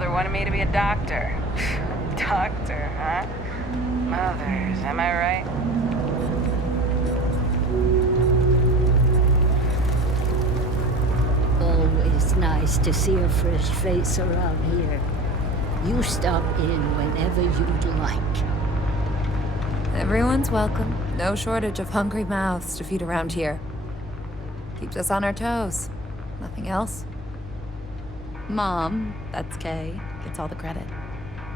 mother wanted me to be a doctor. Doctor, huh? Mothers, am I right? Always nice to see a fresh face around here. You stop in whenever you'd like. Everyone's welcome. No shortage of hungry mouths to feed around here. Keeps us on our toes. Nothing else. Mom, that's Kay, gets all the credit.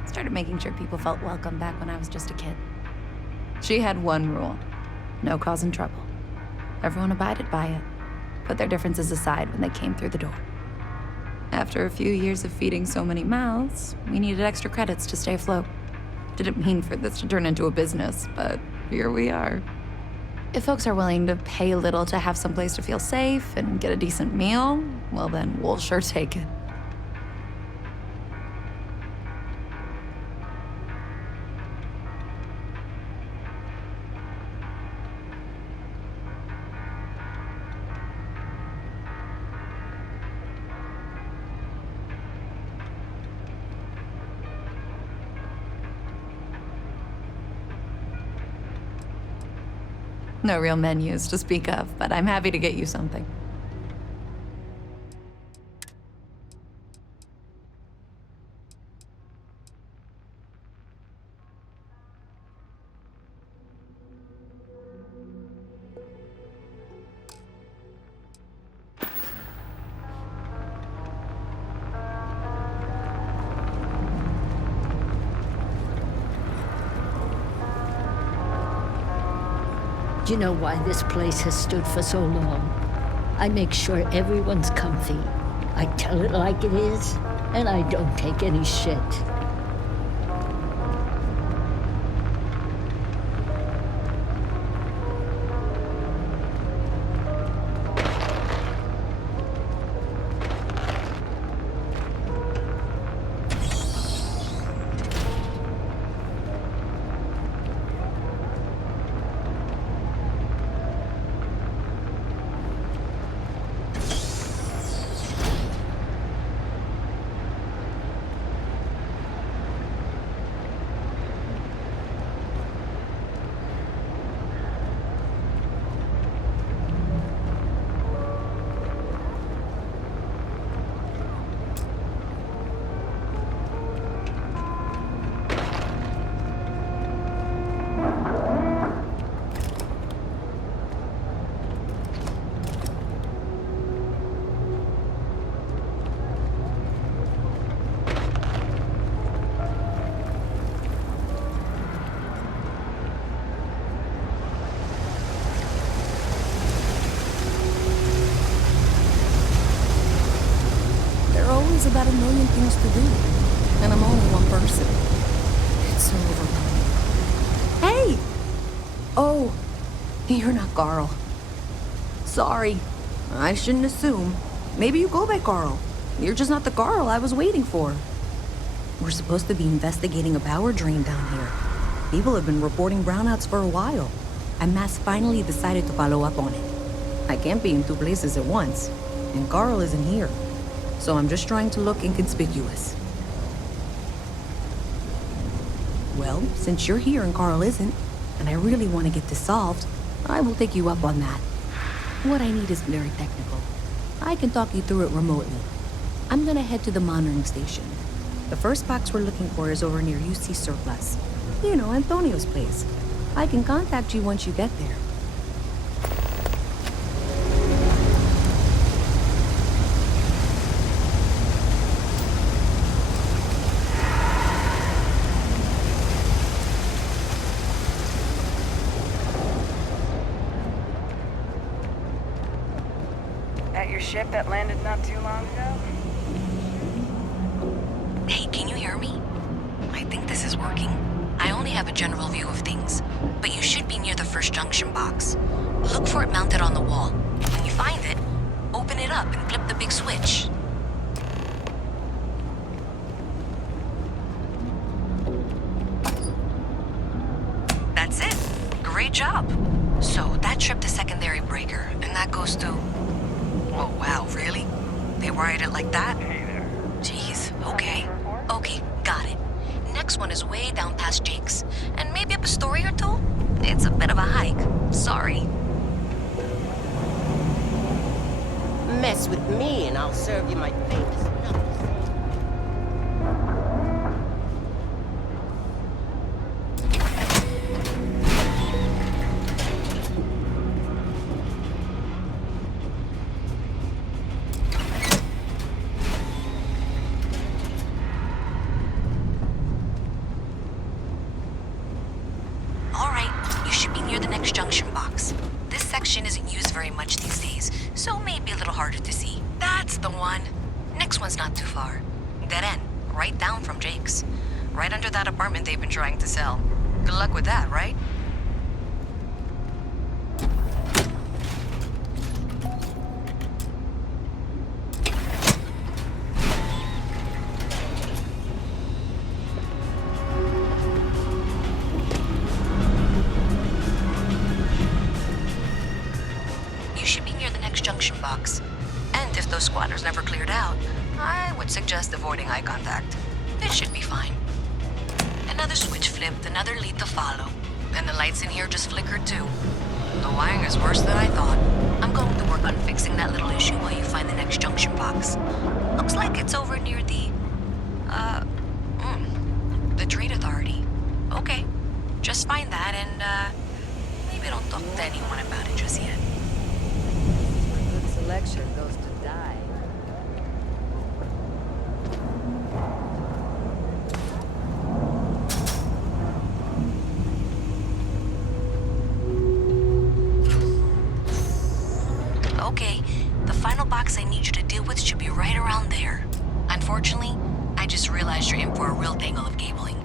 Started making sure people felt welcome back when I was just a kid. She had one rule: no causing trouble. Everyone abided by it, put their differences aside when they came through the door. After a few years of feeding so many mouths, we needed extra credits to stay afloat. Didn't mean for this to turn into a business, but here we are. If folks are willing to pay a little to have someplace to feel safe and get a decent meal, well then, we'll sure take it. No real menus to speak of, but I'm happy to get you something. Do you know why this place has stood for so long? I make sure everyone's comfy. I tell it like it is, and I don't take any shit. There's about a million things to do, and I'm only one person. It's so overwhelming. Hey! Oh, you're not Carl. Sorry, I shouldn't assume. Maybe you go by Carl. You're just not the Carl I was waiting for. We're supposed to be investigating a power drain down here. People have been reporting brownouts for a while, and Mass finally decided to follow up on it. I can't be in two places at once, and Carl isn't here. So I'm just trying to look inconspicuous. Well, since you're here and Carl isn't, and I really want to get this solved, I will take you up on that. What I need is very technical. I can talk you through it remotely. I'm gonna head to the monitoring station. The first box we're looking for is over near UC Surplus. You know, Antonio's place. I can contact you once you get there. Your ship that landed not too long ago? Hey, can you hear me? I think this is working. I only have a general view of things, but you should be near the first junction box. Look for it mounted on the wall. When you find it, open it up and flip the big switch. That's it. Great job. So that tripped the secondary breaker, and that goes to... Oh, wow, really? They wired it like that? Hey there. Jeez, okay. next one is way down past Jake's. And maybe up a story or two? It's a bit of a hike. Sorry. Mess with me and I'll serve you my famous knuckles. Alright, you should be near the next junction box. This section isn't used very much these days, so maybe a little harder to see. That's the one. Next one's not too far. Dead end, right down from Jake's. Right under that apartment they've been trying to sell. Good luck with that, right? You should be near the next junction box. And if those squatters never cleared out, I would suggest avoiding eye contact. It should be fine. Another switch flipped, another lead to follow. And the lights in here just flickered too. The wiring is worse than I thought. I'm going to work on fixing that little issue while you find the next junction box. Looks like it's over near the Trade Authority. Okay, just find that and, maybe don't talk to anyone about it just yet. Good selection goes to die. Okay, the final box I need you to deal with should be right around there. Unfortunately, I just realized you're in for a real tangle of cabling.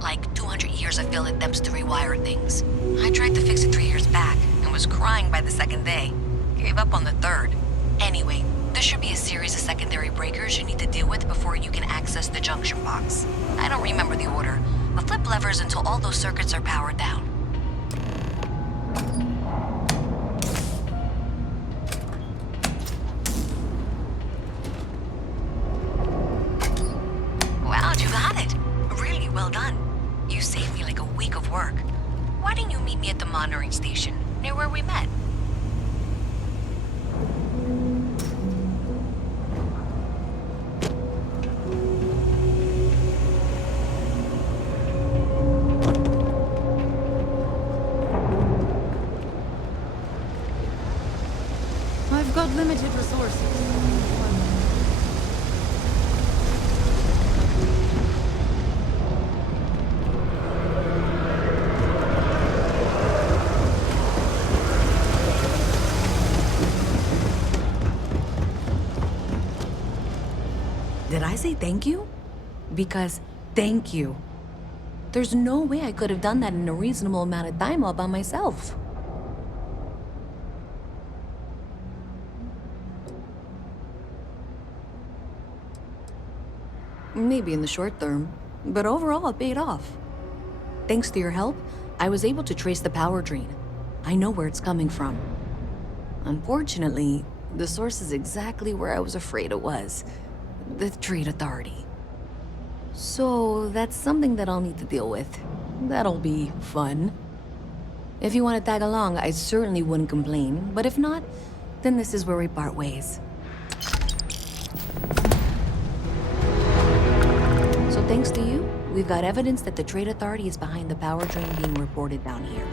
Like 200 years of failed attempts to rewire things. I tried to fix it 3 years back and was crying by the second day. Gave up on the third. Anyway, there should be a series of secondary breakers you need to deal with before you can access the junction box. I don't remember the order, but flip levers until all those circuits are powered down. Wow, you got it. Really well done. You saved me like a week of work. Why didn't you meet me at the monitoring station, near where we met? I've got limited resources. Did I say thank you? Because thank you. There's no way I could have done that in a reasonable amount of time all by myself. Maybe in the short term, but overall it paid off. Thanks to your help, I was able to trace the power drain. I know where it's coming from. Unfortunately, the source is exactly where I was afraid it was. The Trade Authority. So that's something that I'll need to deal with. That'll be fun. If you want to tag along, I certainly wouldn't complain, but if not, then this is where we part ways. So thanks to you, we've got evidence that the Trade Authority is behind the power drain being reported down here.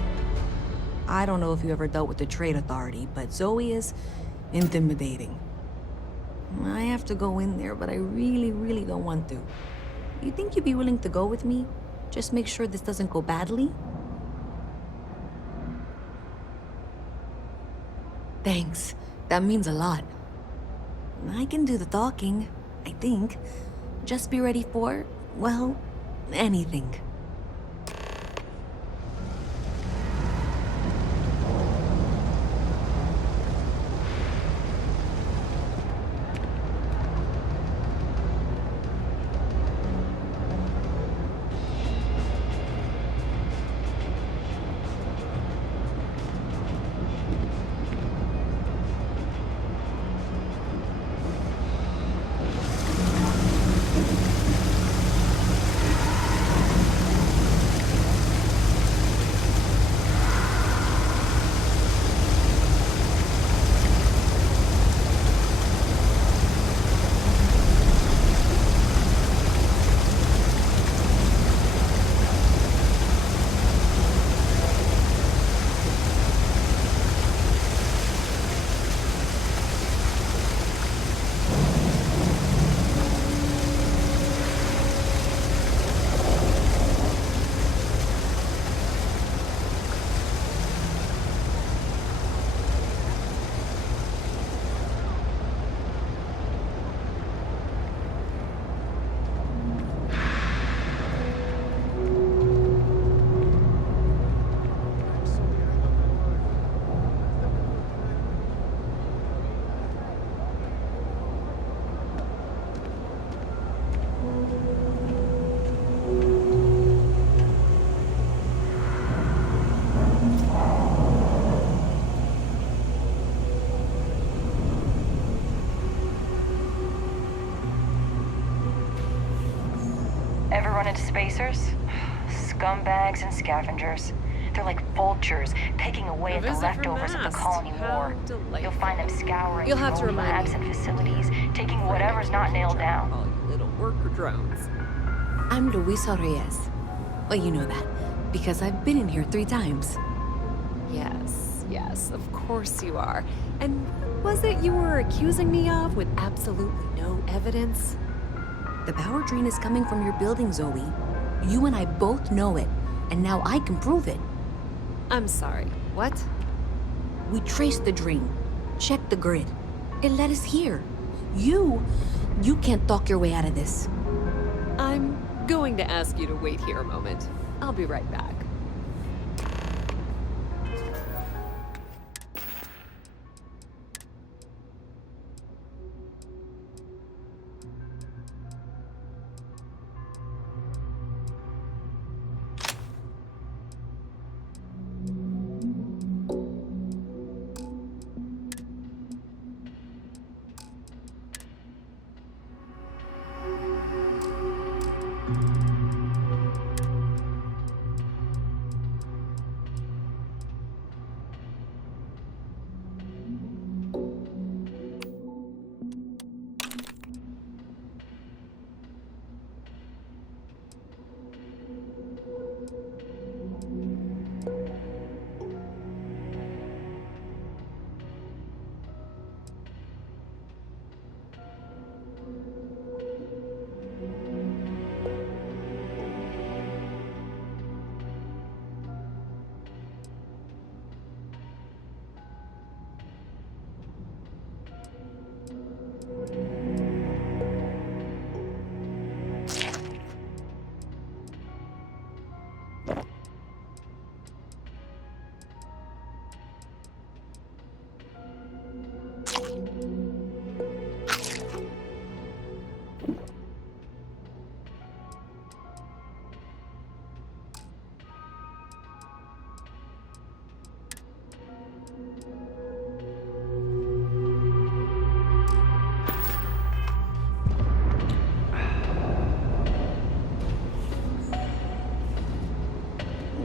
I don't know if you ever dealt with the Trade Authority, but Zoe is intimidating. I have to go in there, but I really don't want to. You think you'd be willing to go with me? Just make sure this doesn't go badly? Thanks. That means a lot. I can do the talking, I think. Just be ready for, well, anything. wanted spacers? Scumbags and scavengers. They're like vultures, picking away at the leftovers of the colony war. You'll find them scouring You'll have to old remind labs me. and facilities, taking whatever's not nailed down. All you little worker drones. I'm Luisa Reyes. Well, you know that, because I've been in here 3 times. Yes, of course you are. And what was it you were accusing me of with absolutely no evidence? The power drain is coming from your building, Zoe. You and I both know it, and now I can prove it. I'm sorry, what? We traced the drain, checked the grid. It led us here. You can't talk your way out of this. I'm going to ask you to wait here a moment. I'll be right back.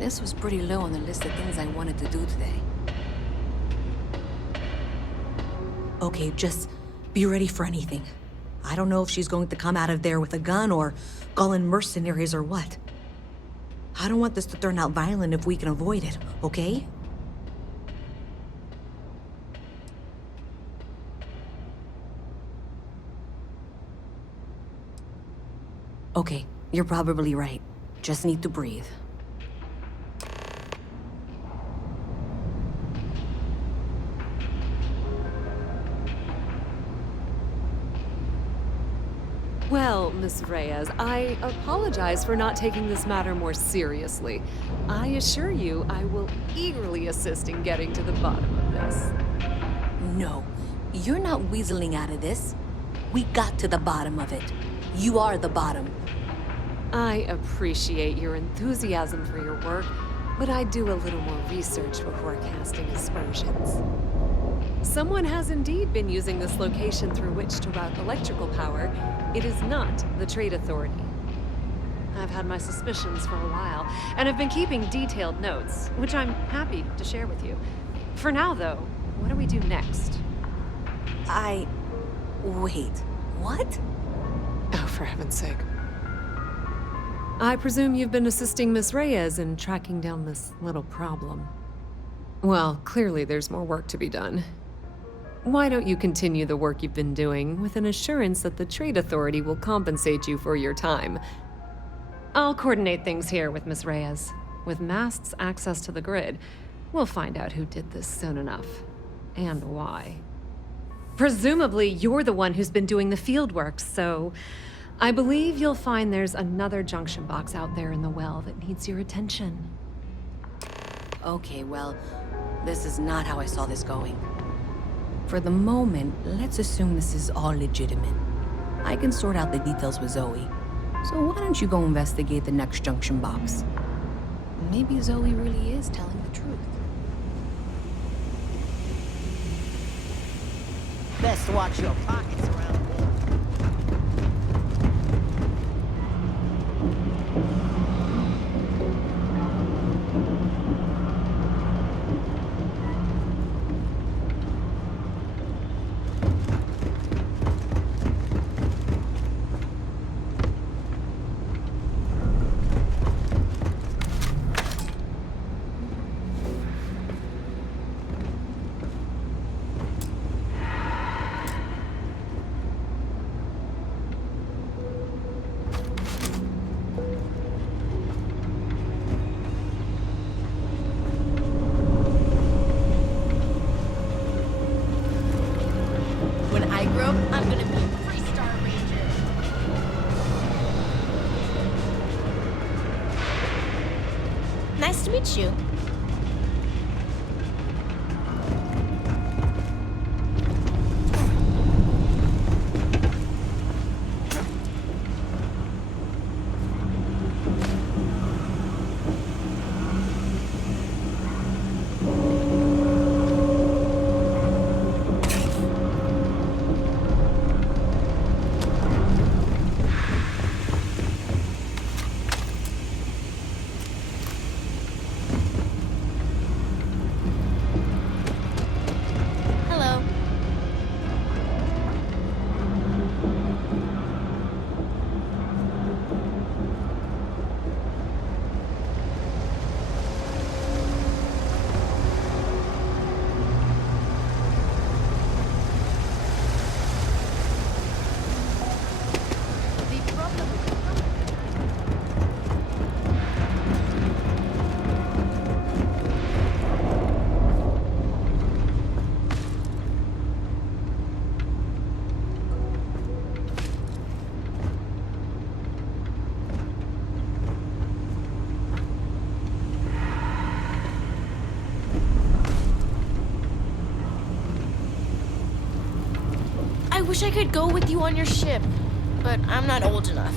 This was pretty low on the list of things I wanted to do today. Okay, just be ready for anything. I don't know if she's going to come out of there with a gun or call in mercenaries or what. I don't want this to turn out violent if we can avoid it, okay? Okay, you're probably right. Just need to breathe. Well, Miss Reyes, I apologize for not taking this matter more seriously. I assure you I will eagerly assist in getting to the bottom of this. No, you're not weaseling out of this. We got to the bottom of it. You are the bottom. I appreciate your enthusiasm for your work, but I do a little more research before casting aspersions. Someone has indeed been using this location through which to route electrical power. It is not the Trade Authority. I've had my suspicions for a while, and have been keeping detailed notes, which I'm happy to share with you. For now, though, what do we do next? Wait, what? Oh, for heaven's sake. I presume you've been assisting Miss Reyes in tracking down this little problem. Well, clearly there's more work to be done. Why don't you continue the work you've been doing with an assurance that the Trade Authority will compensate you for your time? I'll coordinate things here with Miss Reyes. With Mast's access to the grid, we'll find out who did this soon enough. And why. Presumably, you're the one who's been doing the field work, so I believe you'll find there's another junction box out there in the well that needs your attention. Okay, well, this is not how I saw this going. For the moment, let's assume this is all legitimate. I can sort out the details with Zoe. So why don't you go investigate the next junction box? Maybe Zoe really is telling the truth. Best watch your pockets around here. grow up, I'm gonna be a 3-star ranger. Nice to meet you. Hello. The problem I wish I could go with you on your ship, but I'm not old enough.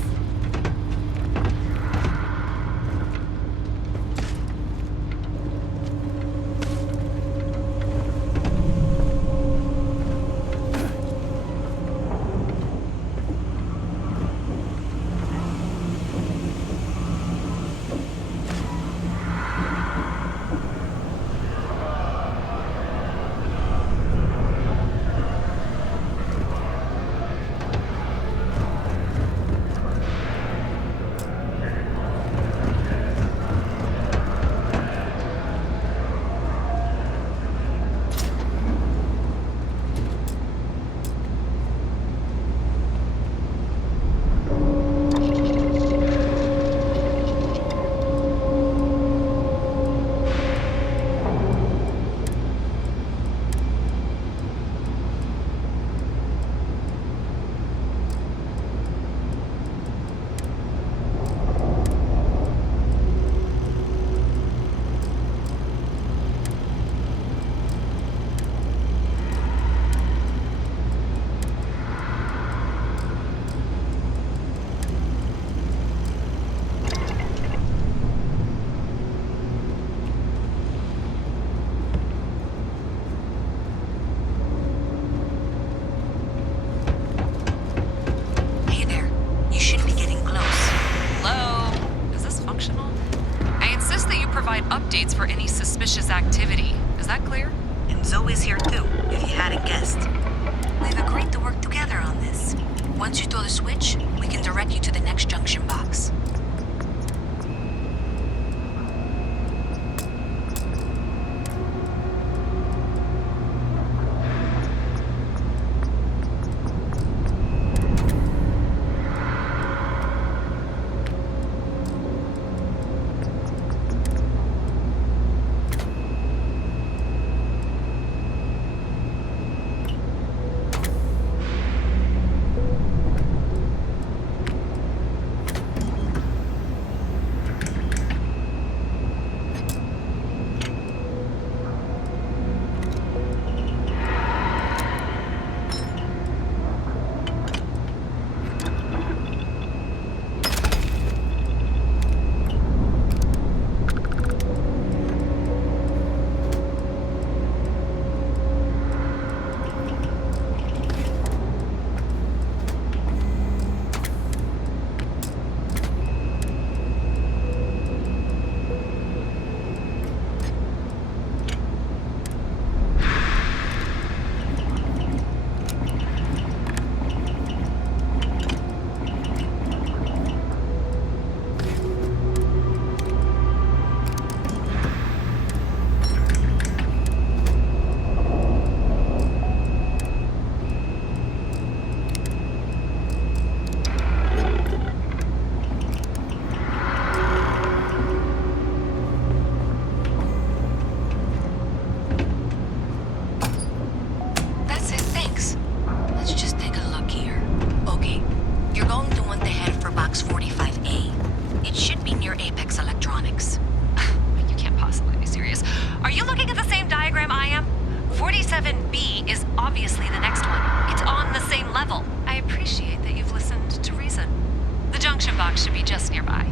box should be just nearby.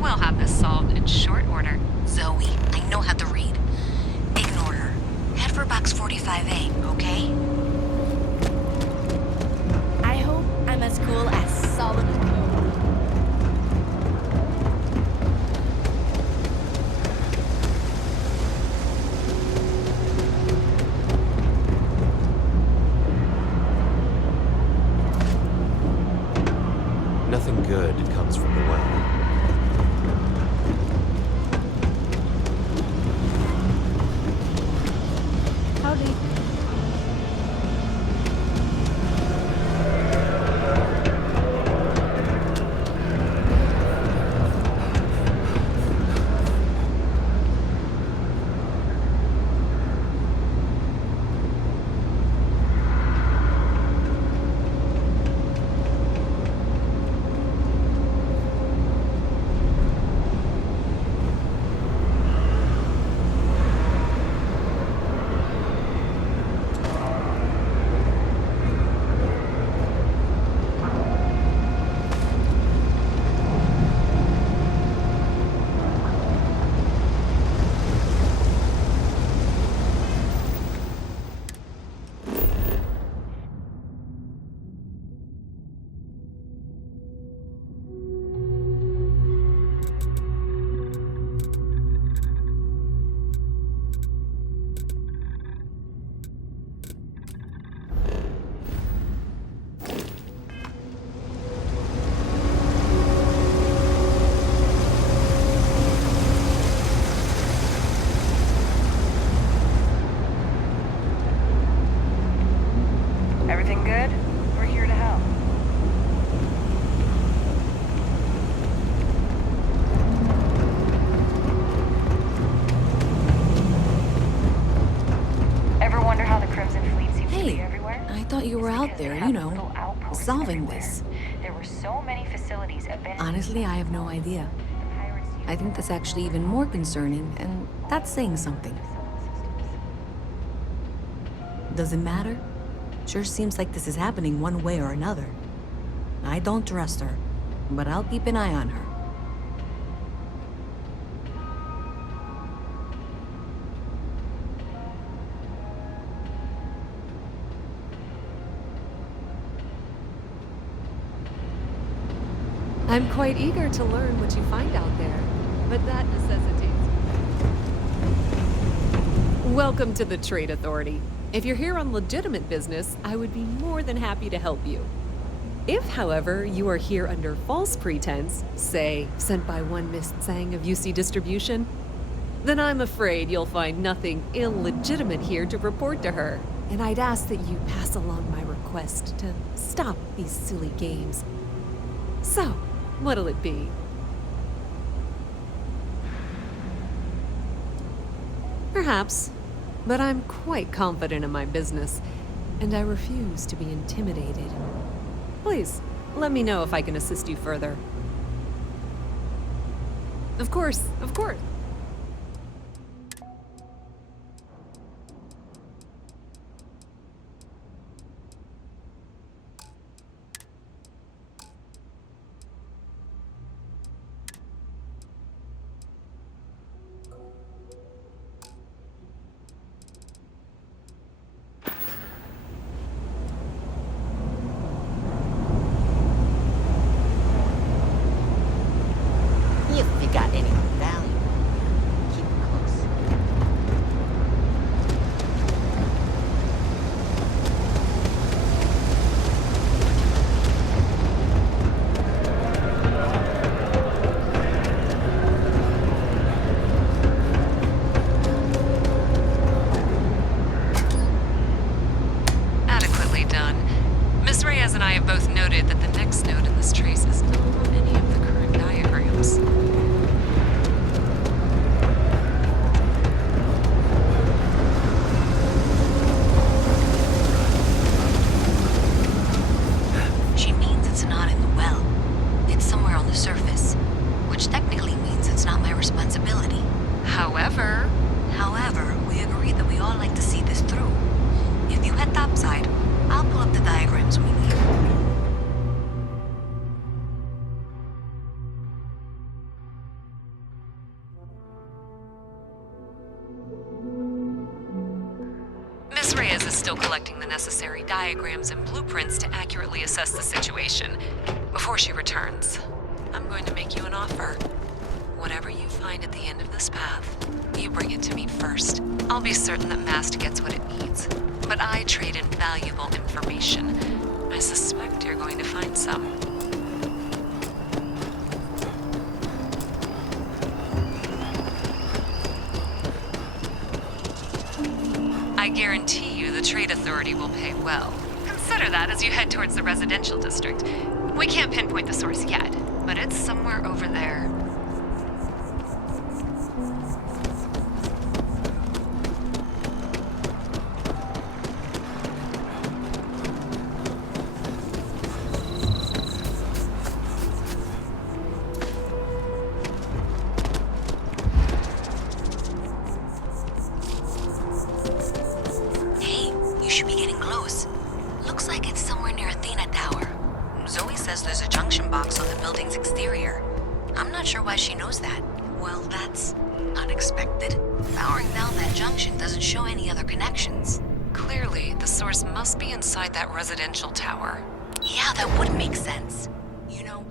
We'll have this solved in short order. Zoe, I know how to read. Ignore her. Head for box 45A, okay? I hope I'm as cool as Solomon Poe. Nothing good comes from the well. Howdy. Everything good? We're here to help. Ever wonder how the Crimson Fleet seems to be Hey, everywhere? I thought you were It's out because there, they you have know, little outposts solving everywhere. this. There were so many facilities abandoned. Honestly, I have no idea. The pirates used I think that's actually even more concerning, and that's saying something. Does it matter? Sure seems like this is happening one way or another. I don't trust her, but I'll keep an eye on her. I'm quite eager to learn what you find out there, but that necessitates... Welcome to the Trade Authority. If you're here on legitimate business, I would be more than happy to help you. If, however, you are here under false pretense, say, sent by one Miss Tsang of UC Distribution, then I'm afraid you'll find nothing illegitimate here to report to her, and I'd ask that you pass along my request to stop these silly games. So, what'll it be? Perhaps, but I'm quite confident in my business, and I refuse to be intimidated. Please, let me know if I can assist you further. Of course, of course. If you got any value, keep it close. Adequately done. Miss Reyes and I have both noted that the next node in this trace is not on any of the current diagrams. She means it's not in the well. It's somewhere on the surface, which technically means it's not my responsibility. However, However, we agreed that we all like to see this through. If you head topside, I'll pull up the diagrams we need. necessary diagrams and blueprints to accurately assess the situation before she returns. I'm going to make you an offer. Whatever you find at the end of this path, you bring it to me first. I'll be certain that Mast gets what it needs, but I trade in valuable information. I suspect you're going to find some. I guarantee you the Trade Authority will pay well. Consider that as you head towards the residential district. We can't pinpoint the source yet, but it's somewhere over there. Residential tower. Yeah, that would make sense. You know...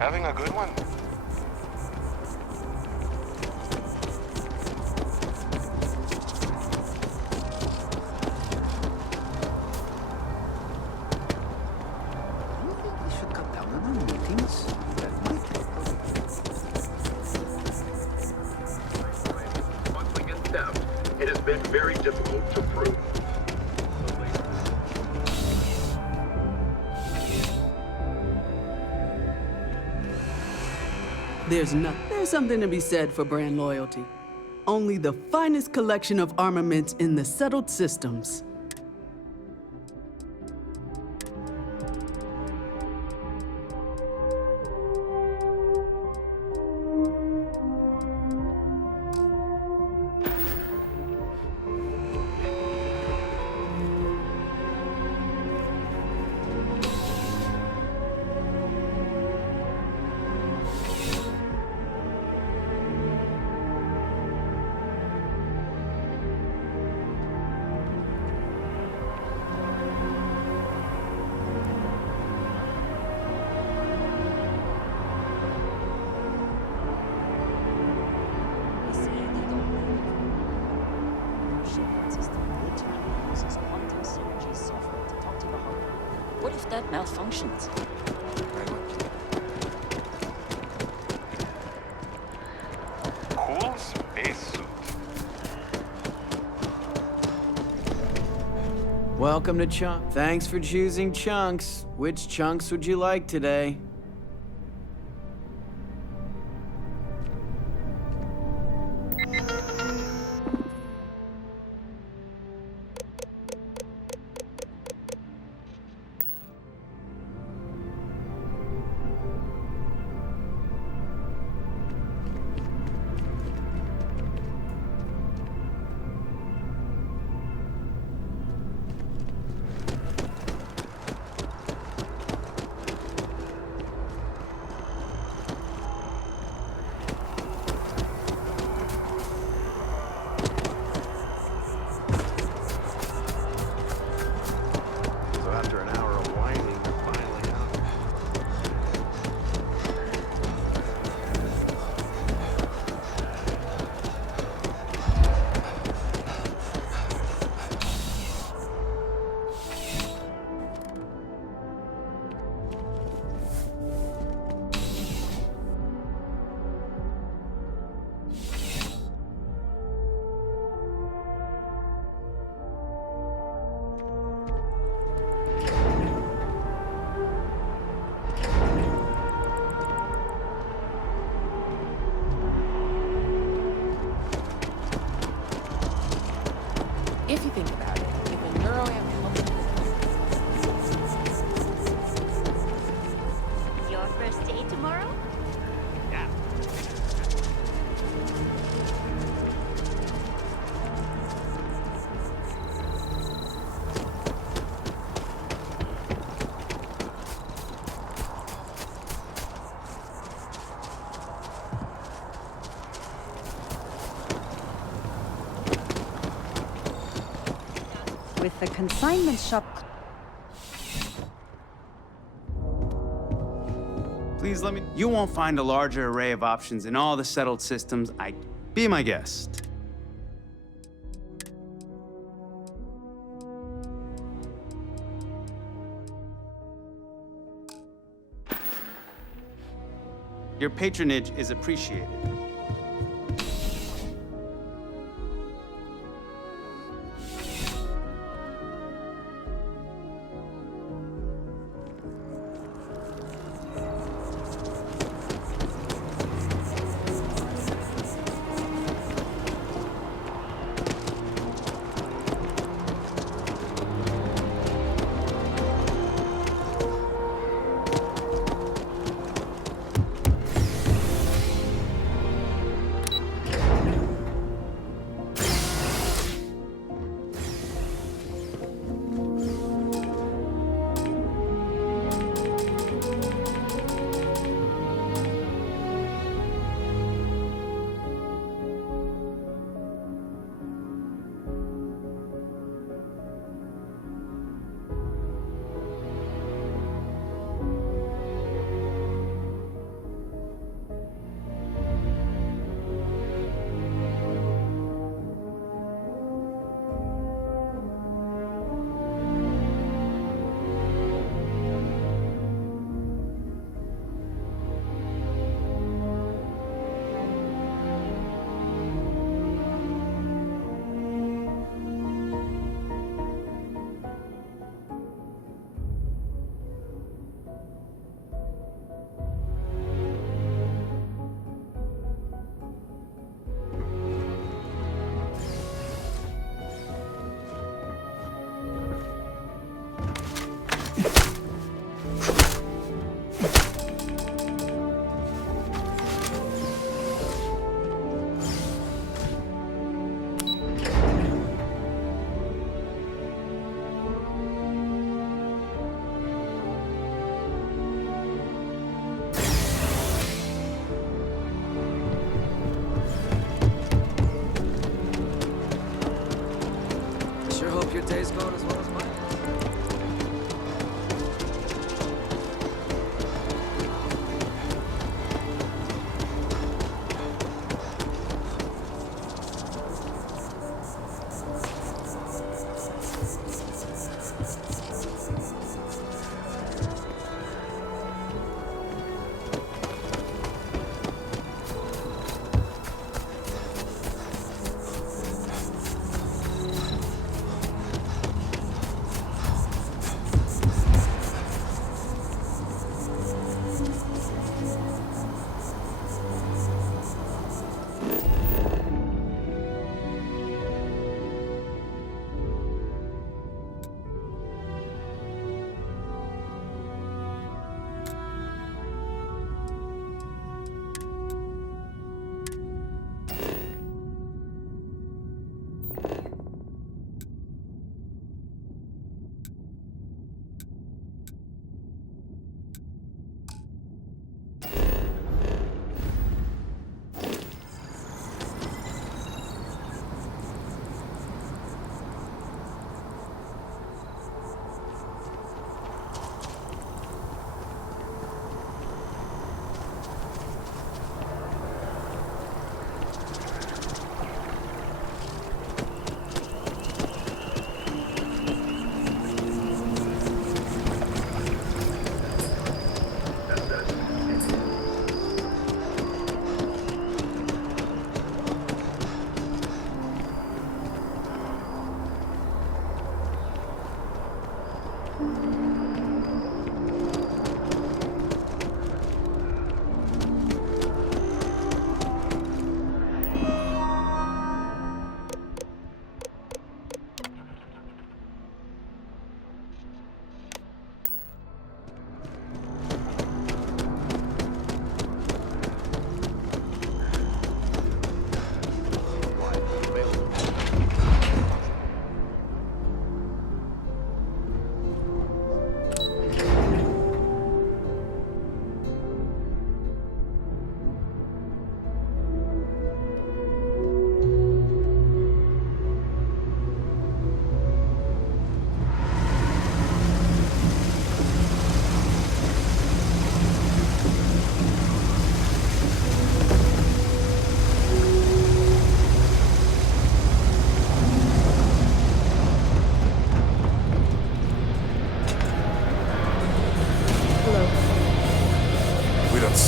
Having a good one? Do you think we should cut down on our meetings? That might help. Smuggling and theft. It has been very difficult to prove. There's something to be said for brand loyalty. Only the finest collection of armaments in the settled systems. that malfunctions. Cool spacesuit. Welcome to Chunk. Thanks for choosing Chunks. Which chunks would you like today? So after an hour of whining, you're finally out. If you think about it, if a neuroamp... Your first day tomorrow? Yeah. With the consignment shop... Please let me... You won't find a larger array of options in all the settled systems. Be my guest. Your patronage is appreciated.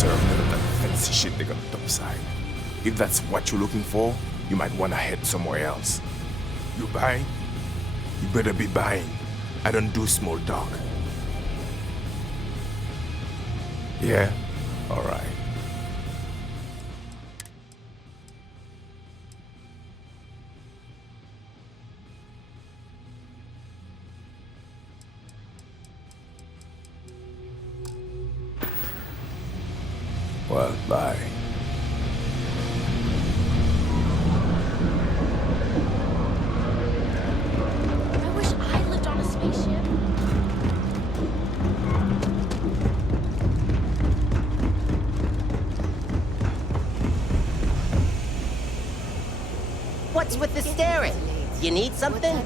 serve none of that fancy shit they got topside. If that's what you're looking for, you might want to head somewhere else. You buying? You better be buying. I don't do small talk. Yeah? All right. Well, bye. I wish I lived on a spaceship. What's with the staring? You need something?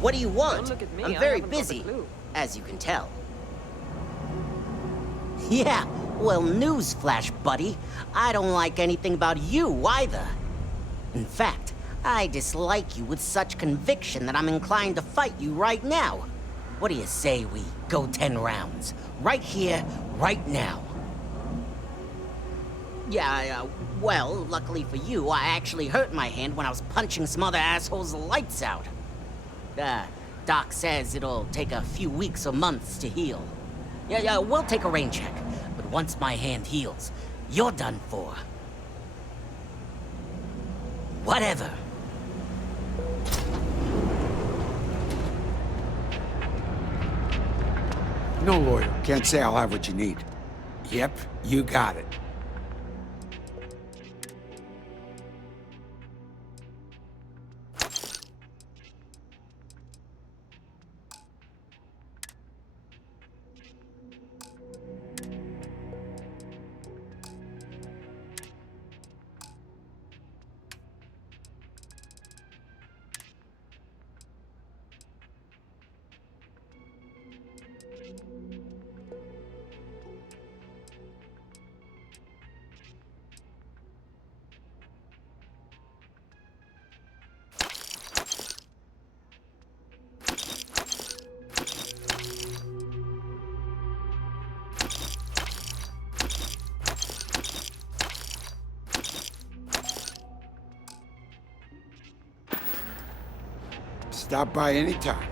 What do you want? Don't look at me, I'm I very haven't got a busy, clue. as you can tell. Yeah, well, newsflash, buddy. I don't like anything about you either. In fact, I dislike you with such conviction that I'm inclined to fight you right now. What do you say we go 10 rounds? Right here, right now. Yeah, well, luckily for you, I actually hurt my hand when I was punching some other assholes' lights out. Doc says it'll take a few weeks or months to heal. Yeah, we'll take a rain check. But once my hand heals, you're done for. Whatever. No lawyer. Can't say I'll have what you need. Yep, you got it. Stop by anytime.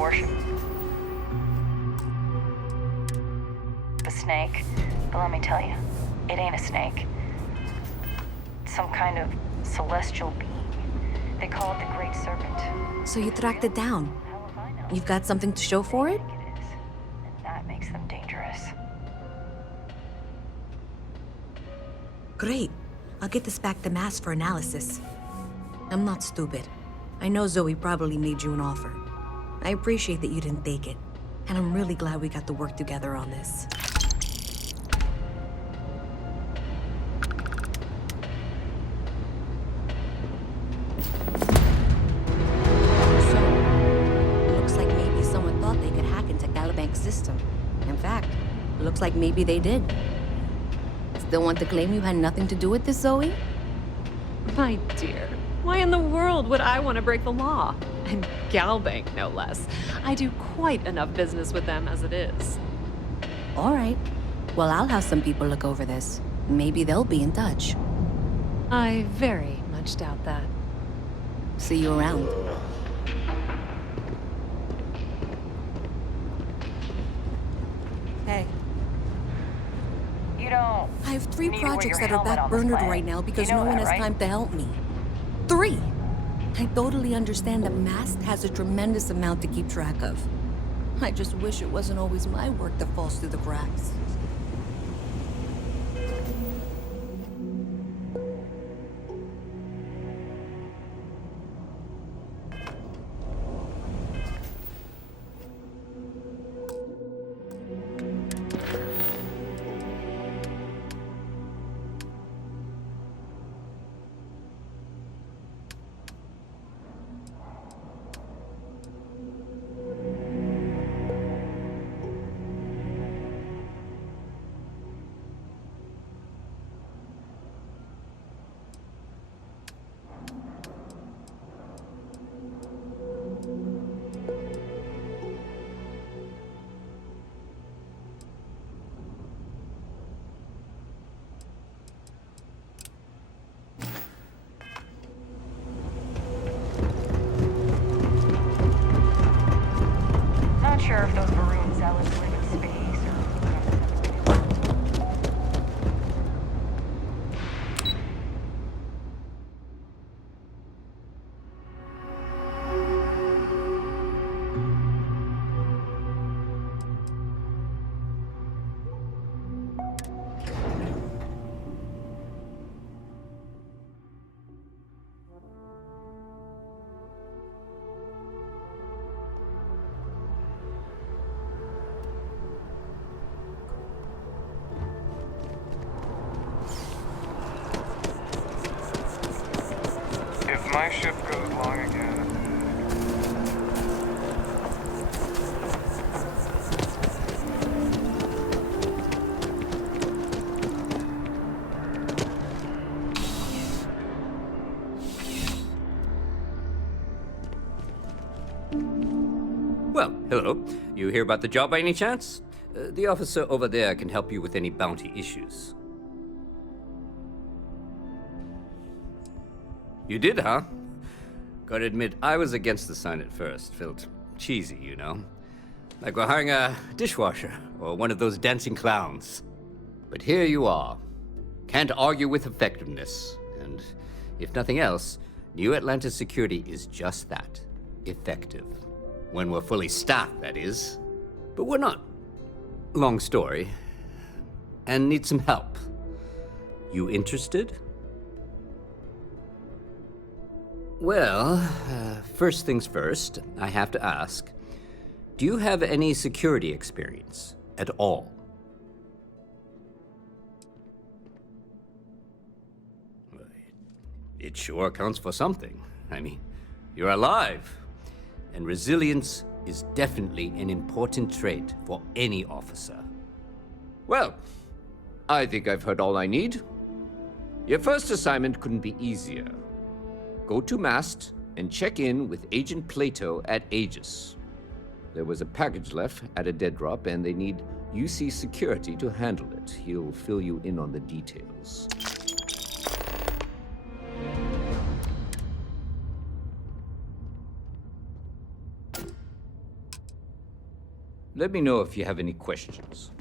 worship the snake. But let me tell you, it ain't a snake. It's some kind of celestial being. They call it the Great Serpent. So you tracked it down. You've got something to show for it? And that makes them dangerous. Great. I'll get this back to Mass for analysis. I'm not stupid. I know Zoe probably made you an offer. I appreciate that you didn't take it. And I'm really glad we got to work together on this. System. In fact, looks like maybe they did. Still want to claim you had nothing to do with this, Zoe? My dear, why in the world would I want to break the law? And Galbank, no less. I do quite enough business with them as it is. All right. Well, I'll have some people look over this. Maybe they'll be in touch. I very much doubt that. See you around. Hey. You don't. I have 3 need to wear projects your that are helmet on this backburnered planet. right now because You know no one that, has right? time to help me. 3! I totally understand that Mast has a tremendous amount to keep track of. I just wish it wasn't always my work that falls through the cracks. Not sure if those maroon zealots live in space or... If my ship goes long again... Well, hello. You hear about the job by any chance? The officer over there can help you with any bounty issues. You did, huh? Gotta admit, I was against the sign at first. Felt cheesy, you know? Like we're hiring a dishwasher or one of those dancing clowns. But here you are. Can't argue with effectiveness. And if nothing else, New Atlantis security is just that. Effective. When we're fully staffed, that is. But we're not. Long story. And need some help. You interested? Well, first things first, I have to ask, do you have any security experience at all? It sure counts for something. I mean, you're alive. And resilience is definitely an important trait for any officer. Well, I think I've heard all I need. Your first assignment couldn't be easier. Go to Mast and check in with Agent Plato at Aegis. There was a package left at a dead drop, and they need UC security to handle it. He'll fill you in on the details. Let me know if you have any questions.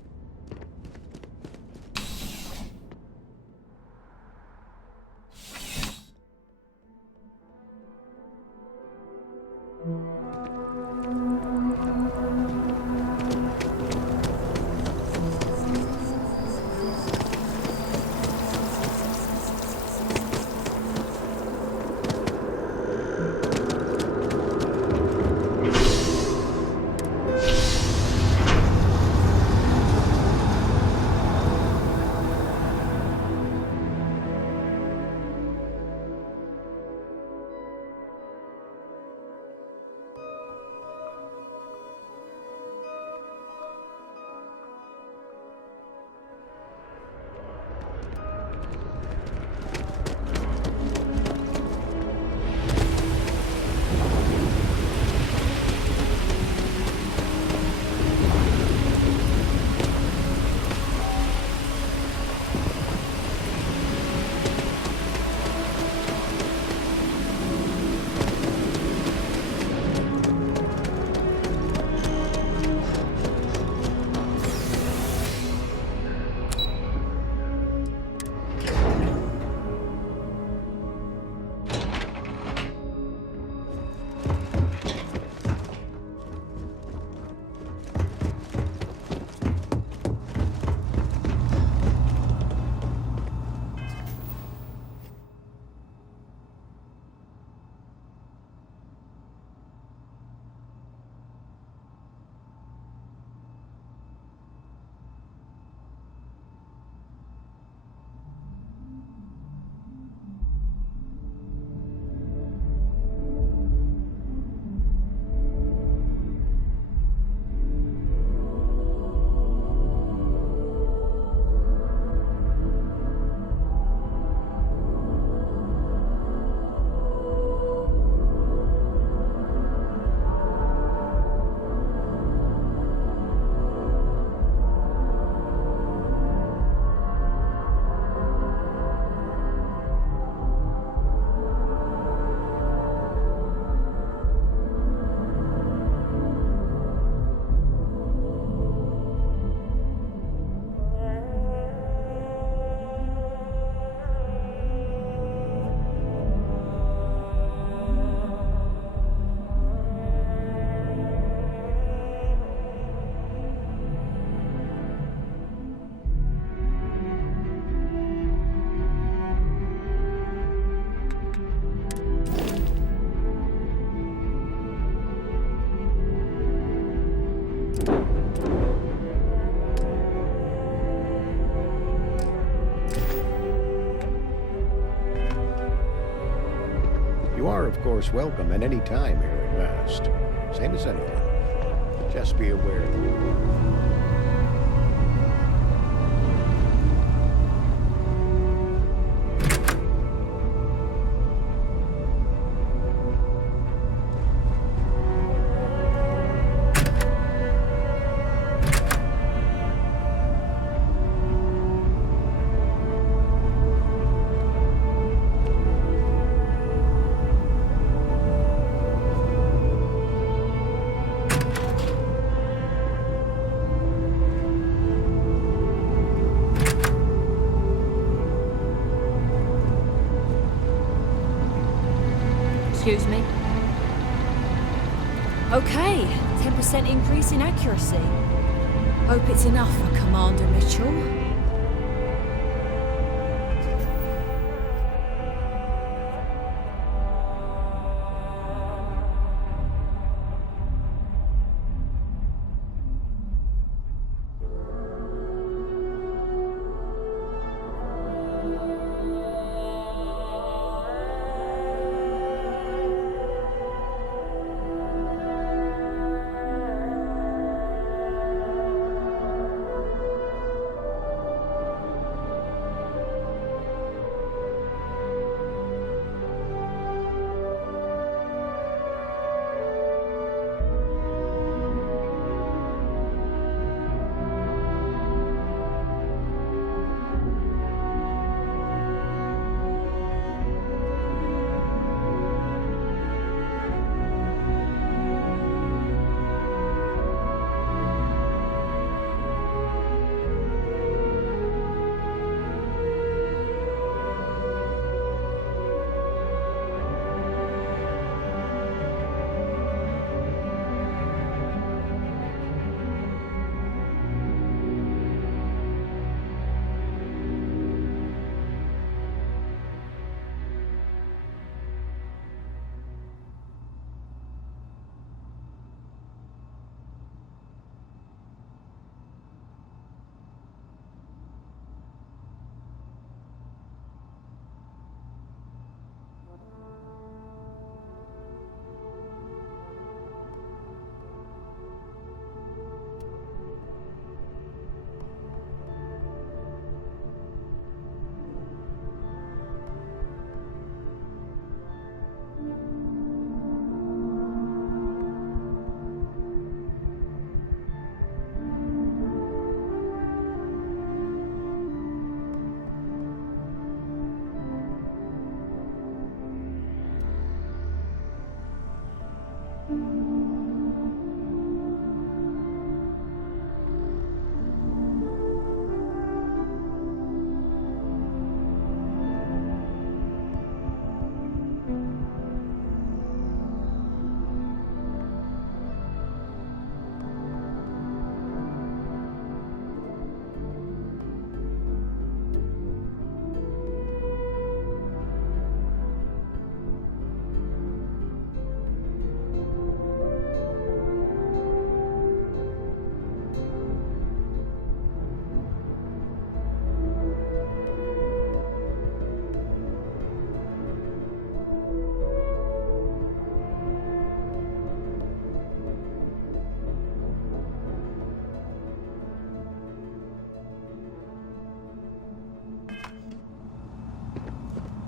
You are, of course, welcome at any time here at Vast. Same as anyone. Just be aware. Excuse me? Okay, 10% increase in accuracy. Hope it's enough for Commander Mitchell.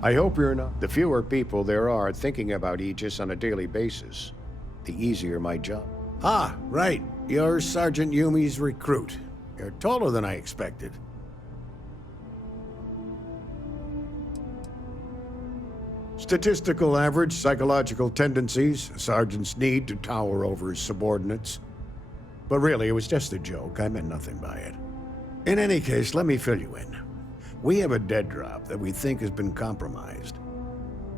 I hope you're not. The fewer people there are thinking about Aegis on a daily basis, the easier my job. Ah, right. You're Sergeant Yumi's recruit. You're taller than I expected. Statistical average, psychological tendencies, a sergeant's need to tower over his subordinates. But really, it was just a joke. I meant nothing by it. In any case, let me fill you in. We have a dead drop that we think has been compromised.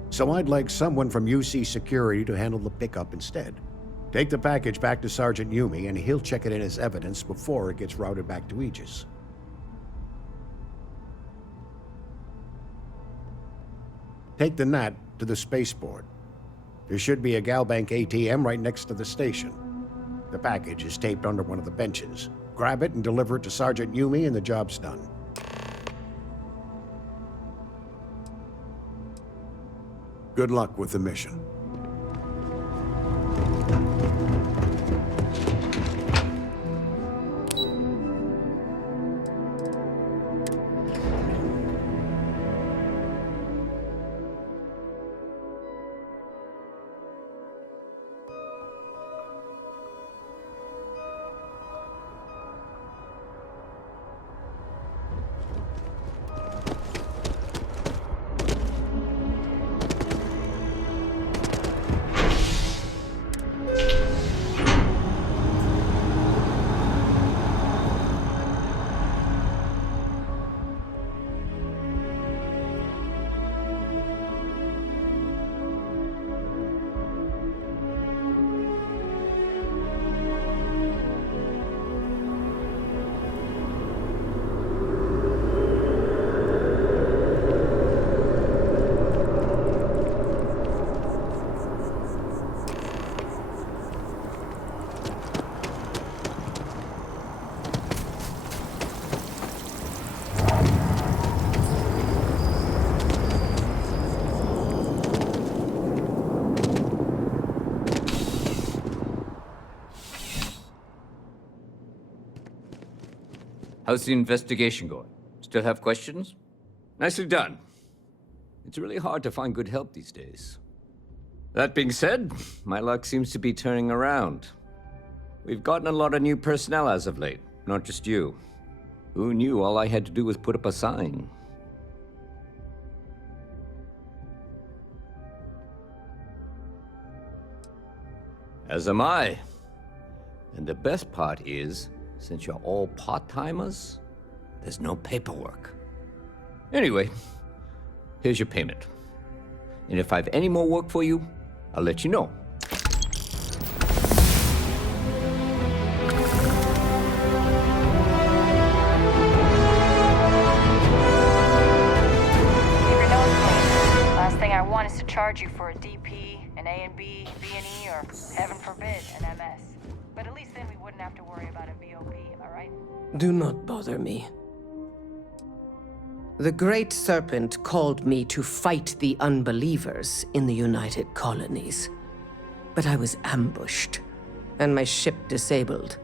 So I'd like someone from UC Security to handle the pickup instead. Take the package back to Sergeant Yumi, and he'll check it in as evidence before it gets routed back to Aegis. Take the Nat to the spaceport. There should be a Galbank ATM right next to the station. The package is taped under one of the benches. Grab it and deliver it to Sergeant Yumi, and the job's done. Good luck with the mission. How's the investigation going? Still have questions? Nicely done. It's really hard to find good help these days. That being said, my luck seems to be turning around. We've gotten a lot of new personnel as of late, not just you. Who knew all I had to do was put up a sign? As am I. And the best part is, since you're all part-timers, there's no paperwork. Anyway, here's your payment. And if I have any more work for you, I'll let you know. Keep your nose clean. Last thing I want is to charge you for a DP, an A and B, B&E, or heaven forbid, an MS. But at least then we wouldn't have to worry about a VOP, am I right? Do not bother me. The Great Serpent called me to fight the unbelievers in the United Colonies. But I was ambushed, and my ship disabled.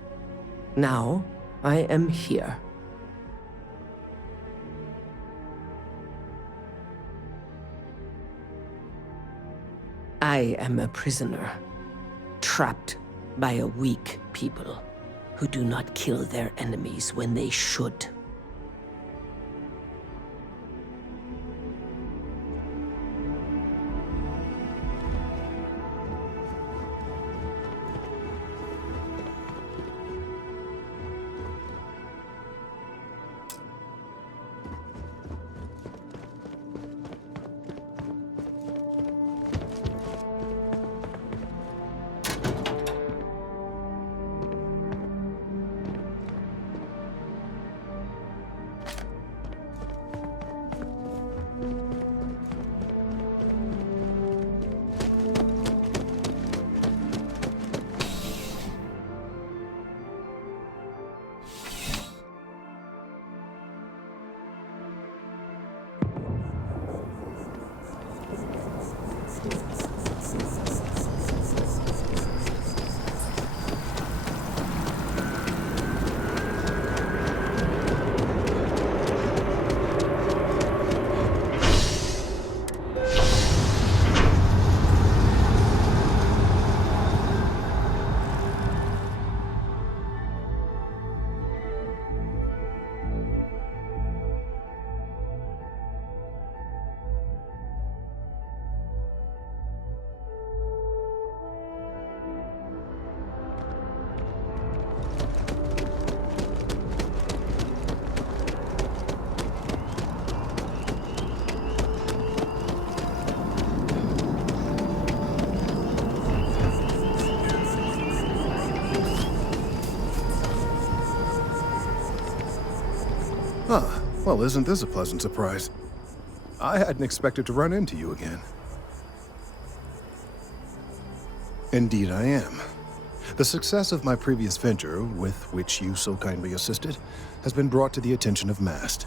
Now, I am here. I am a prisoner, trapped by a weak people who do not kill their enemies when they should. Ah, well, isn't this a pleasant surprise? I hadn't expected to run into you again. Indeed I am. The success of my previous venture, with which you so kindly assisted, has been brought to the attention of MAST.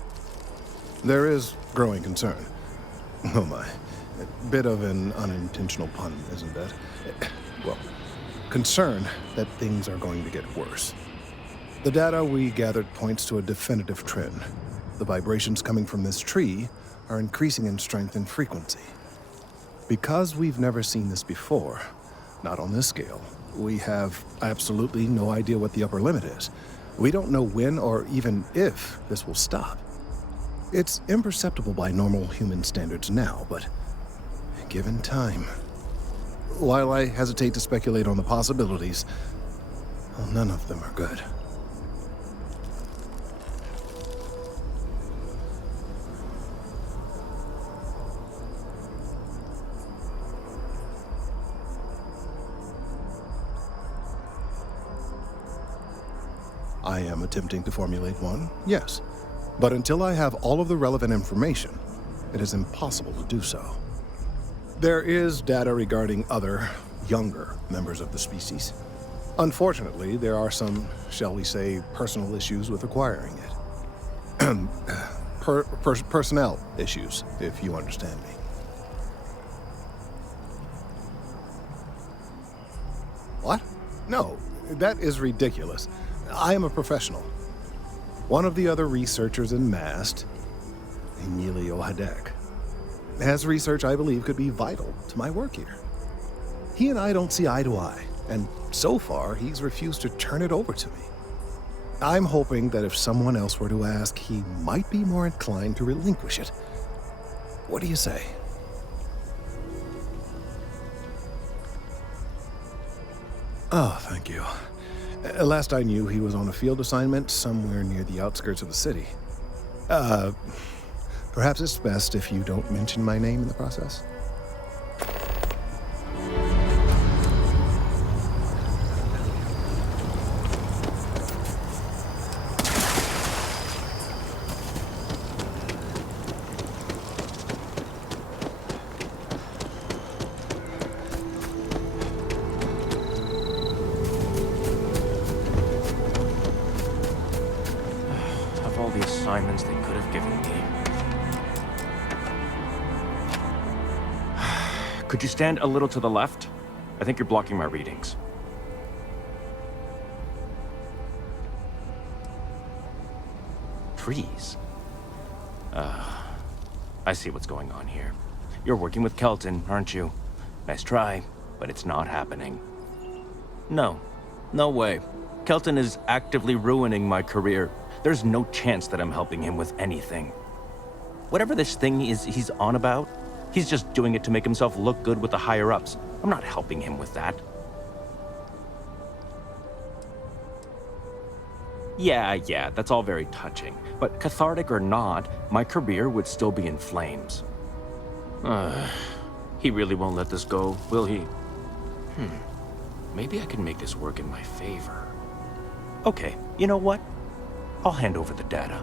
There is growing concern. Oh my. A bit of an unintentional pun, isn't that? Well, concern that things are going to get worse. The data we gathered points to a definitive trend. The vibrations coming from this tree are increasing in strength and frequency. Because we've never seen this before, not on this scale, we have absolutely no idea what the upper limit is. We don't know when or even if this will stop. It's imperceptible by normal human standards now, but given time. While I hesitate to speculate on the possibilities, well, none of them are good. I am attempting to formulate one, yes. But until I have all of the relevant information, it is impossible to do so. There is data regarding other, younger members of the species. Unfortunately, there are some, shall we say, personal issues with acquiring it. Personnel issues, if you understand me. What? No, that is ridiculous. I am a professional. One of the other researchers in MAST, Emilio Hadek, has research I believe could be vital to my work here. He and I don't see eye to eye, and so far he's refused to turn it over to me. I'm hoping that if someone else were to ask, he might be more inclined to relinquish it. What do you say? Oh, thank you. Last I knew, he was on a field assignment somewhere near the outskirts of the city. Perhaps it's best if you don't mention my name in the process. Of all the assignments they could have given me. Could you stand a little to the left? I think you're blocking my readings. Trees. I see what's going on here. You're working with Kelton, aren't you? Nice try, but it's not happening. No. No way. Kelton is actively ruining my career. There's no chance that I'm helping him with anything. Whatever this thing is he's on about, he's just doing it to make himself look good with the higher-ups. I'm not helping him with that. Yeah, that's all very touching. But cathartic or not, my career would still be in flames. He really won't let this go, will he? Maybe I can make this work in my favor. Okay, you know what? I'll hand over the data.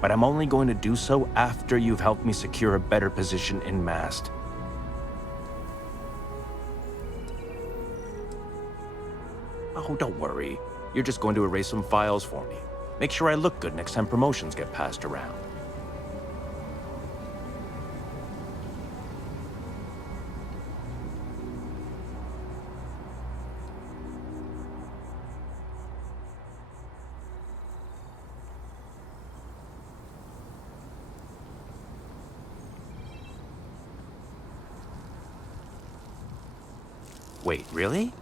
But I'm only going to do so after you've helped me secure a better position in MAST. Oh, don't worry. You're just going to erase some files for me. Make sure I look good next time promotions get passed around. Wait, really?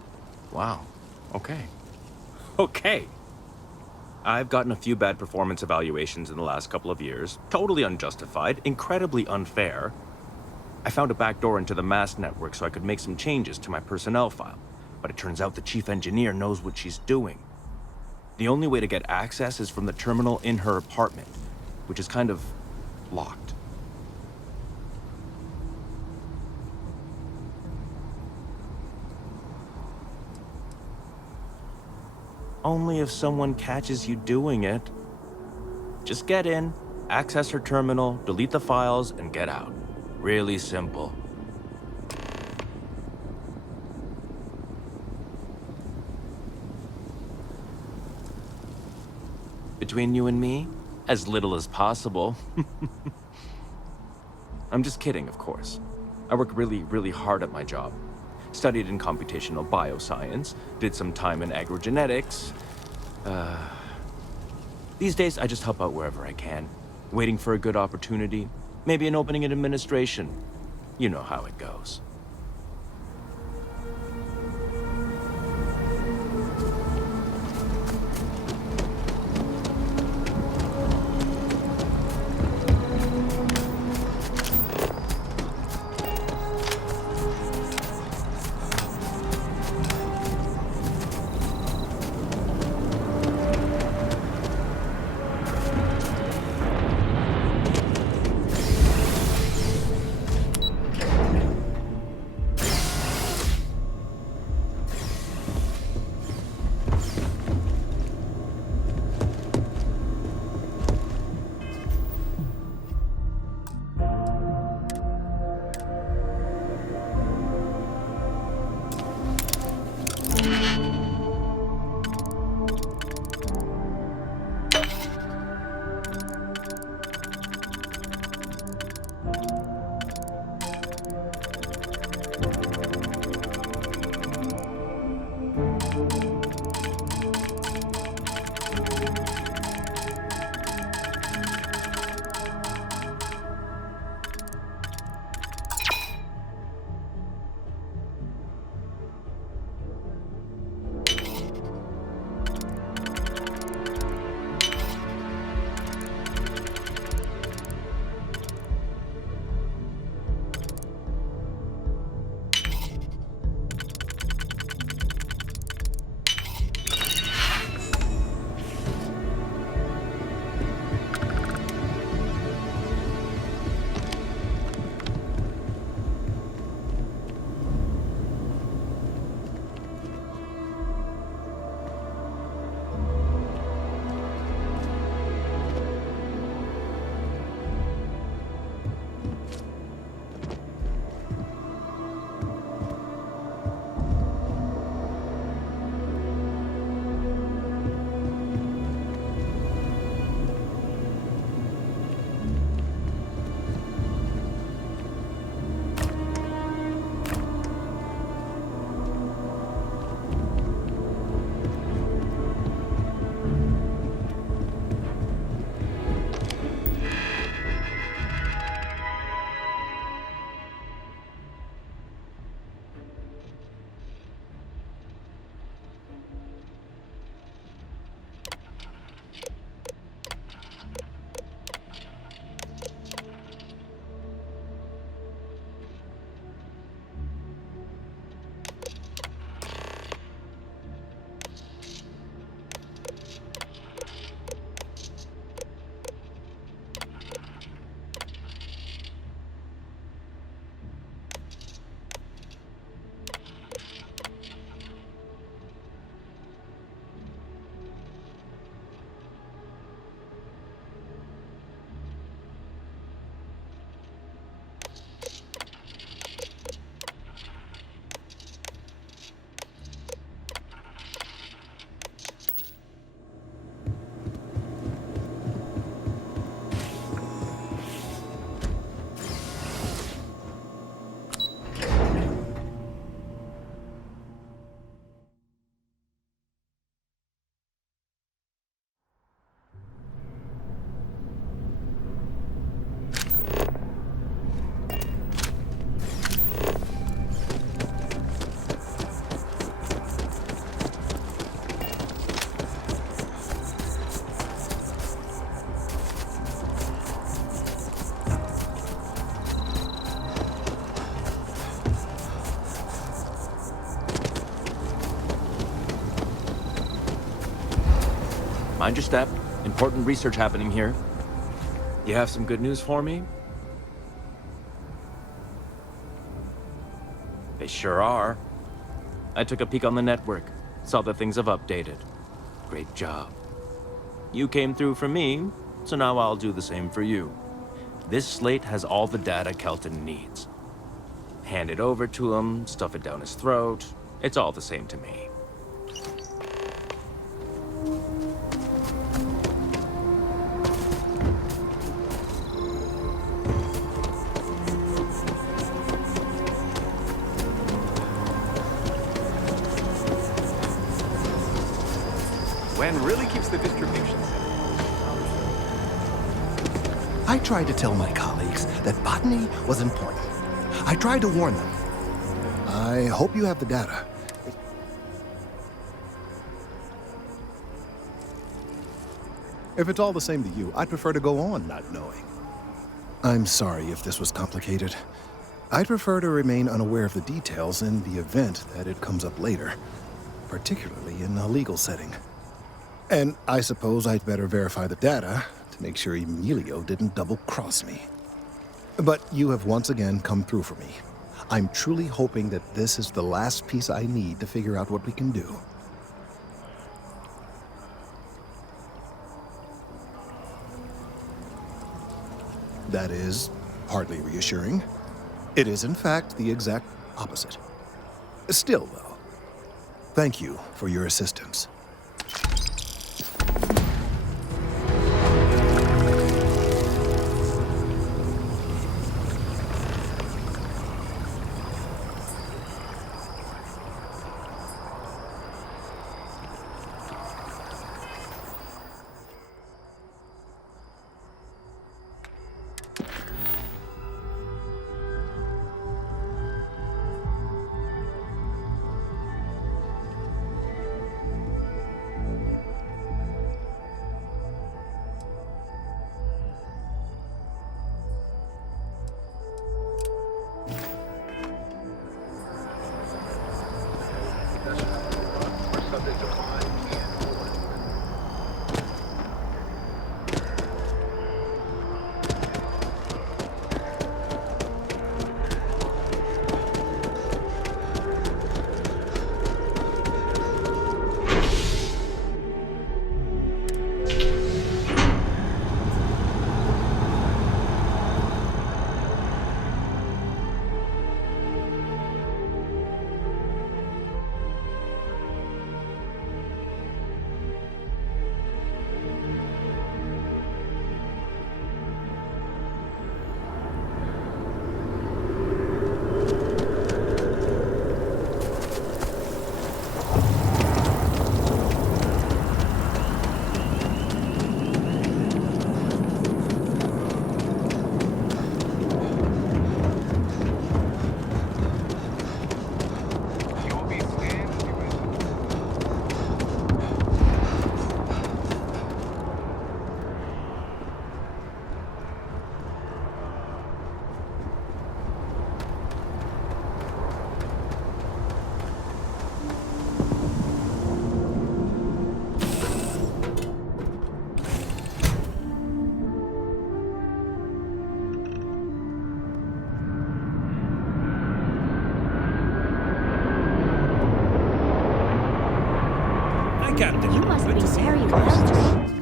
Wow. Okay. Okay. I've gotten a few bad performance evaluations in the last couple of years. Totally unjustified, incredibly unfair. I found a backdoor into the MAST network so I could make some changes to my personnel file. But it turns out the chief engineer knows what she's doing. The only way to get access is from the terminal in her apartment, which is kind of locked. Only if someone catches you doing it. Just get in, access her terminal, delete the files, and get out. Really simple. Between you and me, as little as possible. I'm just kidding, of course. I work really, really hard at my job. Studied in computational bioscience, did some time in agrogenetics. These days, I just help out wherever I can. Waiting for a good opportunity, maybe an opening in administration. You know how it goes. Mind your step. Important research happening here. You have some good news for me? They sure are. I took a peek on the network. Saw that things have updated. Great job. You came through for me, So now I'll do the same for you. This slate has all the data Kelton needs. Hand it over to him, stuff it down his throat. It's all the same to me. Wen really keeps the distribution center. I tried to tell my colleagues that botany was important. I tried to warn them. I hope you have the data. If it's all the same to you, I'd prefer to go on not knowing. I'm sorry if this was complicated. I'd prefer to remain unaware of the details in the event that it comes up later, particularly in a legal setting. And I suppose I'd better verify the data to make sure Emilio didn't double-cross me. But you have once again come through for me. I'm truly hoping that this is the last piece I need to figure out what we can do. That is hardly reassuring. It is, in fact, the exact opposite. Still, though, thank you for your assistance. Captain. You must be very well trained.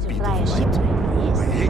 To fly a ship like this.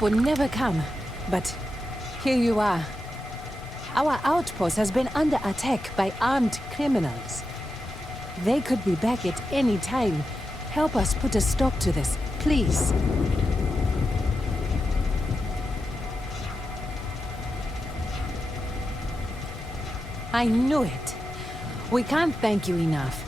help would never come, but here you are. Our outpost has been under attack by armed criminals. They could be back at any time. Help us put a stop to this, please. I knew it. We can't thank you enough.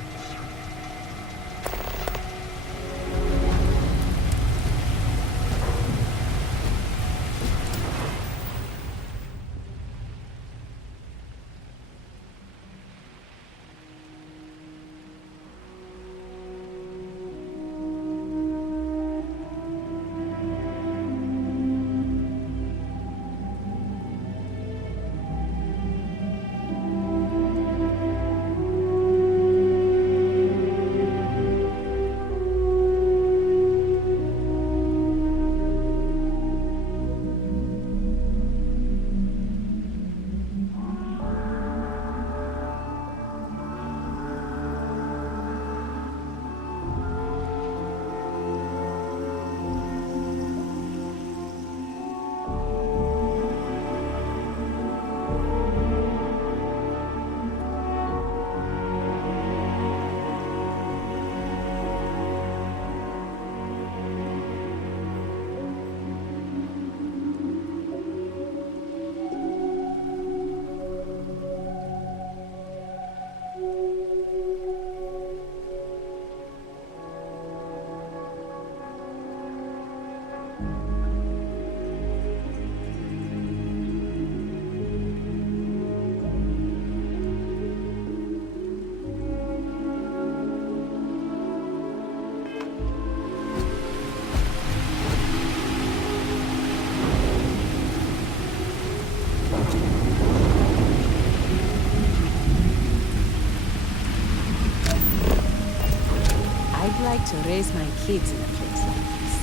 I'd like to raise my kids in a place like this.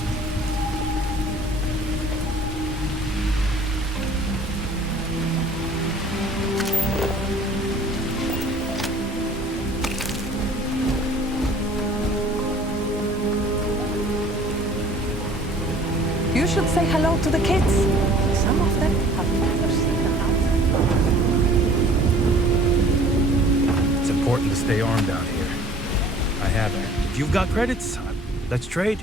You should say hello to the kids. Some of them have never seen the house. It's important to stay armed out here. I haven't. If you've got credits, let's trade.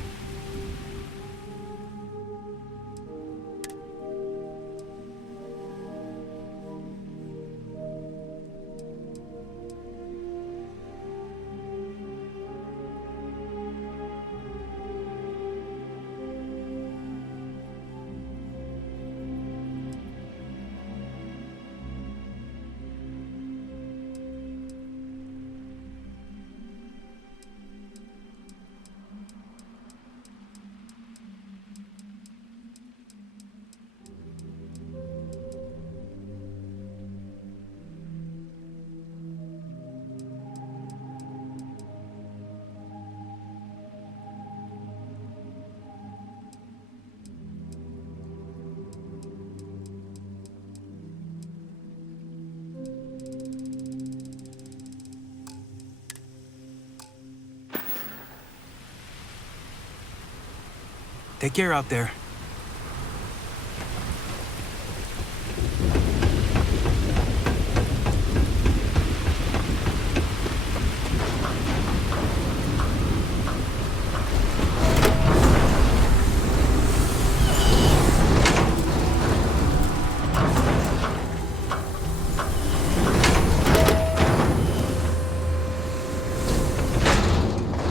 Take care out there.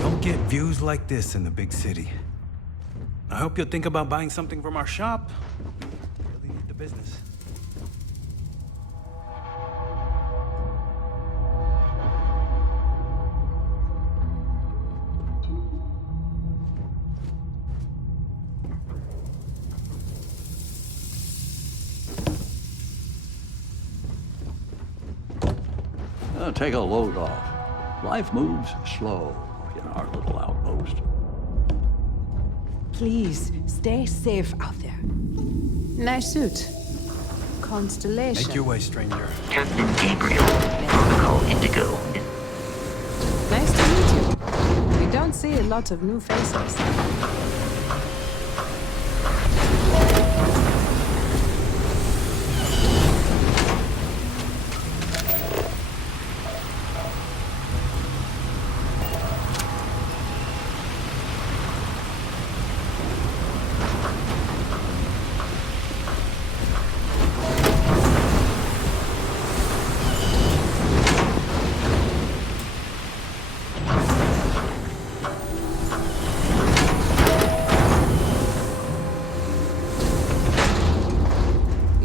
Don't get views like this in the big city. I hope you'll think about buying something from our shop. We really need the business. Take a load off. Life moves slow in our little outpost. Please, stay safe out there. Nice suit. Constellation. Make your way, stranger. Captain Gabriel, Protocol Indigo. Nice to meet you. We don't see a lot of new faces.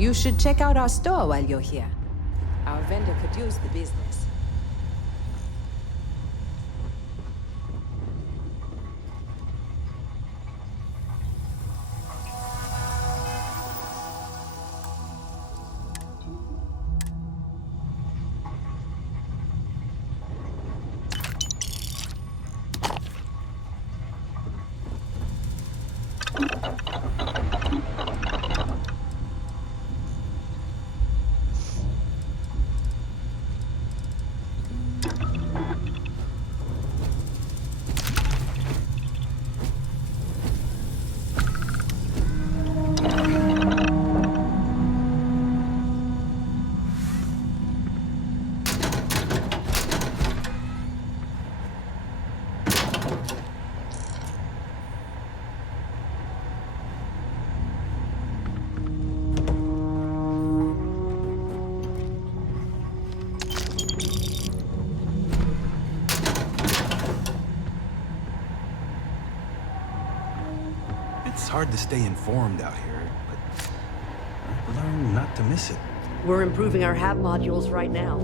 You should check out our store while you're here. Our vendor could use the business. It's hard to stay informed out here, but I've learned not to miss it. We're improving our HAB modules right now.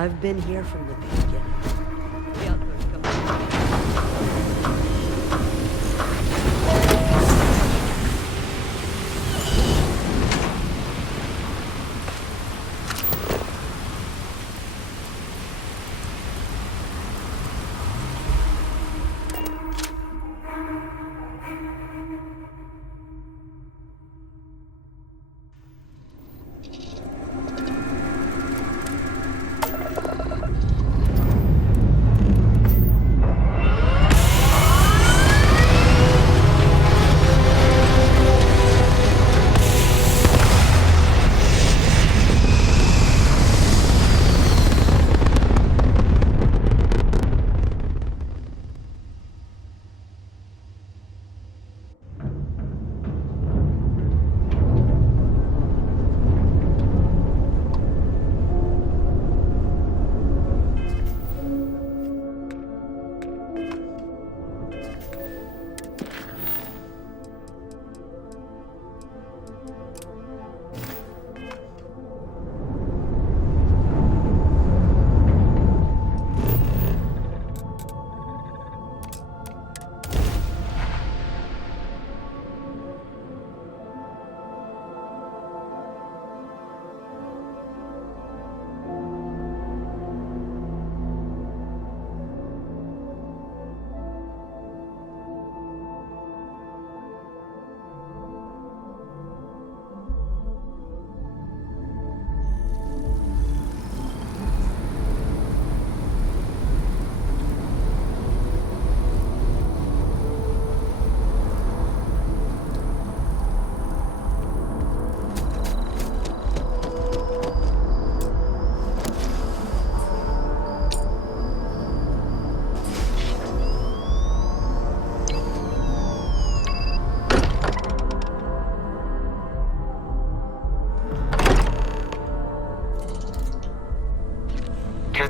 I've been here from the beginning. The outpost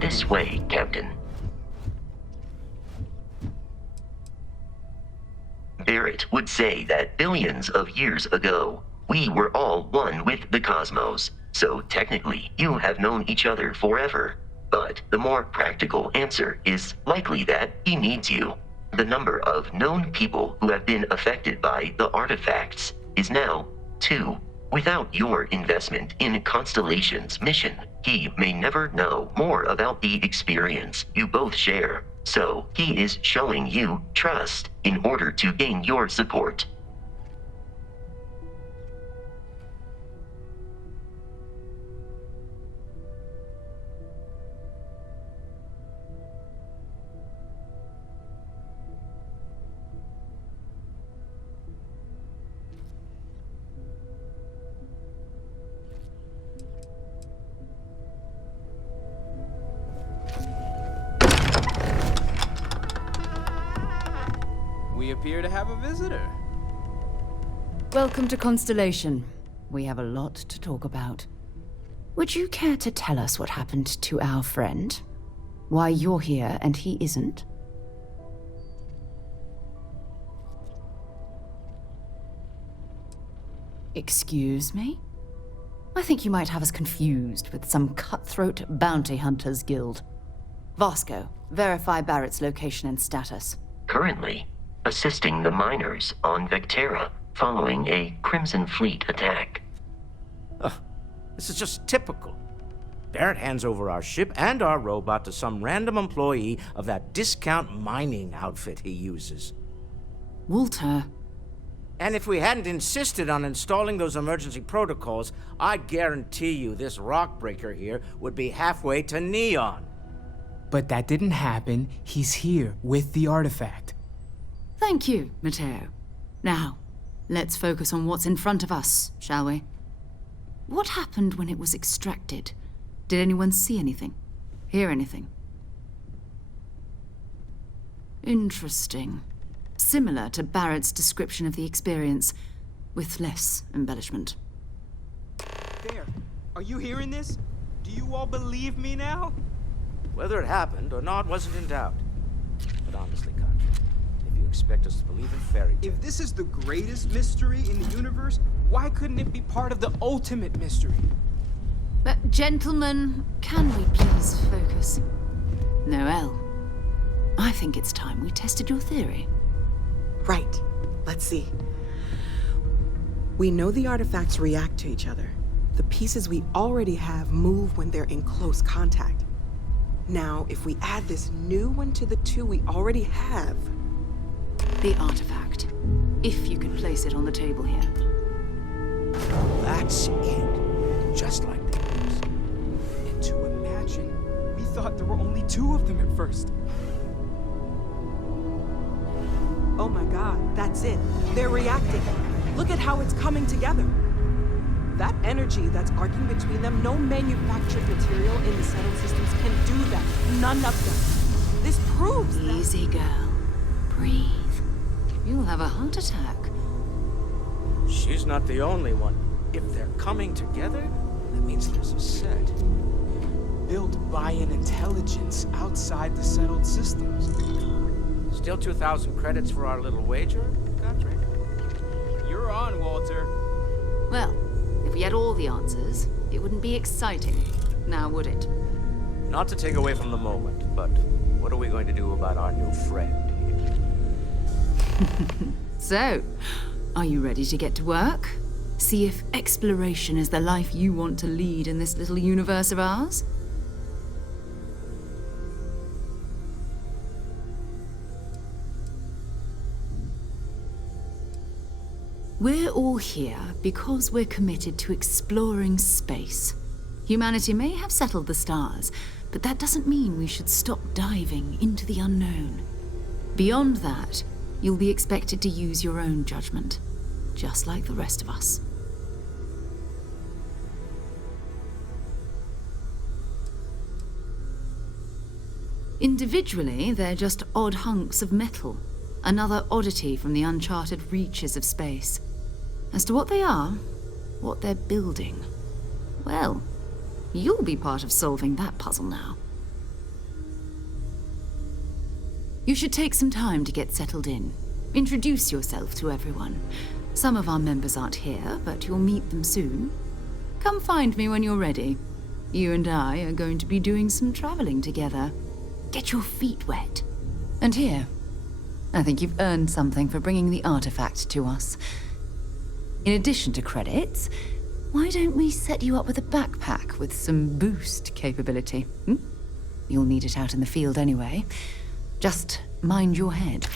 This way, Captain. Barrett would say that billions of years ago, we were all one with the cosmos, so technically you have known each other forever. But the more practical answer is likely that he needs you. The number of known people who have been affected by the artifacts is now 2. Without your investment in Constellation's mission, he may never know more about the experience you both share. So he is showing you trust in order to gain your support. We appear to have a visitor. Welcome to Constellation. We have a lot to talk about. Would you care to tell us what happened to our friend? Why you're here and he isn't? Excuse me? I think you might have us confused with some cutthroat bounty hunters guild. Vasco, verify Barrett's location and status. Currently, assisting the miners on Vectera following a Crimson Fleet attack. This is just typical. Barrett hands over our ship and our robot to some random employee of that discount mining outfit he uses. Walter. And if we hadn't insisted on installing those emergency protocols, I guarantee you this rock breaker here would be halfway to Neon. But that didn't happen. He's here with the artifact. Thank you, Matteo. Now, let's focus on what's in front of us, shall we? What happened when it was extracted? Did anyone see anything? Hear anything? Interesting. Similar to Barrett's description of the experience, with less embellishment. There. Are you hearing this? Do you all believe me now? Whether it happened or not wasn't in doubt. But honestly, Contra, if you expect us to believe in fairy tales... If this is the greatest mystery in the universe, why couldn't it be part of the ultimate mystery? But gentlemen, can we please focus? Noel, I think it's time we tested your theory. Right. Let's see. We know the artifacts react to each other. The pieces we already have move when they're in close contact. Now, if we add this new one to the two we already have... The artifact. If you could place it on the table here. That's it. Just like the others. And to imagine, we thought there were only 2 of them at first. Oh my god, that's it. They're reacting. Look at how it's coming together. That energy that's arcing between them, no manufactured material in the settled systems can do that. None of them. This proves that... Easy, girl. Breathe. You'll have a heart attack. She's not the only one. If they're coming together, that means there's a set. Built by an intelligence outside the settled systems. Still 2,000 credits for our little wager, Patrick? You're on, Walter. Well, if we had all the answers, it wouldn't be exciting. Now, would it? Not to take away from the moment, but what are we going to do about our new friend here? So, are you ready to get to work? See if exploration is the life you want to lead in this little universe of ours? We're all here because we're committed to exploring space. Humanity may have settled the stars, but that doesn't mean we should stop diving into the unknown. Beyond that, you'll be expected to use your own judgment, just like the rest of us. Individually, they're just odd hunks of metal, another oddity from the uncharted reaches of space. As to what they are, what they're building, well, you'll be part of solving that puzzle now. You should take some time to get settled in. Introduce yourself to everyone. Some of our members aren't here, but you'll meet them soon. Come find me when you're ready. You and I are going to be doing some traveling together. Get your feet wet. And here, I think you've earned something for bringing the artifact to us. In addition to credits, why don't we set you up with a backpack with some boost capability? You'll need it out in the field anyway. Just mind your head.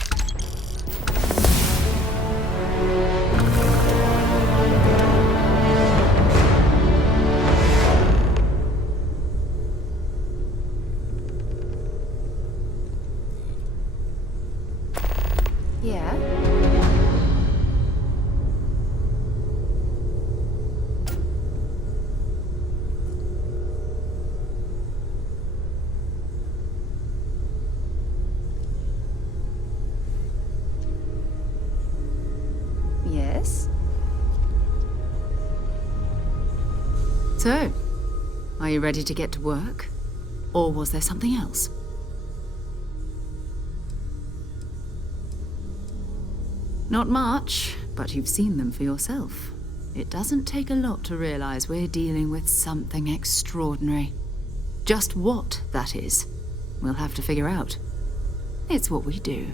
Yeah? Yes? So, are you ready to get to work? Or was there something else? Not much, but you've seen them for yourself. It doesn't take a lot to realize we're dealing with something extraordinary. Just what that is, we'll have to figure out. It's what we do.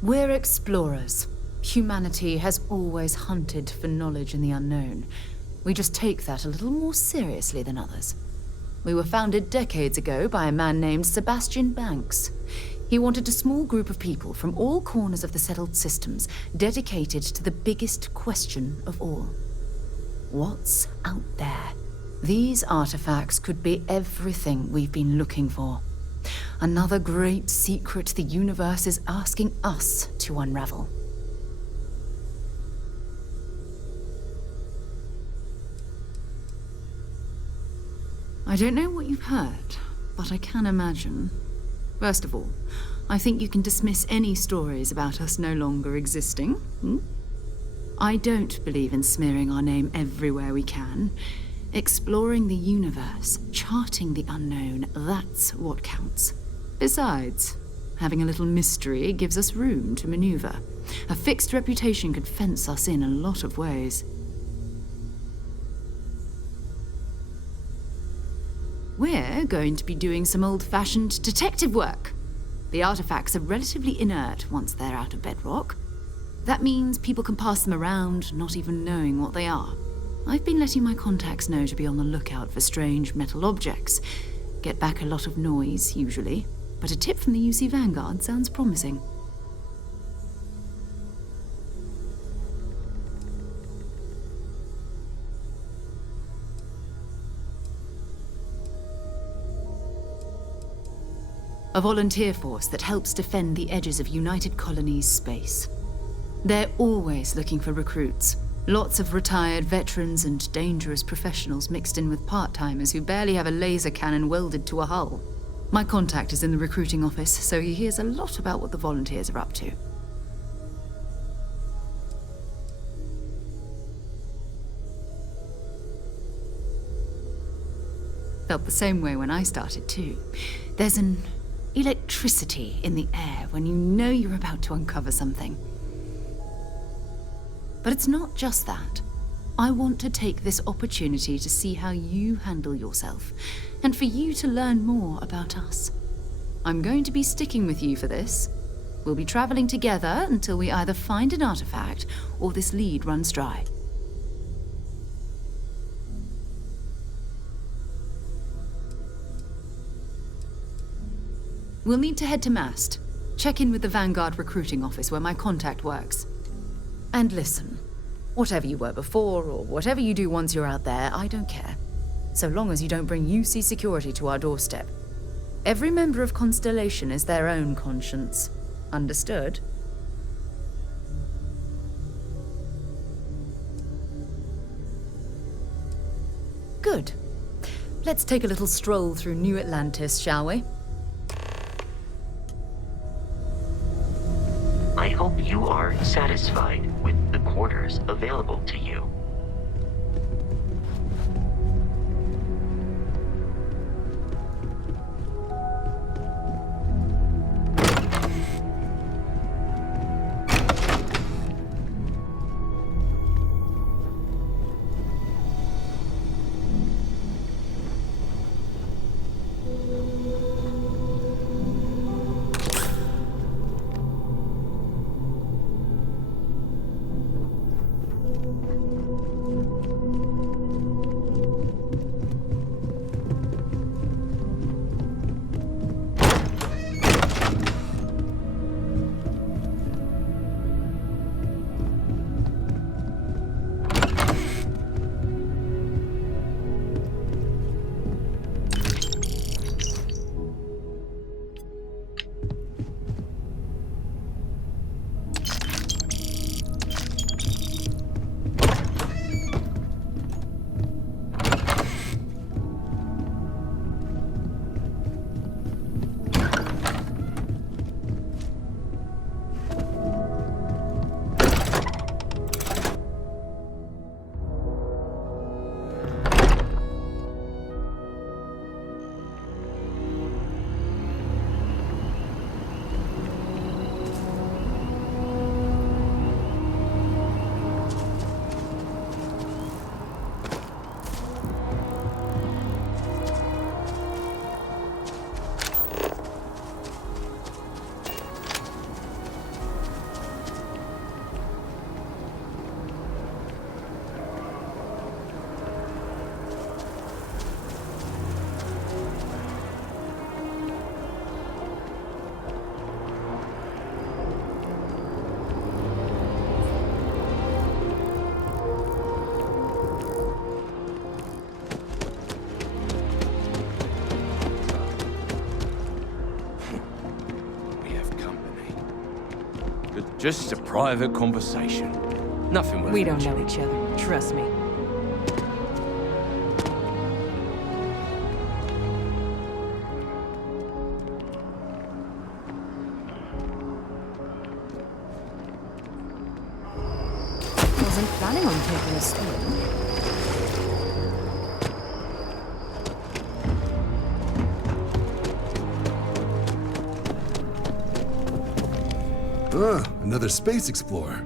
We're explorers. Humanity has always hunted for knowledge in the unknown. We just take that a little more seriously than others. We were founded decades ago by a man named Sebastian Banks. He wanted a small group of people from all corners of the settled systems dedicated to the biggest question of all. What's out there? These artifacts could be everything we've been looking for. Another great secret the universe is asking us to unravel. I don't know what you've heard, but I can imagine. First of all, I think you can dismiss any stories about us no longer existing. I don't believe in smearing our name everywhere we can. Exploring the universe, charting the unknown, that's what counts. Besides, Having a little mystery gives us room to maneuver. A fixed reputation could fence us in a lot of ways. We're going to be doing some old-fashioned detective work. The artifacts are relatively inert once they're out of bedrock. That means people can pass them around, not even knowing what they are. I've been letting my contacts know to be on the lookout for strange metal objects. Get back a lot of noise, usually, but a tip from the UC Vanguard sounds promising. A volunteer force that helps defend the edges of United Colonies space. They're always looking for recruits. Lots of retired veterans and dangerous professionals mixed in with part-timers who barely have a laser cannon welded to a hull. My contact is in the recruiting office, so he hears a lot about what the volunteers are up to. Felt the same way when I started too. There's an electricity in the air when you know you're about to uncover something. But it's not just that. I want to take this opportunity to see how you handle yourself, and for you to learn more about us. I'm going to be sticking with you for this. We'll be traveling together until we either find an artifact or this lead runs dry. We'll need to head to Mast. Check in with the Vanguard recruiting office where my contact works. And listen, whatever you were before or whatever you do once you're out there, I don't care. So long as you don't bring UC security to our doorstep. Every member of Constellation is their own conscience. Understood? Good. Let's take a little stroll through New Atlantis, shall we? I hope you are satisfied with the quarters available to you. Just a private conversation. Nothing worth We don't mentioning. know each other. Trust me. Wasn't planning on taking a swim. Another space explorer.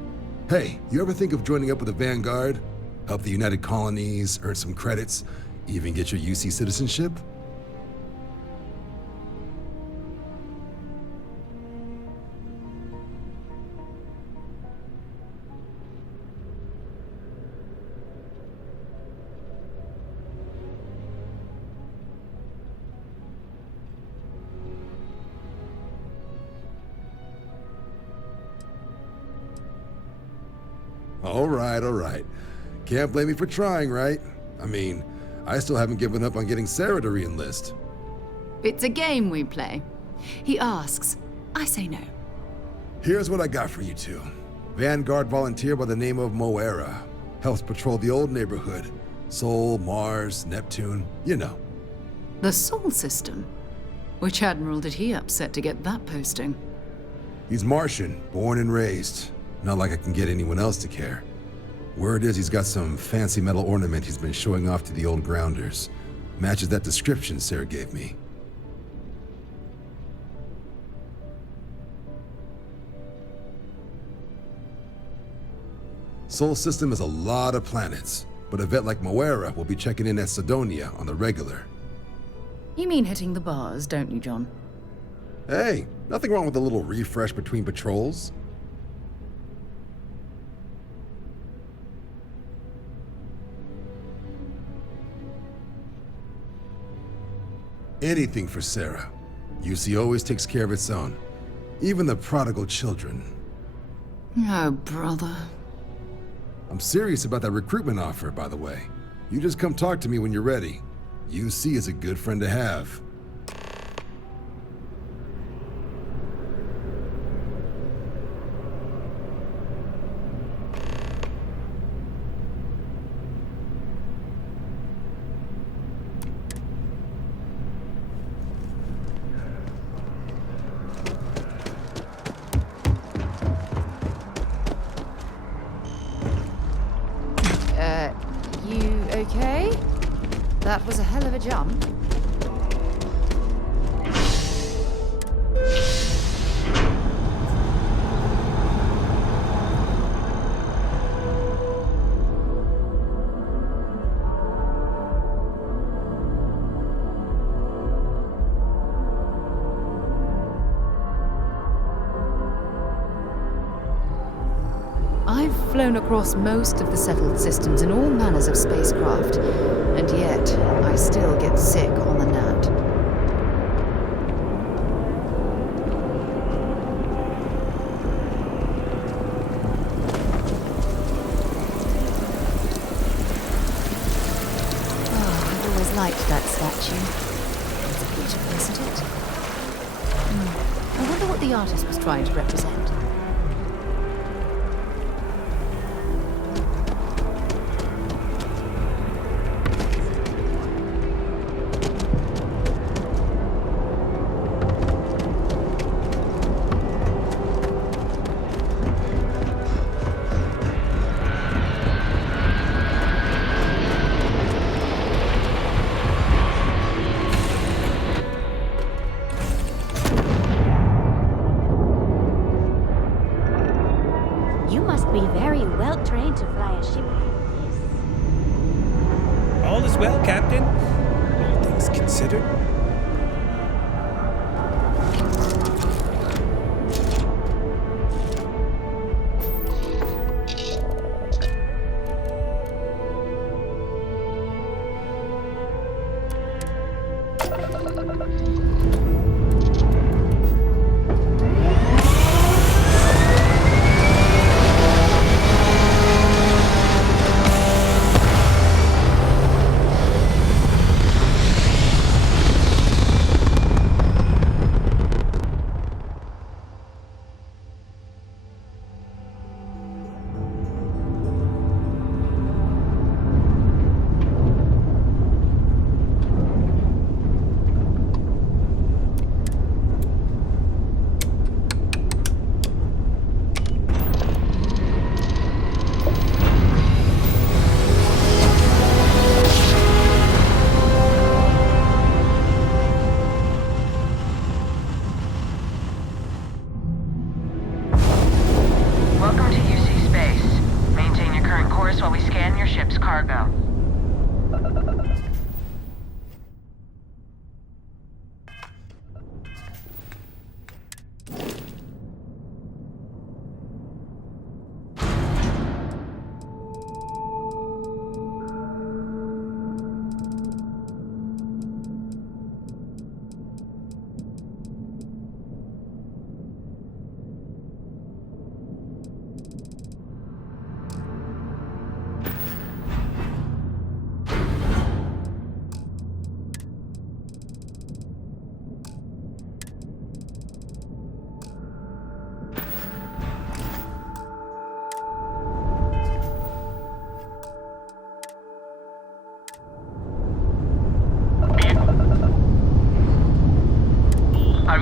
Hey, you ever think of joining up with the Vanguard? Help the United Colonies, earn some credits, even get your UC citizenship? All right. Can't blame me for trying, right? I mean, I still haven't given up on getting Sarah to re-enlist. It's a game we play. He asks, I say no. Here's what I got for you two. Vanguard volunteer by the name of Moera. Helps patrol the old neighborhood. Sol, Mars, Neptune, you know. The Sol system? Which admiral did he upset to get that posting? He's Martian, born and raised. Not like I can get anyone else to care. Word is he's got some fancy metal ornament he's been showing off to the old grounders. Matches that description Sarah gave me. Sol system has a lot of planets, but a vet like Moera will be checking in at Sidonia on the regular. You mean hitting the bars, don't you, John? Hey, nothing wrong with a little refresh between patrols. Anything for Sarah. UC always takes care of its own. Even the prodigal children. Oh, brother. I'm serious about that recruitment offer, by the way. You just come talk to me when you're ready. UC is a good friend to have. You okay? That was a hell of a jump. I've flown across most of the settled systems in all manners of spacecraft, and yet I still get sick on the gnat. Oh, I've always liked that statue. It's beautiful, isn't it? I wonder what the artist was trying to represent. You must be very well trained to fly a ship like this. All is well, Captain. All things considered.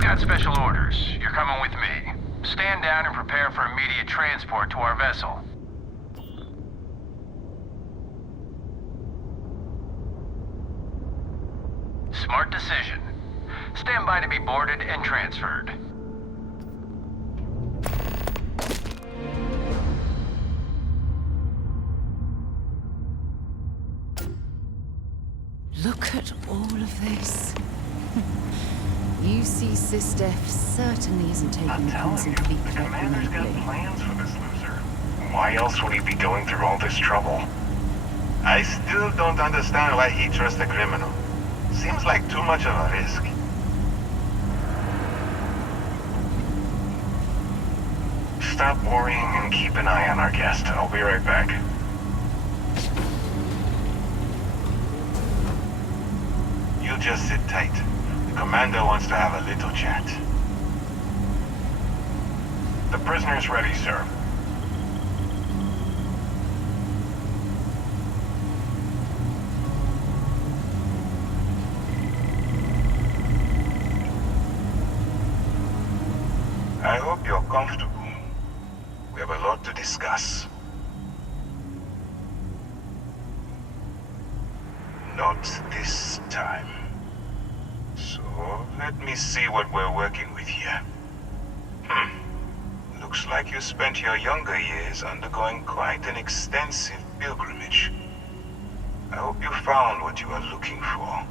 I've got special orders. You're coming with me. Stand down and prepare for immediate transport to our vessel. Smart decision. Stand by to be boarded and transferred. Look at all of this. UC Sistef certainly isn't taking the Crimson Fleet threat lightly. Plans for this loser. Why else would he be going through all this trouble? I still don't understand why he trusts a criminal. Seems like too much of a risk. Stop worrying and keep an eye on our guest. I'll be right back. You just sit tight. The commander wants to have a little chat. The prisoner's ready, sir. I hope you're comfortable. We have a lot to discuss. Not this time. So, let me see what we're working with here. Looks like you spent your younger years undergoing quite an extensive pilgrimage. I hope you found what you were looking for.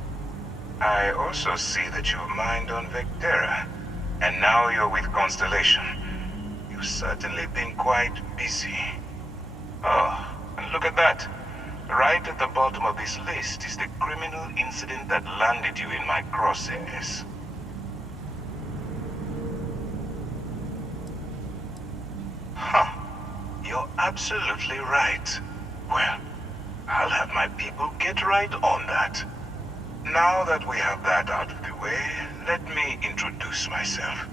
I also see that you've mined on Vectera, and now you're with Constellation. You've certainly been quite busy. Oh, and look at that. Right at the bottom of this list is the criminal incident that landed you in my crosshairs. Huh. You're absolutely right. Well, I'll have my people get right on that. Now that we have that out of the way, let me introduce myself.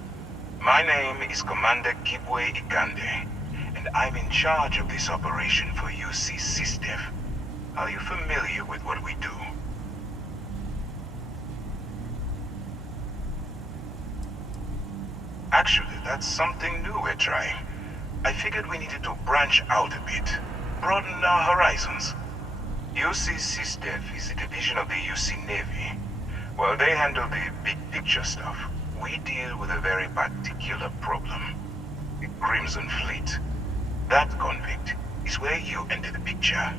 My name is Commander Kibwe Ikande, and I'm in charge of this operation for UC Sistef. Are you familiar with what we do? Actually, that's something new we're trying. I figured we needed to branch out a bit, broaden our horizons. UC Sistef is a division of the UC Navy. While they handle the big picture stuff, we deal with a very particular problem. The Crimson Fleet. That convict is where you enter the picture.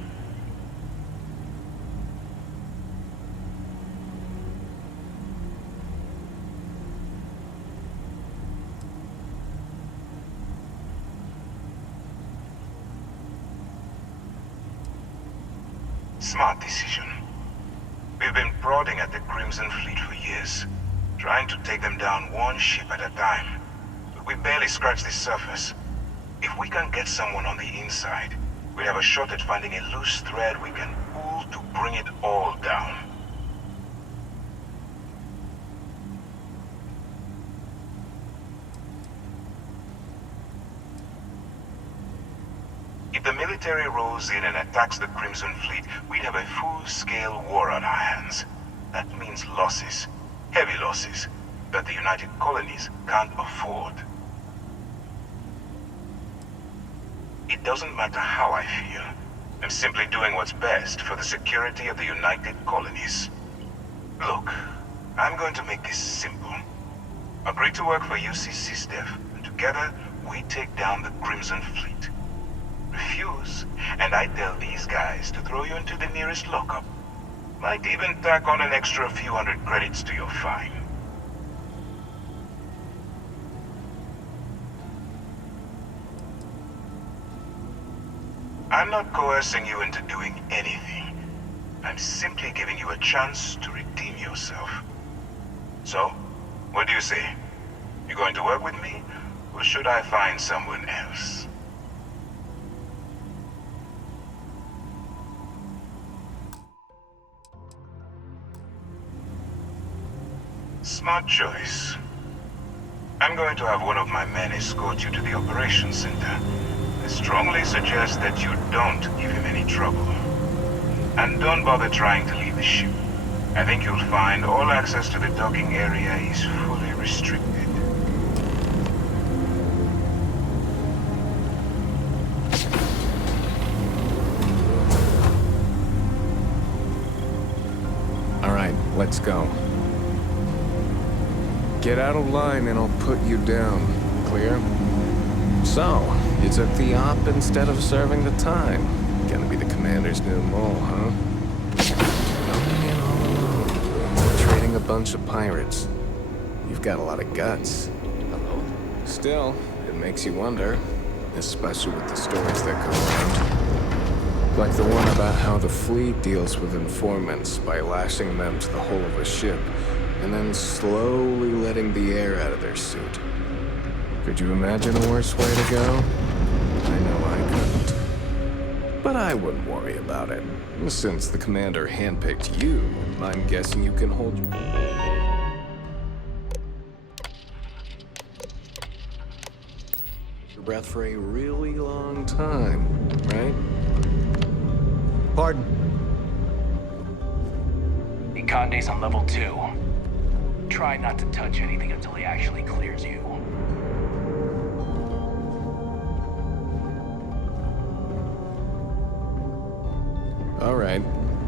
Smart decision. We've been prodding at the Crimson Fleet for years, trying to take them down one ship at a time. But we barely scratched the surface. If we can get someone on the inside, we have a shot at finding a loose thread we can pull to bring it all down. If the military rolls in and attacks the Crimson Fleet, we'd have a full-scale war on our hands. That means losses. Heavy losses. That the United Colonies can't afford. It doesn't matter how I feel. I'm simply doing what's best for the security of the United Colonies. Look, I'm going to make this simple. Agree to work for UC Sistef, and together we take down the Crimson Fleet. Refuse, and I tell these guys to throw you into the nearest lockup. Might even tack on an extra few hundred credits to your fine. I'm not coercing you into doing anything. I'm simply giving you a chance to redeem yourself. So, what do you say? You going to work with me, or should I find someone else? Smart choice. I'm going to have one of my men escort you to the operations center. I strongly suggest that you don't give him any trouble. And don't bother trying to leave the ship. I think you'll find all access to the docking area is fully restricted. Let's go. Get out of line and I'll put you down. Clear? So, you took the op instead of serving the time. Gonna be the commander's new mole, huh? Coming in all alone. Trading a bunch of pirates. You've got a lot of guts. Hello? Still, it makes you wonder. Especially with the stories that go around. Like the one about how the fleet deals with informants by lashing them to the hull of a ship and then slowly letting the air out of their suit. Could you imagine a worse way to go? I know I couldn't. But I wouldn't worry about it. Since the commander handpicked you, I'm guessing you can hold your breath for a really long time, right? Pardon? Ikande's on level 2. Try not to touch anything until he actually clears you. All right.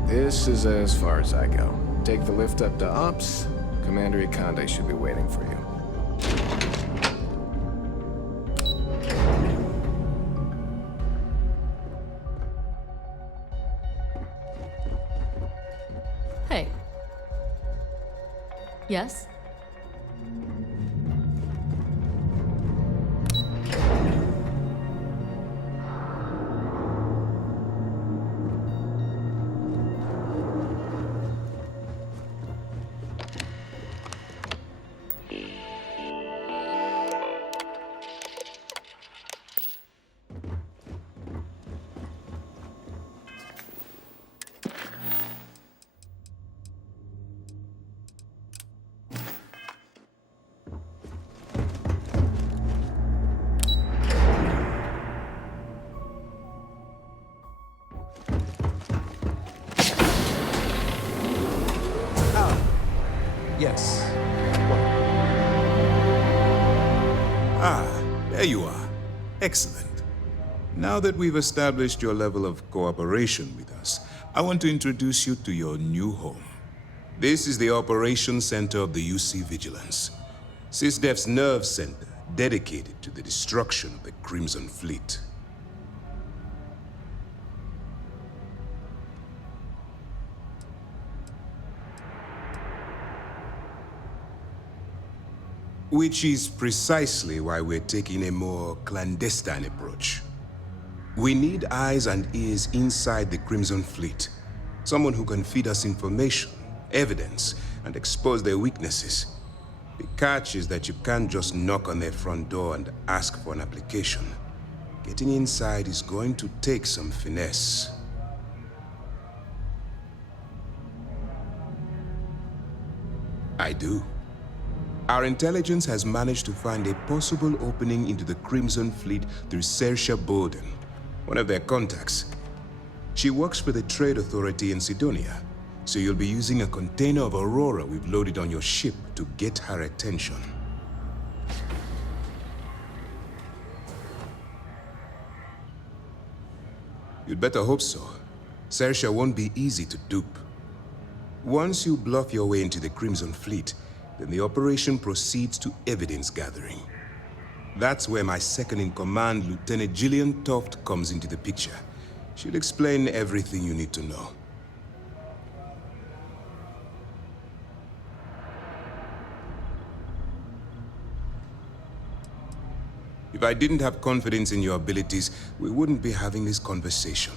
This is as far as I go. Take the lift up to Ops. Commander Ikande should be waiting for you. Hey. Yes? Yes. Ah, there you are. Excellent. Now that we've established your level of cooperation with us, I want to introduce you to your new home. This is the Operations Center of the UC Vigilance, SysDef's nerve center dedicated to the destruction of the Crimson Fleet. Which is precisely why we're taking a more clandestine approach. We need eyes and ears inside the Crimson Fleet. Someone who can feed us information, evidence, and expose their weaknesses. The catch is that you can't just knock on their front door and ask for an application. Getting inside is going to take some finesse. I do. Our intelligence has managed to find a possible opening into the Crimson Fleet through Saoirse Bowden, one of their contacts. She works for the Trade Authority in Sidonia, so you'll be using a container of Aurora we've loaded on your ship to get her attention. You'd better hope so. Saoirse won't be easy to dupe. Once you bluff your way into the Crimson Fleet, then the operation proceeds to evidence gathering. That's where my second-in-command, Lieutenant Gillian Toft, comes into the picture. She'll explain everything you need to know. If I didn't have confidence in your abilities, we wouldn't be having this conversation.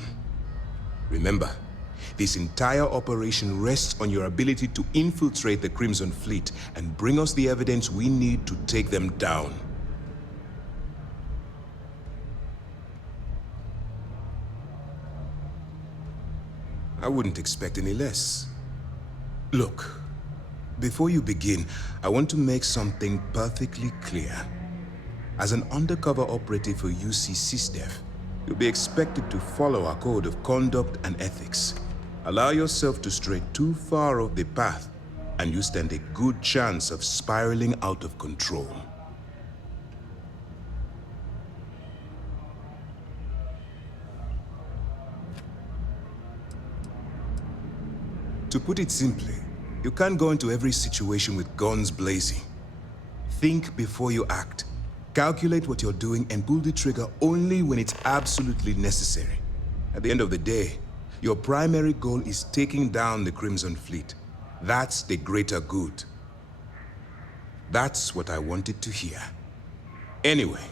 Remember, this entire operation rests on your ability to infiltrate the Crimson Fleet and bring us the evidence we need to take them down. I wouldn't expect any less. Look, before you begin, I want to make something perfectly clear. As an undercover operative for UC SysDef, you'll be expected to follow our code of conduct and ethics. Allow yourself to stray too far off the path, and you stand a good chance of spiraling out of control. To put it simply, You can't go into every situation with guns blazing. Think before you act. Calculate what you're doing and pull the trigger only when it's absolutely necessary. At the end of the day, your primary goal is taking down the Crimson Fleet. That's the greater good. That's what I wanted to hear. Anyway,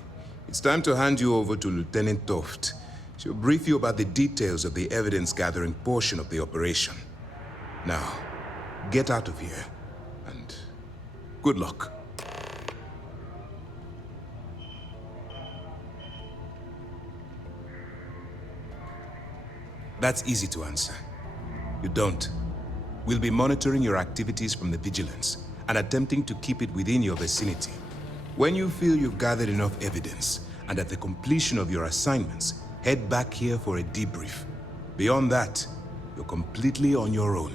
it's time to hand you over to Lieutenant Toft. She'll brief you about the details of the evidence-gathering portion of the operation. Now, get out of here, and good luck. That's easy to answer. You don't. We'll be monitoring your activities from the Vigilance and attempting to keep it within your vicinity. When you feel you've gathered enough evidence, and at the completion of your assignments, head back here for a debrief. Beyond that, you're completely on your own.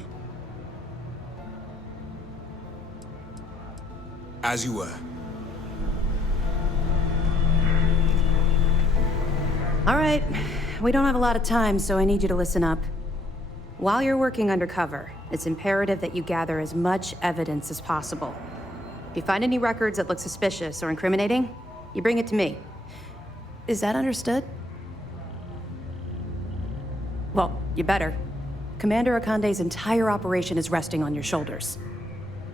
As you were. All right. We don't have a lot of time, so I need you to listen up. While you're working undercover, it's imperative that you gather as much evidence as possible. If you find any records that look suspicious or incriminating, you bring it to me. Is that understood? Well, you better. Commander Akande's entire operation is resting on your shoulders.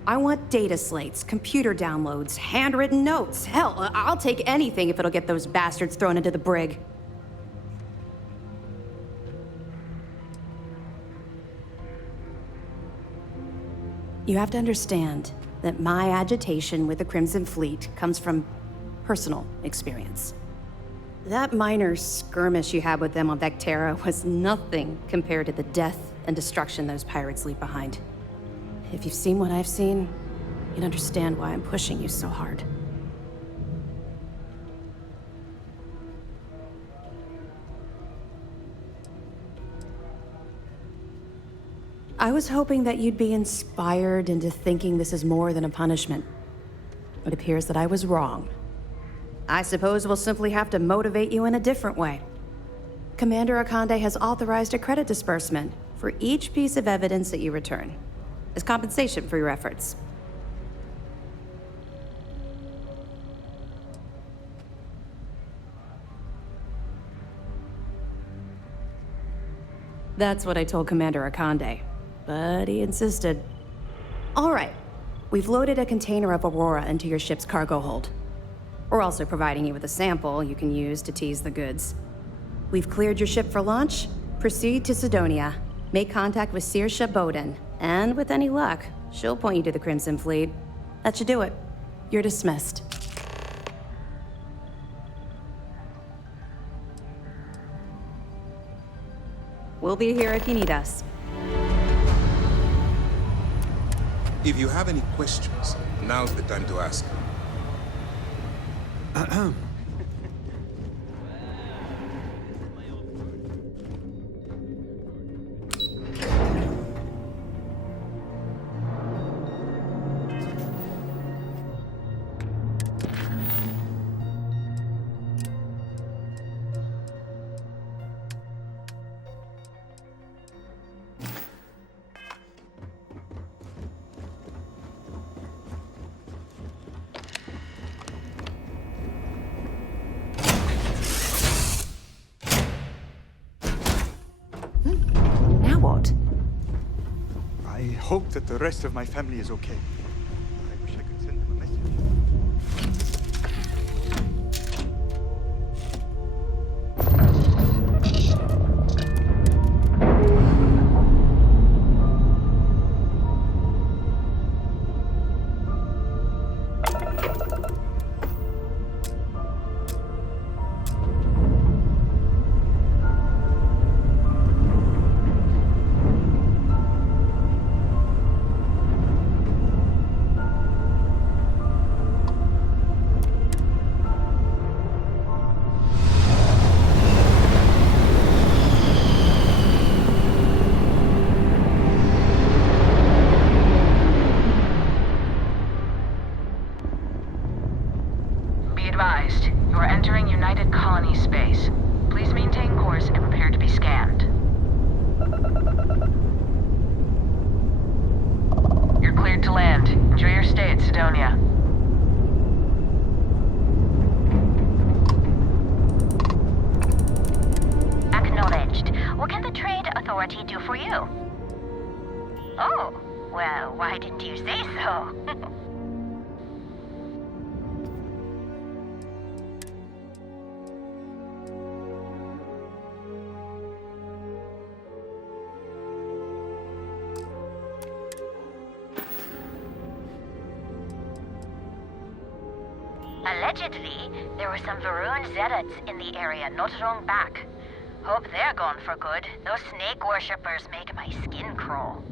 I want data slates, computer downloads, handwritten notes. Hell, I'll take anything if it'll get those bastards thrown into the brig. You have to understand that my agitation with the Crimson Fleet comes from personal experience. That minor skirmish you had with them on Vectera was nothing compared to the death and destruction those pirates leave behind. If you've seen what I've seen, you'd understand why I'm pushing you so hard. I was hoping that you'd be inspired into thinking this is more than a punishment. It appears that I was wrong. I suppose we'll simply have to motivate you in a different way. Commander Akande has authorized a credit disbursement for each piece of evidence that you return, as compensation for your efforts. That's what I told Commander Akande, but he insisted. All right, we've loaded a container of Aurora into your ship's cargo hold. We're also providing you with a sample you can use to tease the goods. We've cleared your ship for launch. Proceed to Sidonia. Make contact with Saoirse Bowden, and with any luck, she'll point you to the Crimson Fleet. That should do it. You're dismissed. We'll be here if you need us. If you have any questions, now's the time to ask. Now what? I hope that the rest of my family is okay. I wish I could send them a message. Be advised, you are entering United Colony space. Please maintain course and prepare to be scanned. Cleared to land. Enjoy your stay at Sidonia. Acknowledged. What can the Trade Authority do for you? Oh, well, why didn't you say so? Allegedly, there were some Varun Zealots in the area not long back. Hope they're gone for good. Those snake worshippers make my skin crawl.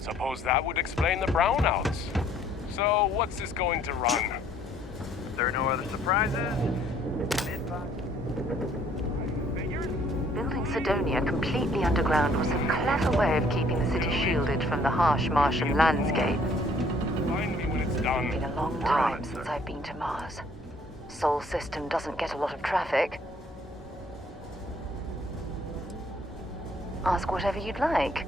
Suppose that would explain the brownouts. So, what's this going to run? If there are no other surprises, Building Sidonia completely underground was a clever way of keeping the city shielded from the harsh Martian landscape. Find me when it's done. It's been a long time since I've been to Mars. Sol system doesn't get a lot of traffic. Ask whatever you'd like.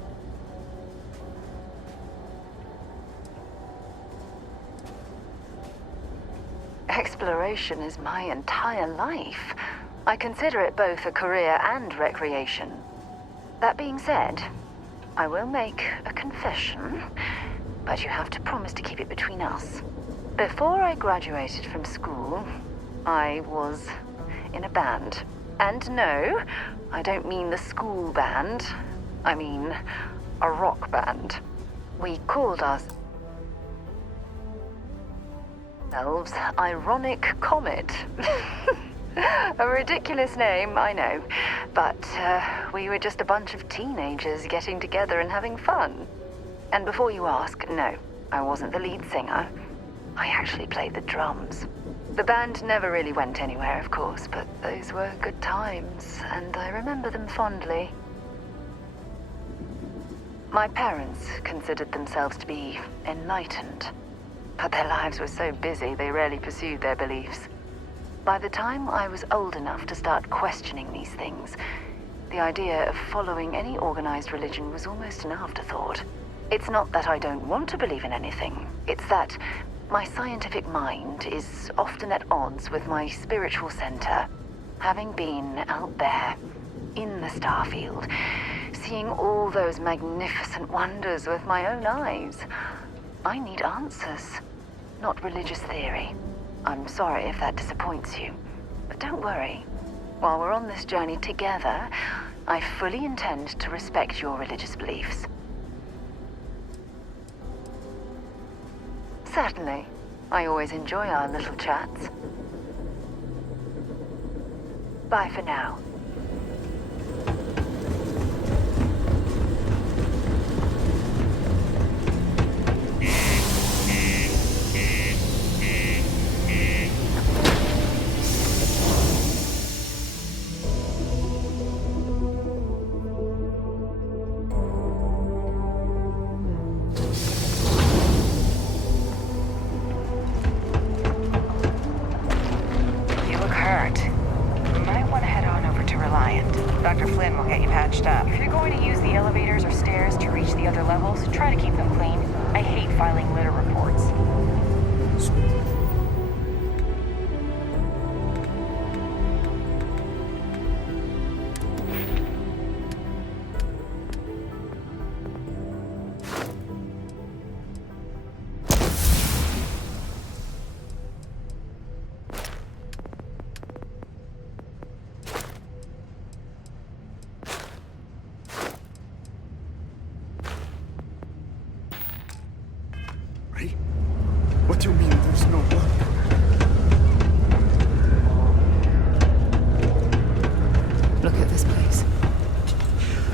Exploration is my entire life. I consider it both a career and recreation. That being said, I will make a confession, but you have to promise to keep it between us. Before I graduated from school, I was in a band. And no, I don't mean the school band. I mean a rock band. We called ourselves Ironic Comet. A ridiculous name, I know. But we were just a bunch of teenagers getting together and having fun. And before you ask, no, I wasn't the lead singer. I actually played the drums. The band never really went anywhere, of course, but those were good times, and I remember them fondly. My parents considered themselves to be enlightened, but their lives were so busy they rarely pursued their beliefs. By the time I was old enough to start questioning these things, the idea of following any organized religion was almost an afterthought. It's not that I don't want to believe in anything, it's that my scientific mind is often at odds with my spiritual center. Having been out there, in the Starfield, seeing all those magnificent wonders with my own eyes, I need answers, not religious theory. I'm sorry if that disappoints you, but don't worry. While we're on this journey together, I fully intend to respect your religious beliefs. Certainly. I always enjoy our little chats. Bye for now. Dr. Flynn will get you patched up. If you're going to use the elevators or stairs to reach the other levels, try to keep them clean. I hate filing litter reports.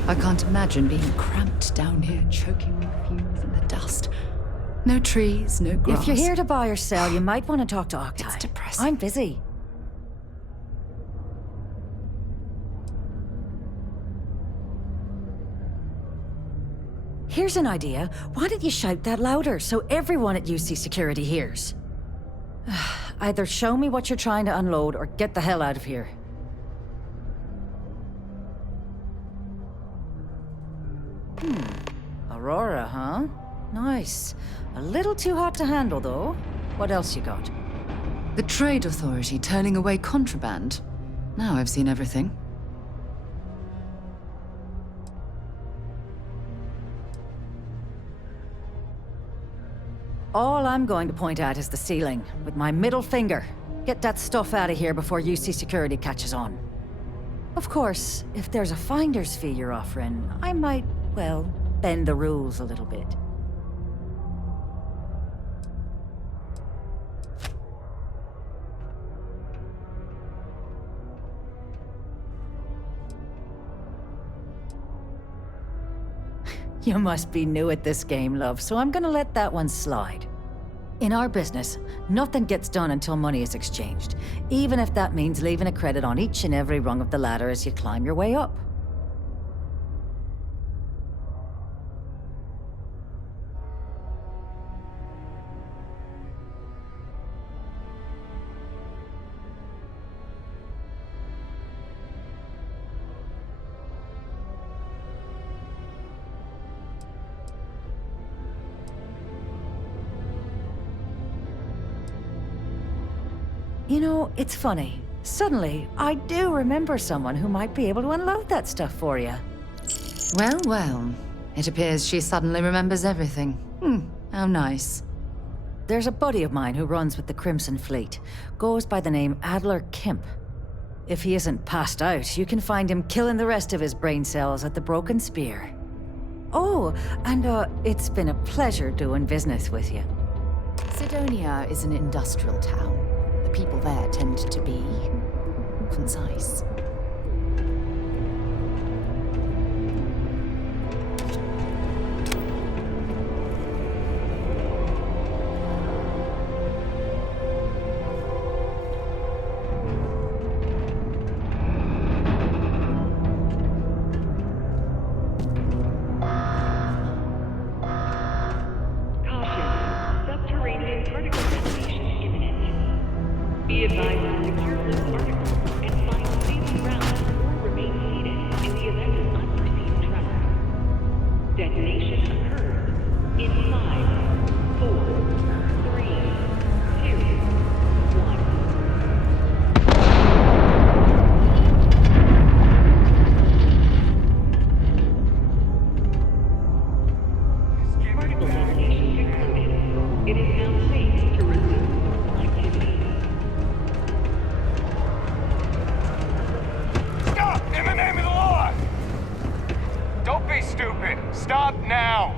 I can't imagine being cramped down here, choking with fumes and the dust. No trees, no grass. If you're here to buy or sell, you might want to talk to Octai. It's depressing. I'm busy. Here's an idea. Why don't you shout that louder so everyone at UC Security hears? Either show me what you're trying to unload or get the hell out of here. Aurora, huh? Nice. A little too hot to handle, though. What else you got? The Trade Authority turning away contraband. Now I've seen everything. All I'm going to point at is the ceiling, with my middle finger. Get that stuff out of here before UC Security catches on. Of course, if there's a finder's fee you're offering, I might, well, bend the rules a little bit. You must be new at this game, love, so I'm gonna let that one slide. In our business, nothing gets done until money is exchanged, even if that means leaving a credit on each and every rung of the ladder as you climb your way up. You know, it's funny. Suddenly, I do remember someone who might be able to unload that stuff for you. Well, well. It appears she suddenly remembers everything. How nice. There's a buddy of mine who runs with the Crimson Fleet. Goes by the name Adler Kemp. If he isn't passed out, you can find him killing the rest of his brain cells at the Broken Spear. Oh, and it's been a pleasure doing business with you. Sidonia is an industrial town. The people there tend to be concise. Be advised to secure those articles and find safe ground or remain seated in the event of unforeseen tremor. Detonation occurs in 5, 4, 3, 2, 1. Particle detonation concluded. It is now safe to resume normal activity. Stop! In the name of the law! Don't be stupid! Stop now!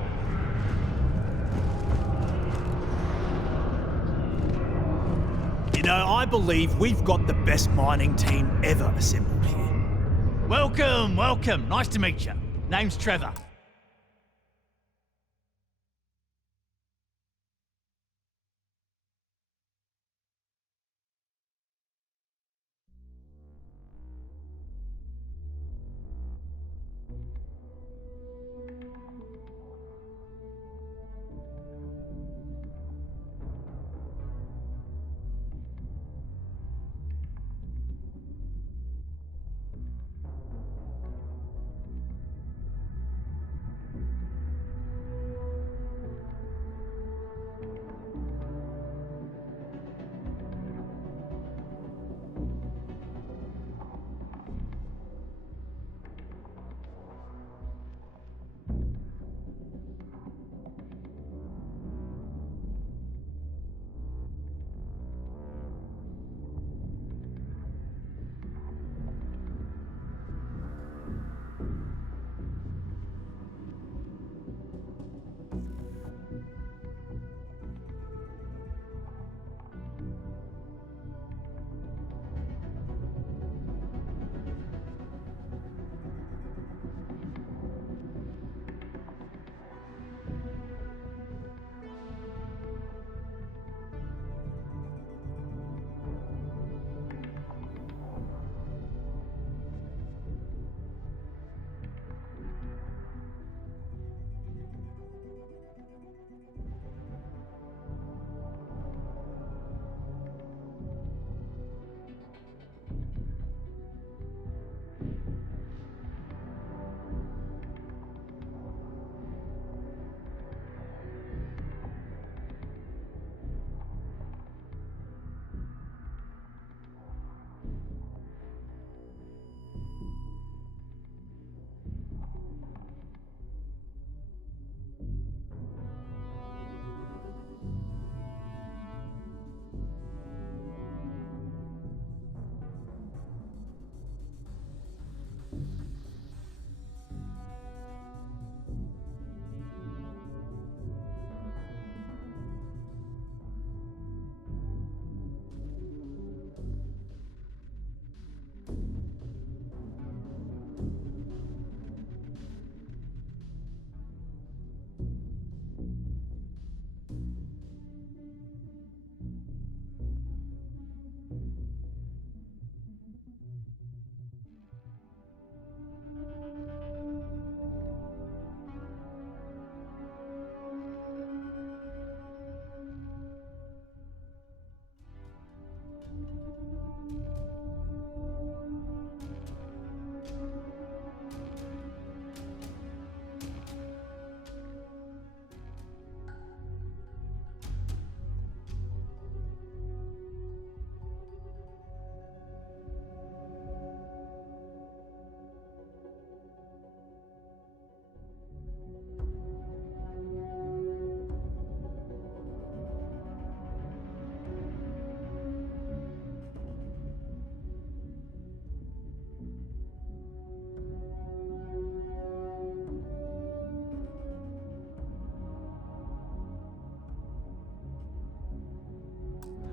You know, I believe we've got the best mining team ever assembled here. Welcome, welcome. Nice to meet you. Name's Trevor.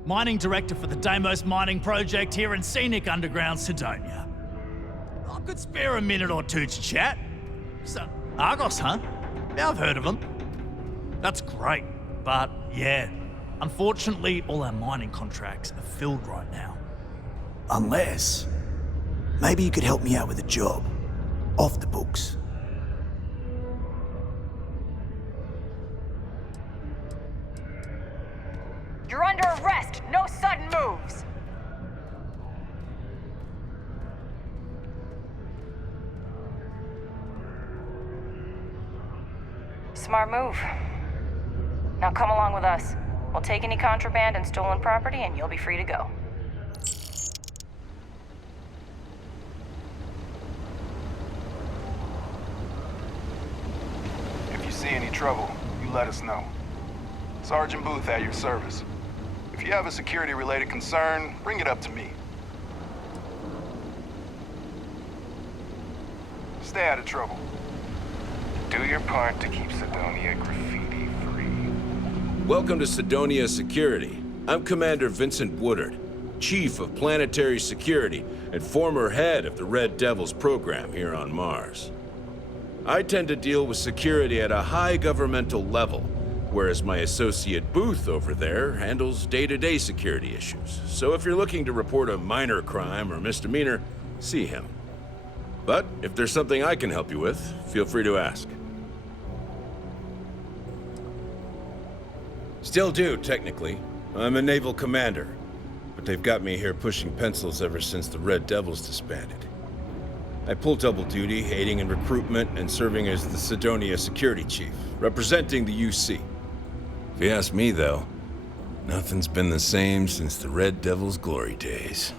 Mining Director for the Deimos Mining Project here in scenic underground Sidonia. I could spare a minute or two to chat. So, Argos, huh? Yeah, I've heard of them. That's great, but yeah, unfortunately all our mining contracts are filled right now. Unless, maybe you could help me out with a job. Off the books. You're under arrest! No sudden moves! Smart move. Now come along with us. We'll take any contraband and stolen property and you'll be free to go. If you see any trouble, you let us know. Sergeant Booth at your service. If you have a security-related concern, bring it up to me. Stay out of trouble. Do your part to keep Sidonia graffiti-free. Welcome to Sidonia Security. I'm Commander Vincent Woodard, Chief of Planetary Security and former head of the Red Devils program here on Mars. I tend to deal with security at a high governmental level, whereas my associate Booth over there handles day-to-day security issues. So if you're looking to report a minor crime or misdemeanor, see him. But if there's something I can help you with, feel free to ask. Still do, technically. I'm a naval commander, but they've got me here pushing pencils ever since the Red Devils disbanded. I pull double duty, aiding in recruitment and serving as the Sidonia Security Chief, representing the UC. If you ask me, though, nothing's been the same since the Red Devils' glory days.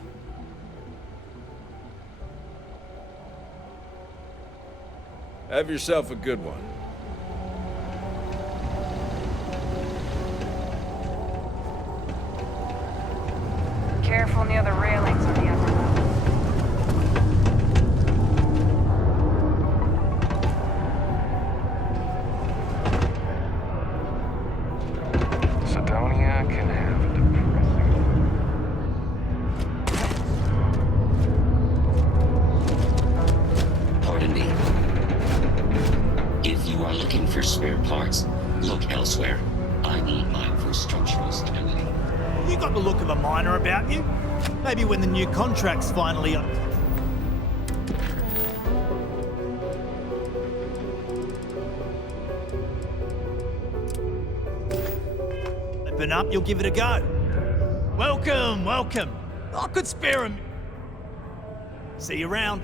Have yourself a good one. Careful near the railings on the upper level. Sidonia can have a depressing. Pardon me. If you are looking for spare parts, look elsewhere. I need mine for structural stability. You got the look of a miner about you. Maybe when the new contract's finally up. Open up, you'll give it a go. Welcome, welcome. I could spare him. See you around.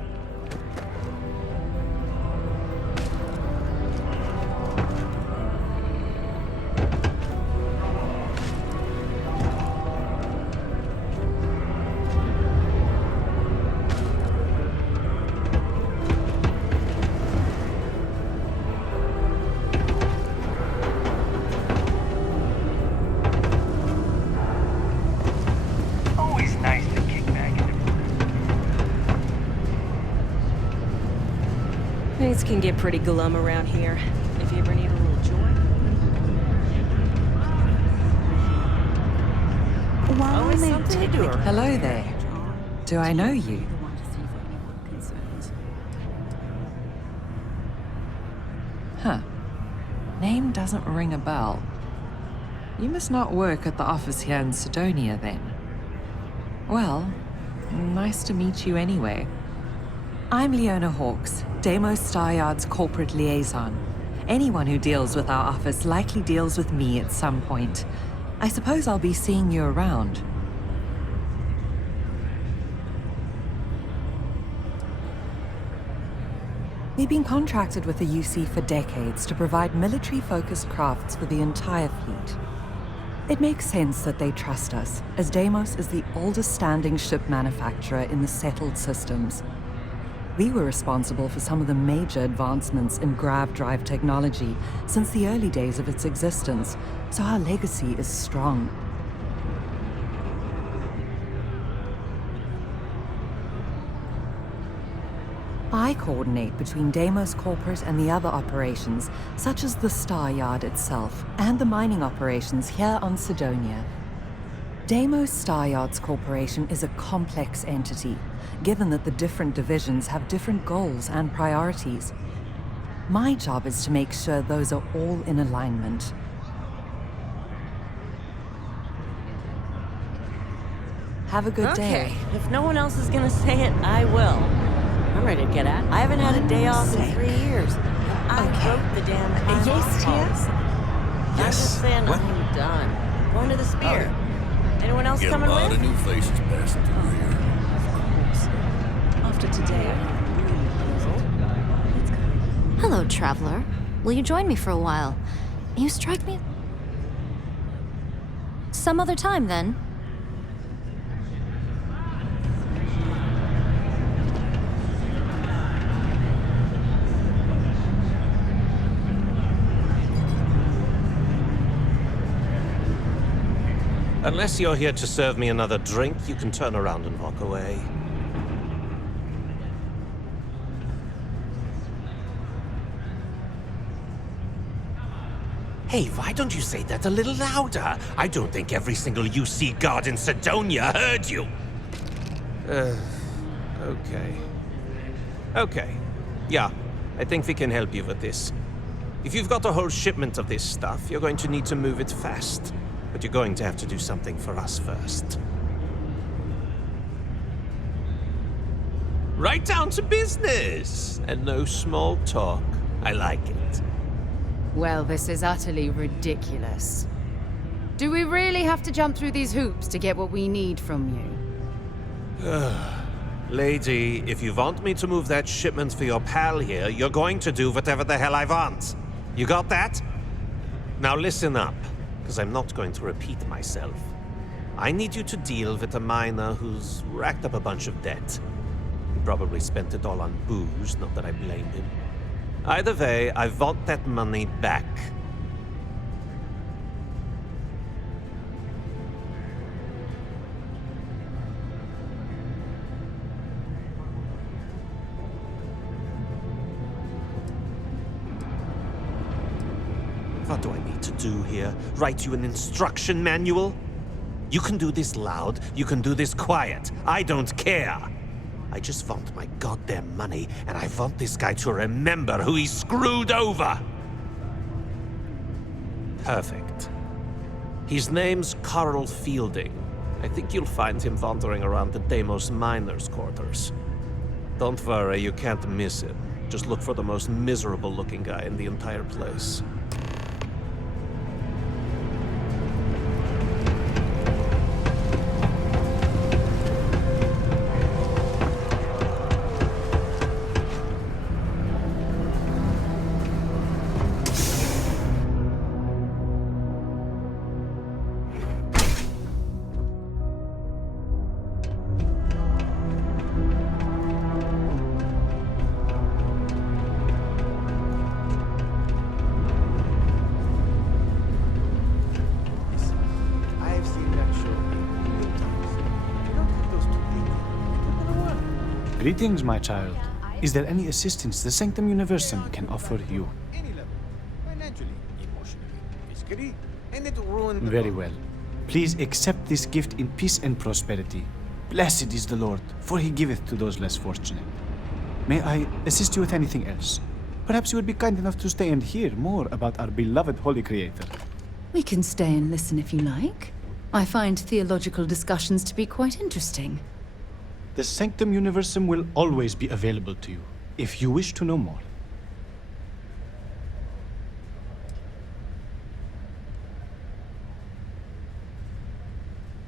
Always nice to kick back into Things can get pretty glum around here. If you ever need a little joy. Always something to do. Hello there. Do I know you? Huh. Name doesn't ring a bell. You must not work at the office here in Sidonia, then. Well, nice to meet you anyway. I'm Leona Hawks, Deimos Staryard's corporate liaison. Anyone who deals with our office likely deals with me at some point. I suppose I'll be seeing you around. We've been contracted with the UC for decades to provide military-focused crafts for the entire fleet. It makes sense that they trust us, as Deimos is the oldest standing ship manufacturer in the settled systems. We were responsible for some of the major advancements in grav drive technology since the early days of its existence, so our legacy is strong. I coordinate between Deimos Corporate and the other operations, such as the Staryard itself, and the mining operations here on Sidonia. Deimos Star Yards Corporation is a complex entity, given that the different divisions have different goals and priorities. My job is to make sure those are all in alignment. Have a good day. Okay, if no one else is gonna say it, I will. I'm ready to get out. I haven't had a day off in 3 years. I broke the damn time off policy. I'm just saying I'm done. Going to the Spear. Anyone else coming with? A lot of new faces passing through here. After today, Hello, traveler. Will you join me for a while? You strike me... Some other time, then. Unless you're here to serve me another drink, you can turn around and walk away. Hey, why don't you say that a little louder? I don't think every single UC guard in Sidonia heard you. Okay. Okay. Yeah, I think we can help you with this. If you've got a whole shipment of this stuff, you're going to need to move it fast. But you're going to have to do something for us first. Right down to business! And no small talk. I like it. Well, this is utterly ridiculous. Do we really have to jump through these hoops to get what we need from you? Lady, if you want me to move that shipment for your pal here, you're going to do whatever the hell I want. You got that? Now listen up, because I'm not going to repeat myself. I need you to deal with a miner who's racked up a bunch of debt. He probably spent it all on booze, not that I blame him. Either way, I want that money back. What do I need to do here? Write you an instruction manual? You can do this loud, you can do this quiet. I don't care. I just want my goddamn money, and I want this guy to remember who he screwed over. Perfect. His name's Carl Fielding. I think you'll find him wandering around the Deimos miners' quarters. Don't worry, you can't miss him. Just look for the most miserable-looking guy in the entire place. Greetings, my child. Is there any assistance the Sanctum Universum can offer you? Very well. Please accept this gift in peace and prosperity. Blessed is the Lord, for he giveth to those less fortunate. May I assist you with anything else? Perhaps you would be kind enough to stay and hear more about our beloved Holy Creator. We can stay and listen if you like. I find theological discussions to be quite interesting. The Sanctum Universum will always be available to you, if you wish to know more.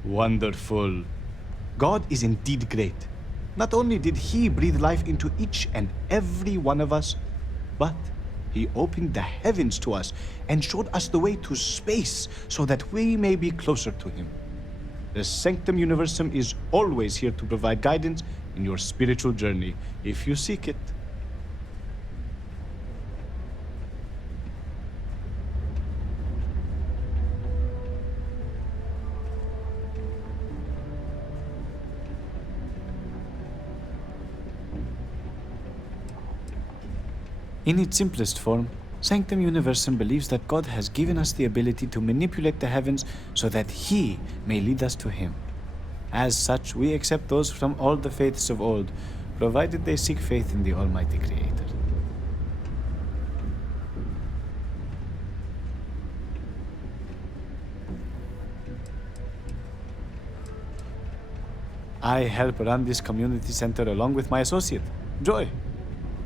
Wonderful. God is indeed great. Not only did he breathe life into each and every one of us, but he opened the heavens to us and showed us the way to space so that we may be closer to him. The Sanctum Universum is always here to provide guidance in your spiritual journey, if you seek it. In its simplest form, Sanctum Universum believes that God has given us the ability to manipulate the heavens so that He may lead us to Him. As such, we accept those from all the faiths of old, provided they seek faith in the Almighty Creator. I help run this community center along with my associate, Joy.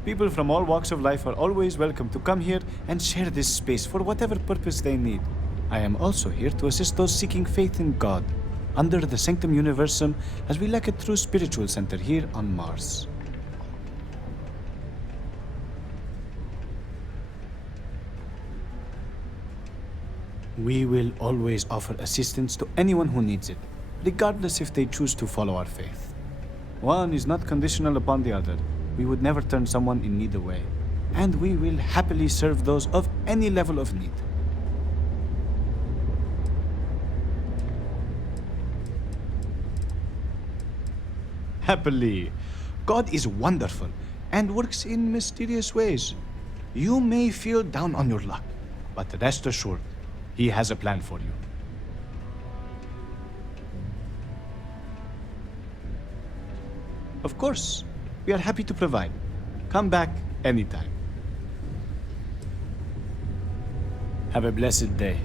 People from all walks of life are always welcome to come here and share this space for whatever purpose they need. I am also here to assist those seeking faith in God, under the Sanctum Universum, as we lack a true spiritual center here on Mars. We will always offer assistance to anyone who needs it, regardless if they choose to follow our faith. One is not conditional upon the other. We would never turn someone in need away, and we will happily serve those of any level of need. Happily. God is wonderful and works in mysterious ways. You may feel down on your luck, but rest assured, He has a plan for you. Of course, we are happy to provide. Come back anytime. Have a blessed day.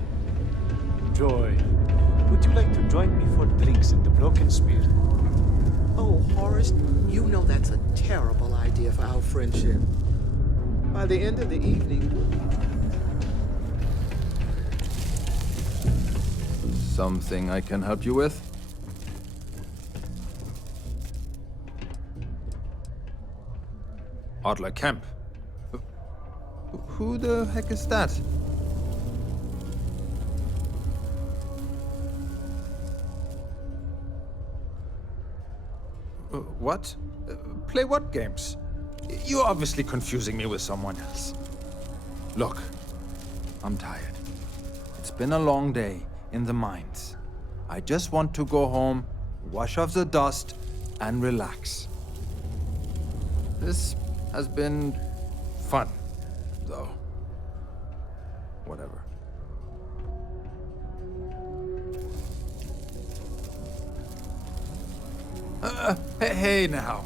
Joy, would you like to join me for drinks at the Broken Spear? Oh, Horace, you know that's a terrible idea for our friendship. By the end of the evening... Something I can help you with? Adler Kemp. Who the heck is that? What? Play what games? You're obviously confusing me with someone else. Look, I'm tired. It's been a long day in the mines. I just want to go home, wash off the dust, and relax. This has been fun, though. Whatever. Hey now.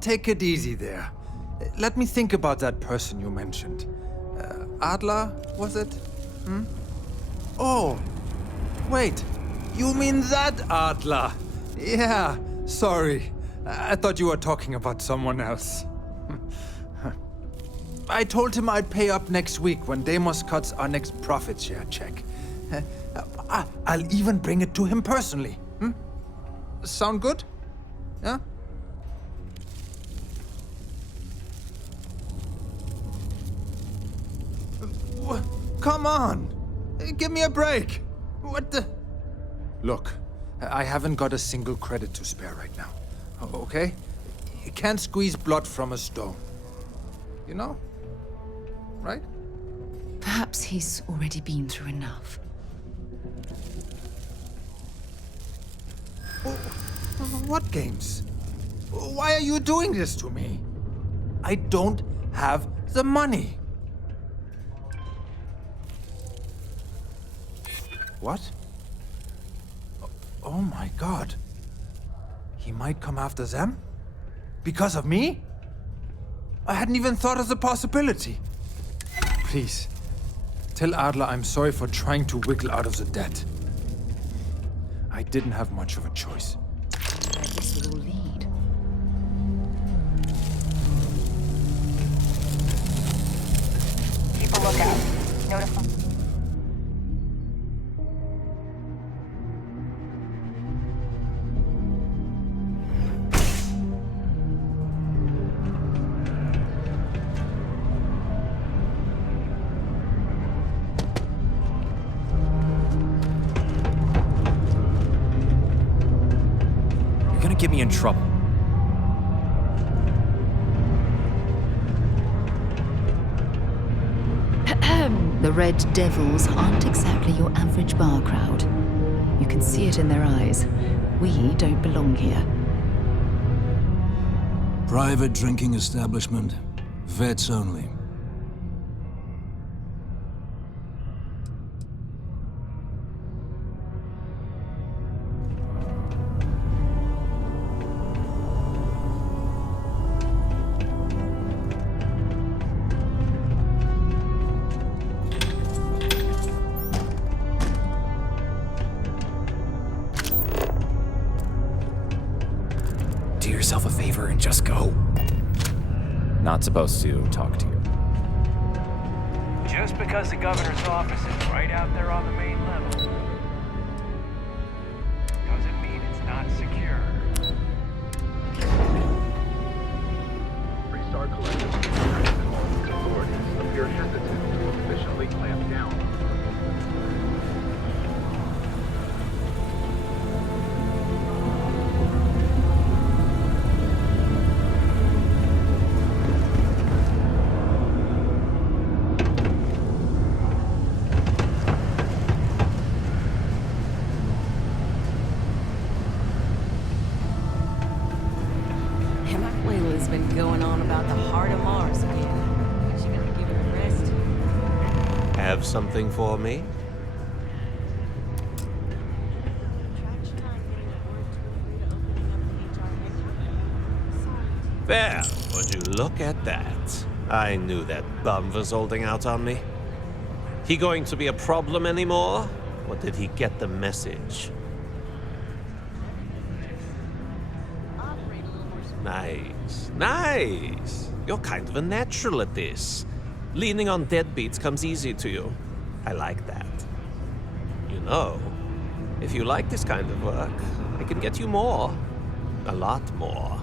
Take it easy there. Let me think about that person you mentioned. Adler, was it? Hmm? Oh, wait. You mean that Adler? Yeah, sorry. I thought you were talking about someone else. I told him I'd pay up next week when Deimos cuts our next profit share check. I'll even bring it to him personally. Hmm? Sound good? Yeah? Come on! Give me a break! What the... Look, I haven't got a single credit to spare right now. Okay? You can't squeeze blood from a stone. You know? Right? Perhaps he's already been through enough. What games? Why are you doing this to me? I don't have the money. What? Oh my God. He might come after them? Because of me? I hadn't even thought of the possibility. Please, tell Adler I'm sorry for trying to wiggle out of the debt. I didn't have much of a choice. This will all lead. Keep a lookout. Notify. Get me in trouble. The Red Devils aren't exactly your average bar crowd. You can see it in their eyes. We don't belong here. Private drinking establishment. Vets only. go. Not supposed to talk to you. Just because the governor's office is right out there on the main level doesn't mean it's not secure. Freestar Collective authorities appear hesitant to officially clamp down. Layla's been going on about the heart of Mars again. Is she gonna give it a rest? Have something for me? There, would you look at that? I knew that bum was holding out on me. He going to be a problem anymore? Or did he get the message? Nice, nice. You're kind of a natural at this. Leaning on deadbeats comes easy to you. I like that. You know, if you like this kind of work, I can get you more. A lot more.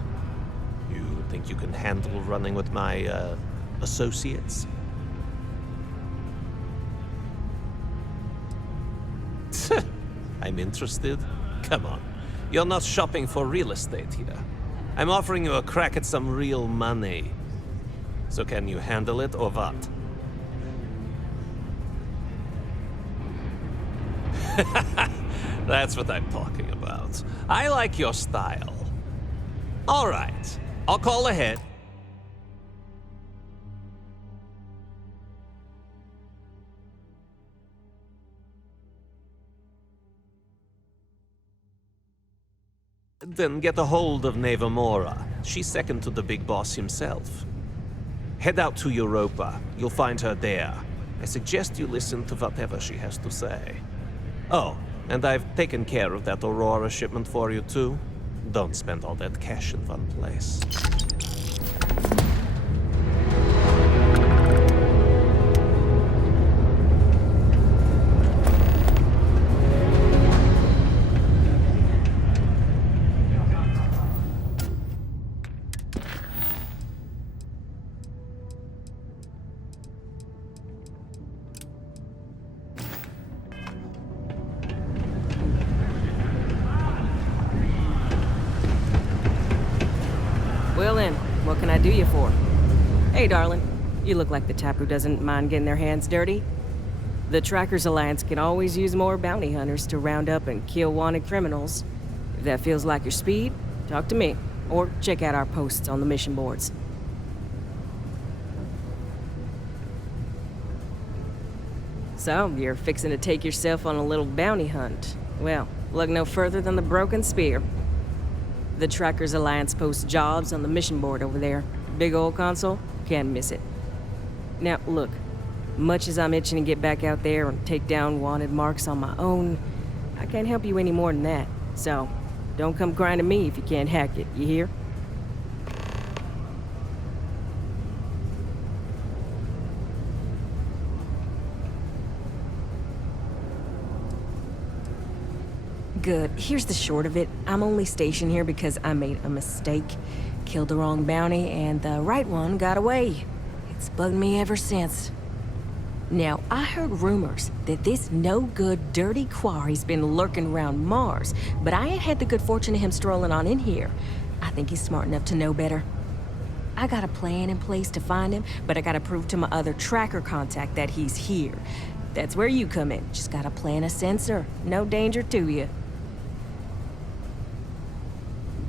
You think you can handle running with my, associates? I'm interested. Come on. You're not shopping for real estate here. I'm offering you a crack at some real money. So can you handle it or what? That's what I'm talking about. I like your style. All right, I'll call ahead. Then get a hold of Nevamora. She's second to the big boss himself. Head out to Europa. You'll find her there. I suggest you listen to whatever she has to say. Oh, and I've taken care of that Aurora shipment for you too. Don't spend all that cash in one place. Well then, what can I do you for? Hey, darling. You look like the type who doesn't mind getting their hands dirty. The Trackers Alliance can always use more bounty hunters to round up and kill wanted criminals. If that feels like your speed, talk to me. Or check out our posts on the mission boards. So, you're fixing to take yourself on a little bounty hunt. Well, look no further than the Broken Spear. The Trackers Alliance posts jobs on the mission board over there. Big old console, can't miss it. Now, look, much as I'm itching to get back out there and take down wanted marks on my own, I can't help you any more than that. So, don't come crying to me if you can't hack it, you hear? Good. Here's the short of it. I'm only stationed here because I made a mistake. Killed the wrong bounty, and the right one got away. It's bugged me ever since. Now, I heard rumors that this no-good, dirty quarry's been lurking around Mars, but I ain't had the good fortune of him strolling on in here. I think he's smart enough to know better. I got a plan in place to find him, but I gotta prove to my other tracker contact that he's here. That's where you come in. Just gotta plant a sensor. No danger to you.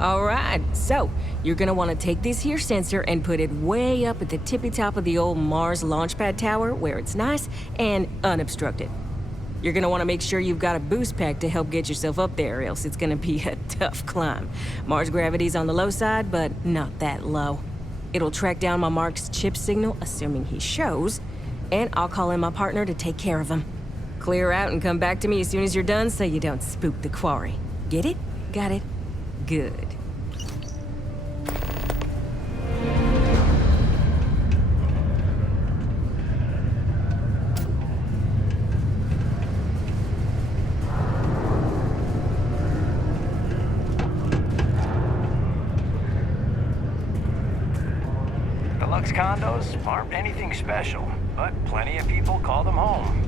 Alright, so you're gonna want to take this here sensor and put it way up at the tippy top of the old Mars launchpad tower where it's nice and unobstructed. You're gonna want to make sure you've got a boost pack to help get yourself up there, else it's gonna be a tough climb. Mars gravity's on the low side, but not that low. It'll track down my Mark's chip signal, assuming he shows, and I'll call in my partner to take care of him. Clear out and come back to me as soon as you're done so you don't spook the quarry. Get it? Got it? Good. Deluxe condos aren't anything special, but plenty of people call them home.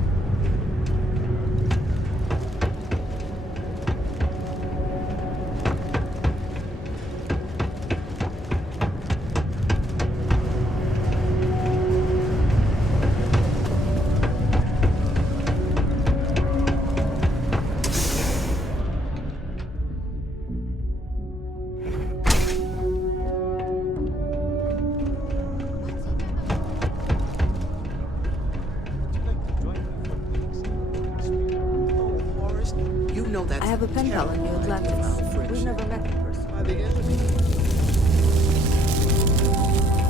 I have a pen pal in New Atlantis. We've never met in person. By the end of it.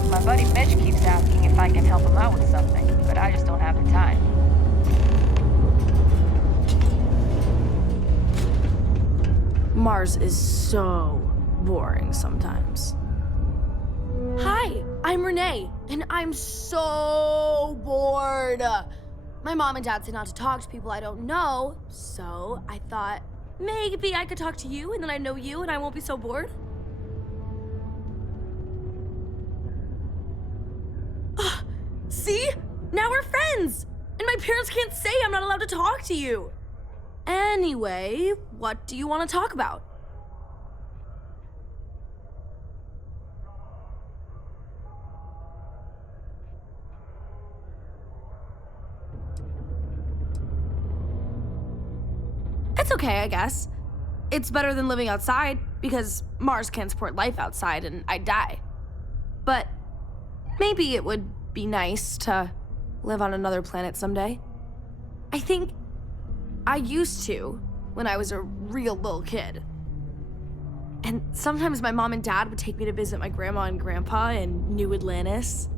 My buddy Mitch keeps asking if I can help him out with something, but I just don't have the time. Mars is so boring sometimes. Hi, I'm Renee, and I'm so bored. My mom and dad say not to talk to people I don't know, so I thought maybe I could talk to you, and then I know you, and I won't be so bored. See? Now we're friends! And my parents can't say I'm not allowed to talk to you. Anyway, what do you want to talk about? It's okay, I guess. It's better than living outside, because Mars can't support life outside and I'd die. But maybe it would be nice to live on another planet someday. I think I used to when I was a real little kid. And sometimes my mom and dad would take me to visit my grandma and grandpa in New Atlantis.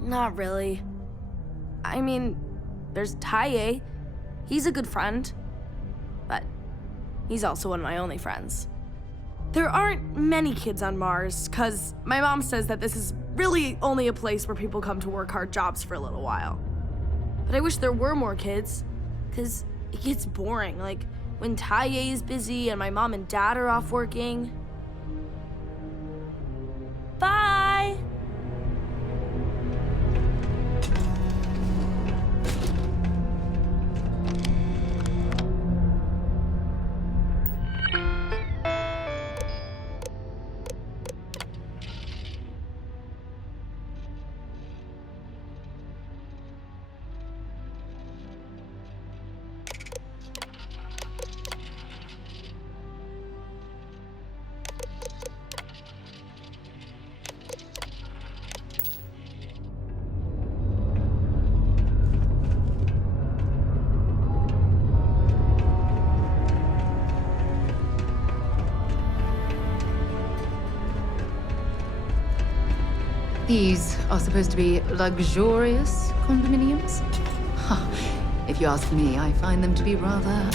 Not really. I mean, there's Taye. He's a good friend. But he's also one of my only friends. There aren't many kids on Mars, because my mom says that this is really only a place where people come to work hard jobs for a little while. But I wish there were more kids, because it gets boring, like when Taye is busy and my mom and dad are off working. Bye! These are supposed to be luxurious condominiums? Huh. If you ask me, I find them to be rather...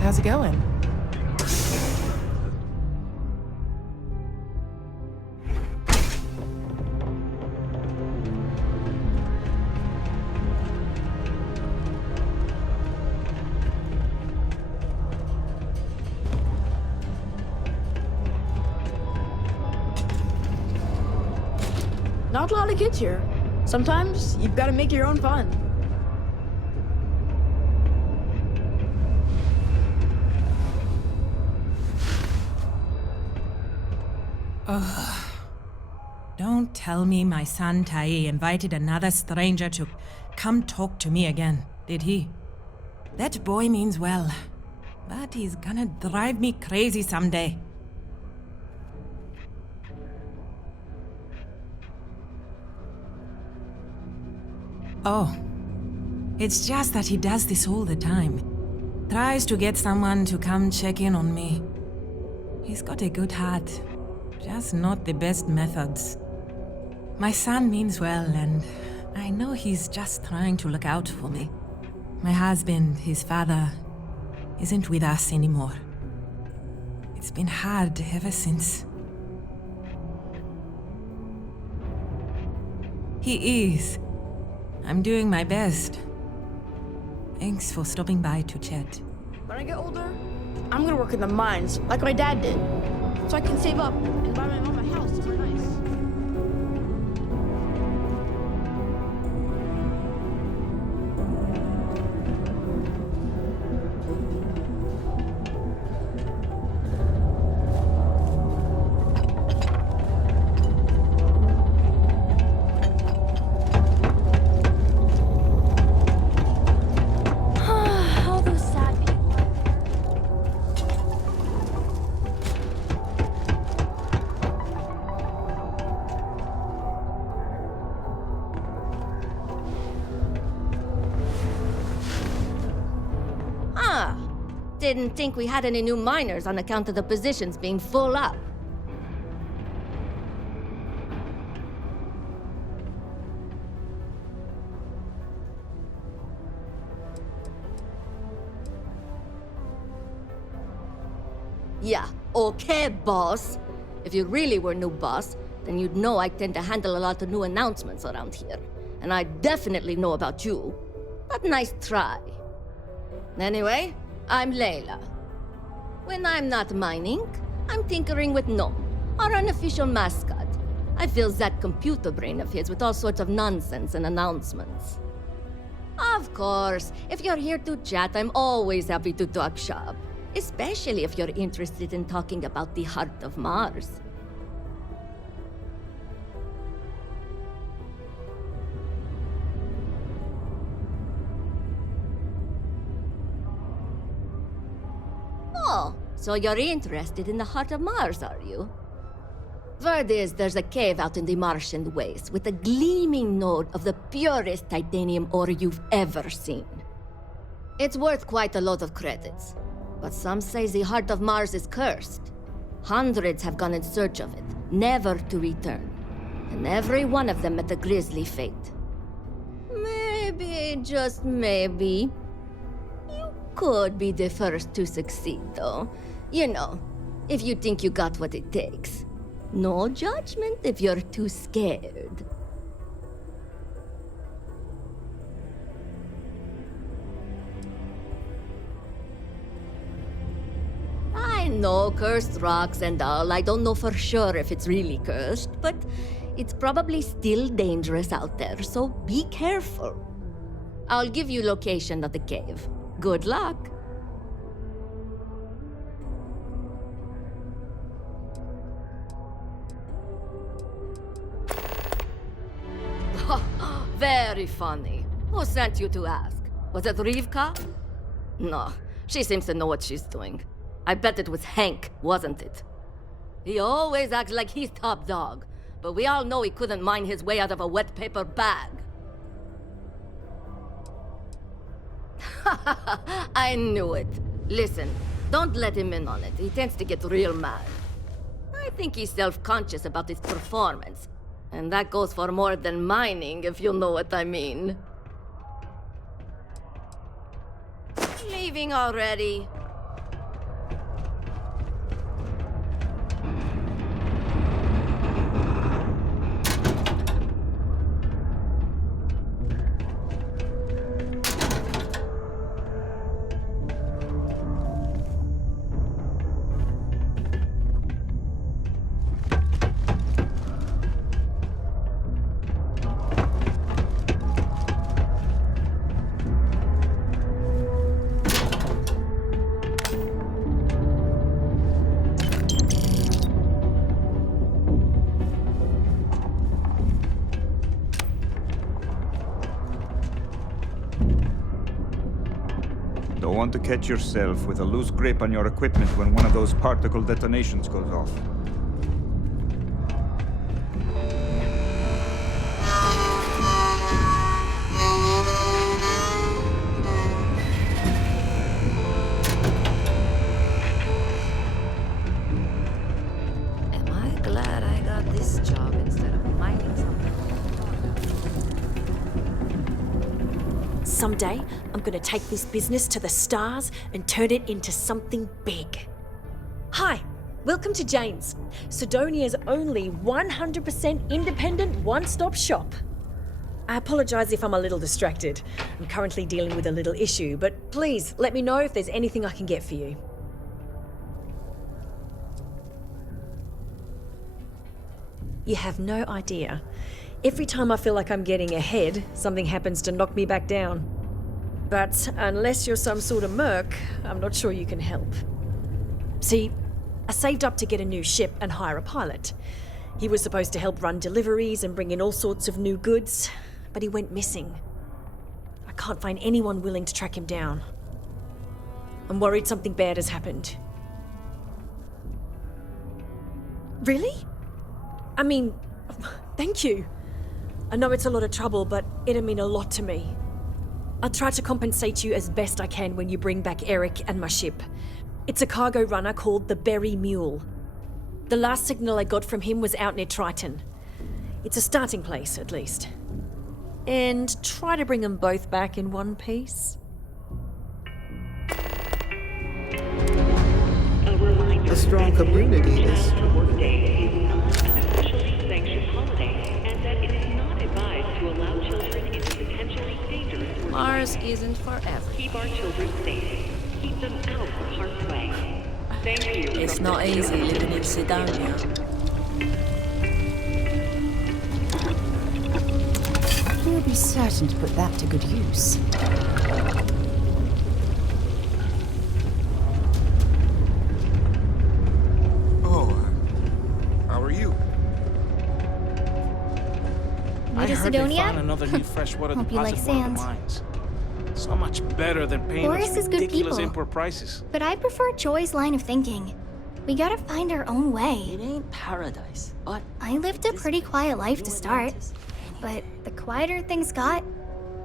How's it going? not a lot of kids here. Sometimes you've got to make your own fun. Ugh. Don't tell me my son Tai invited another stranger to come talk to me again, did he? That boy means well, but he's gonna drive me crazy someday. Oh, it's just that he does this all the time. Tries to get someone to come check in on me. He's got a good heart, just not the best methods. My son means well, and I know he's just trying to look out for me. My husband, his father, isn't with us anymore. It's been hard ever since. He is. I'm doing my best. Thanks for stopping by to chat. When I get older, I'm gonna work in the mines like my dad did, so I can save up and buy my mom a house somewhere nice. All those sad people out there. Ah, didn't think we had any new miners on account of the positions being full up. Yeah, okay, boss. If you really were new boss, then you'd know I tend to handle a lot of new announcements around here. And I definitely know about you. But nice try. Anyway, I'm Layla. When I'm not mining, I'm tinkering with Gnome, our unofficial mascot. I fill that computer brain of his with all sorts of nonsense and announcements. Of course, if you're here to chat, I'm always happy to talk shop. Especially if you're interested in talking about the heart of Mars. Oh, so you're interested in the heart of Mars, are you? Word is there's a cave out in the Martian waste with a gleaming node of the purest titanium ore you've ever seen. It's worth quite a lot of credits, but some say the heart of Mars is cursed. Hundreds have gone in search of it, never to return. And every one of them met a grisly fate. Maybe, just maybe, you could be the first to succeed, though. You know, if you think you got what it takes. No judgment if you're too scared. I know cursed rocks and all. I don't know for sure if it's really cursed, but it's probably still dangerous out there, so be careful. I'll give you location of the cave. Good luck. Very funny. Who sent you to ask? Was it Rivka? No, she seems to know what she's doing. I bet it was Hank, wasn't it? He always acts like he's top dog, but we all know he couldn't mine his way out of a wet paper bag. I knew it. Listen, don't let him in on it. He tends to get real mad. I think he's self-conscious about his performance. And that goes for more than mining, if you know what I mean. Leaving already? Don't want to catch yourself with a loose grip on your equipment when one of those particle detonations goes off. Am I glad I got this job instead of mining something? Someday, I'm gonna take this business to the stars and turn it into something big. Hi, welcome to Jane's, Sidonia's only 100% independent one-stop shop. I apologise if I'm a little distracted. I'm currently dealing with a little issue, but please let me know if there's anything I can get for you. You have no idea. Every time I feel like I'm getting ahead, something happens to knock me back down. But unless you're some sort of merc, I'm not sure you can help. See, I saved up to get a new ship and hire a pilot. He was supposed to help run deliveries and bring in all sorts of new goods, but he went missing. I can't find anyone willing to track him down. I'm worried something bad has happened. Really? I mean, thank you. I know it's a lot of trouble, but it'll mean a lot to me. I'll try to compensate you as best I can when you bring back Eric and my ship. It's a cargo runner called the Berry Mule. The last signal I got from him was out near Triton. It's a starting place, at least. And try to bring them both back in one piece. A strong community is... Mars isn't forever. Keep our children safe. Keep them out of harm's way. Thank you. It's not easy living in Sidonia. We'll be certain to put that to good use. How are you? I heard Sidonia? they found another new freshwater Hope you deposit like in one of the sand. mines. So much better than paying Boris us is good ridiculous people. import prices. But I prefer Joy's line of thinking. We gotta find our own way. It ain't paradise, but I lived a pretty quiet life to start. But the quieter things got,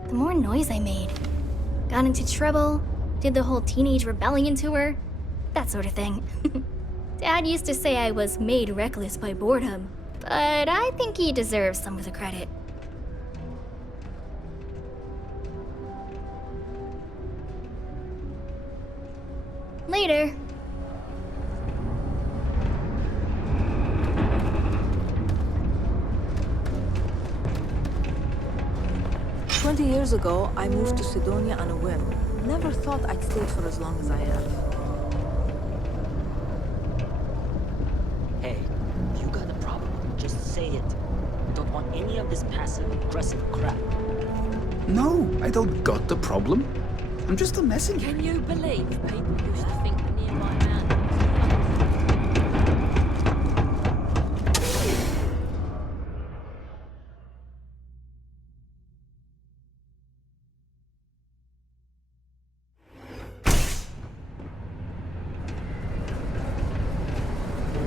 the more noise I made. Got into trouble, did the whole teenage rebellion tour, that sort of thing. Dad used to say I was made reckless by boredom, but I think he deserves some of the credit. Later. "20 years ago, I moved to Sidonia on a whim. Never thought I'd stay for as long as I have. hey, you got a problem, just say it. Don't want any of this passive-aggressive crap. No, I don't got the problem. I'm just a messenger. Can you believe people used to think the nearby man?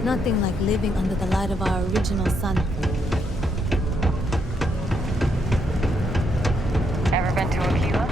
Nothing like living under the light of our original sun. Ever been to Aquila?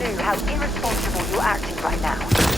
clue how irresponsible you're acting right now.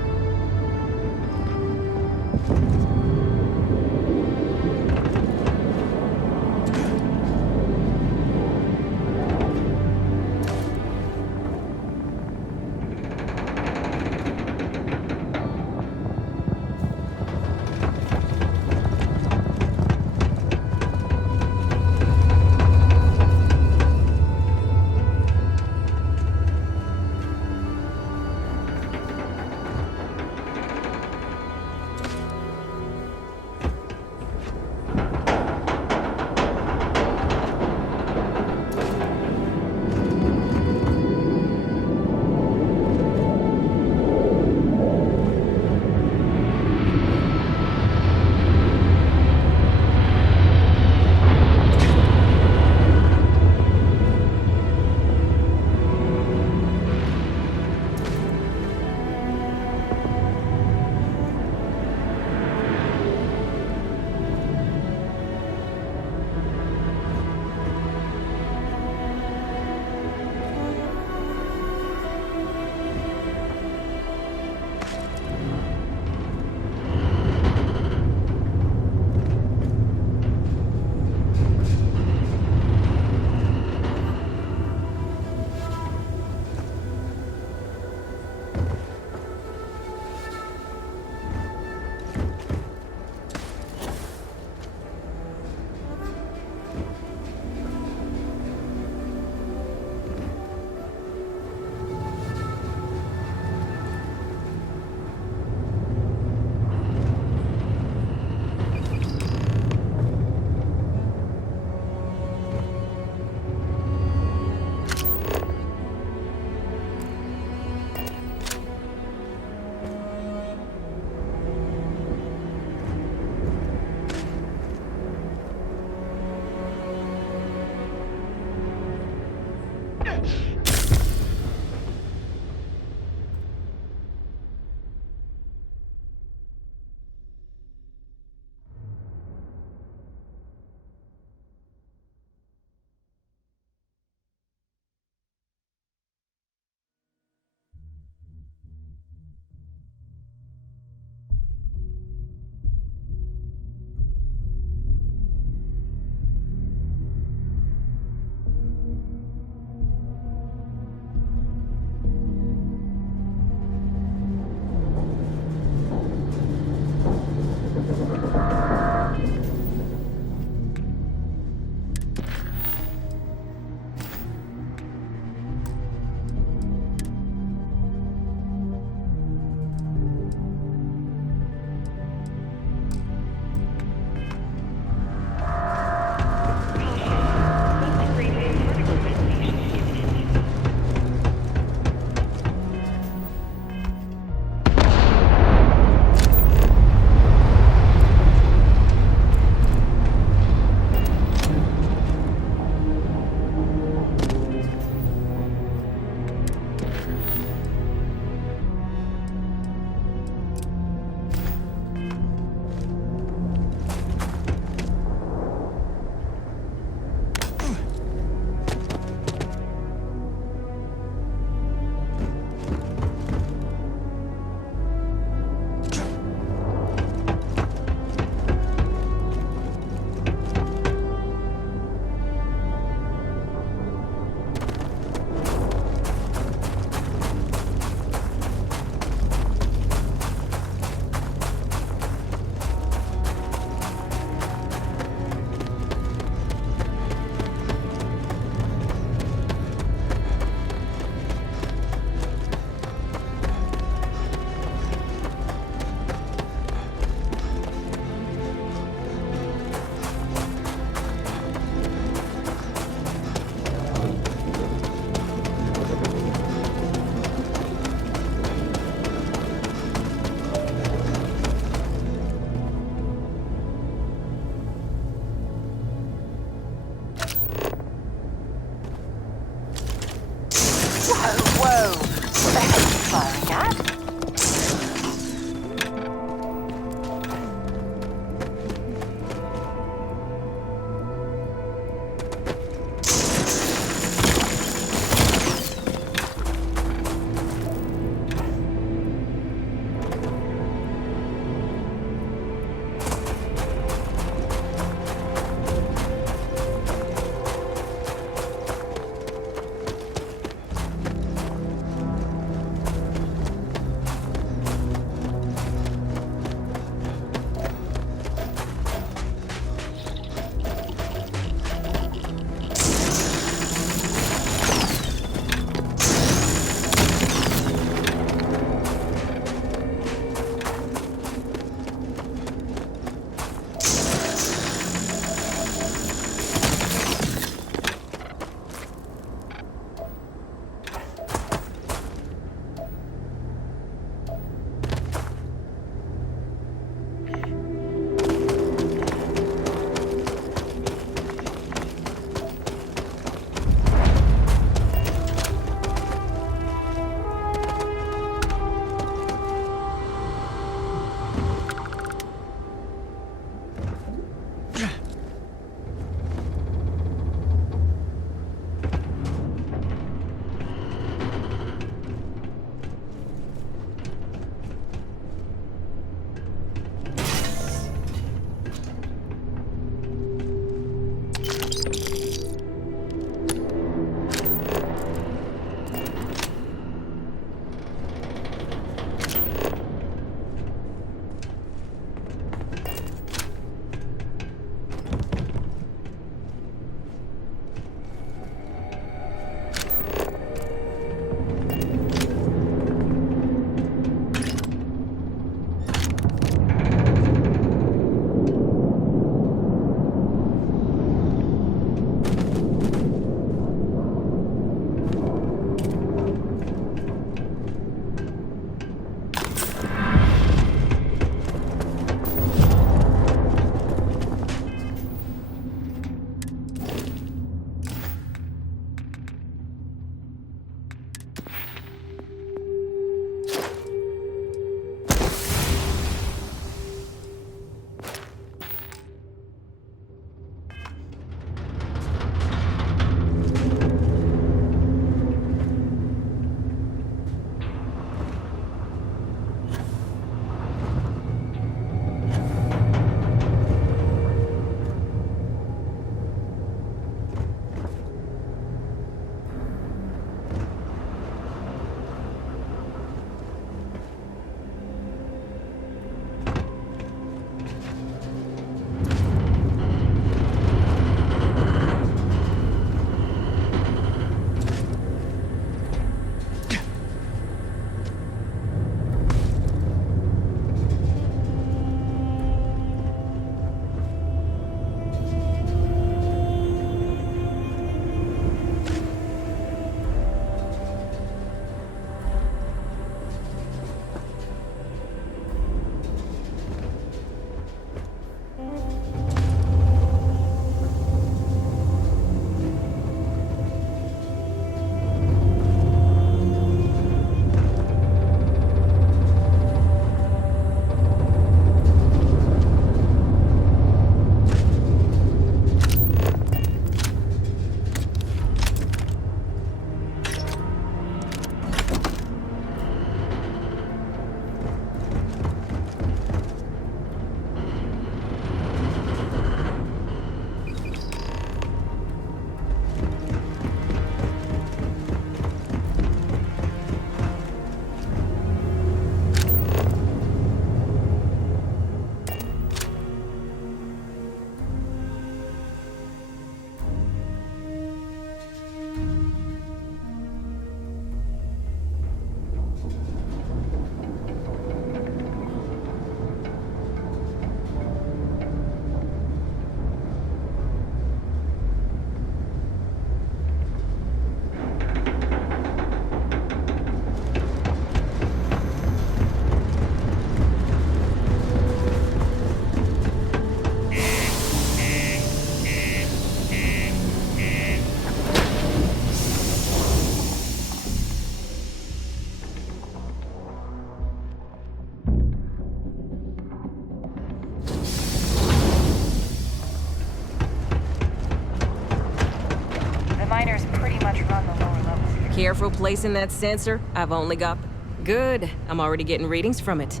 careful placing that sensor. I've only got... Good. I'm already getting readings from it.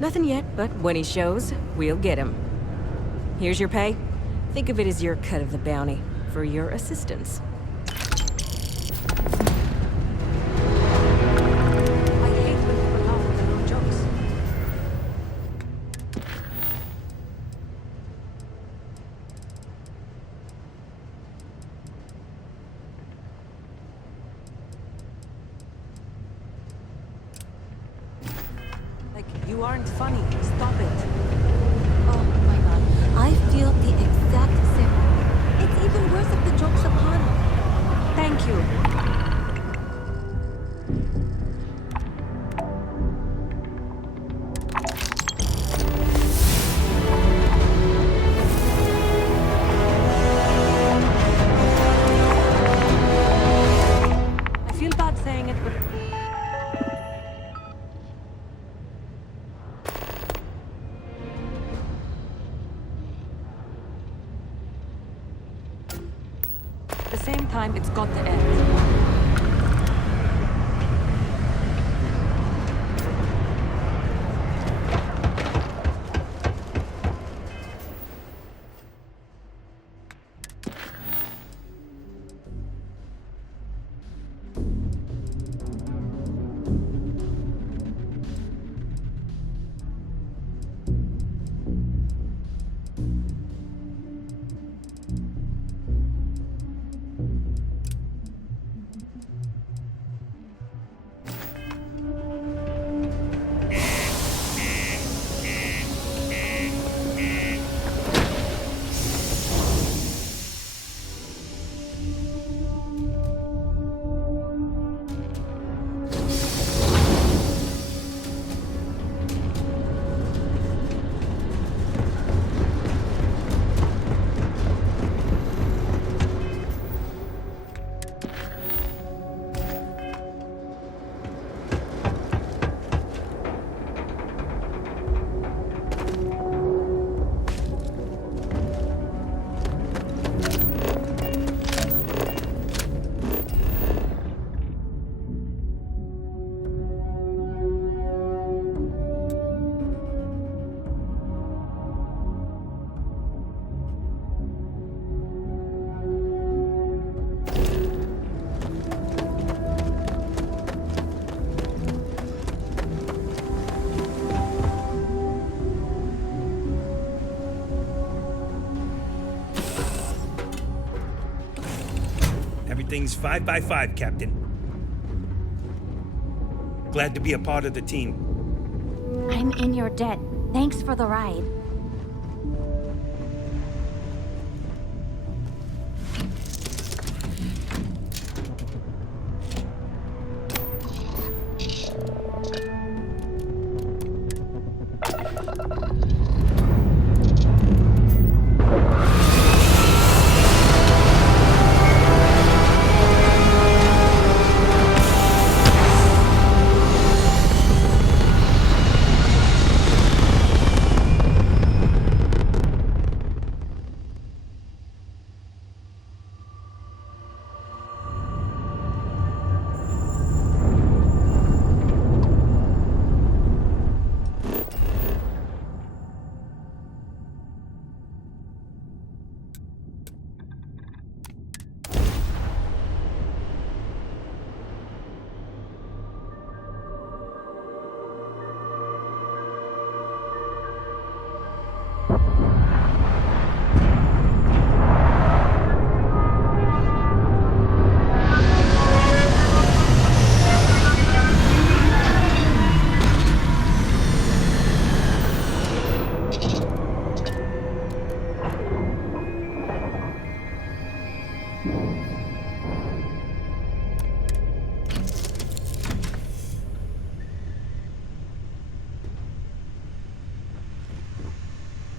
Nothing yet, but when he shows, we'll get him. Here's your pay. Think of it as your cut of the bounty for your assistance. You aren't funny. Stop it. Oh my god. I feel the exact same. It's even worse if the joke's upon. Thank you. I feel bad saying it, but... At the same time, it's got to end. Everything's 5 by 5, Captain. Glad to be a part of the team. I'm in your debt. Thanks for the ride.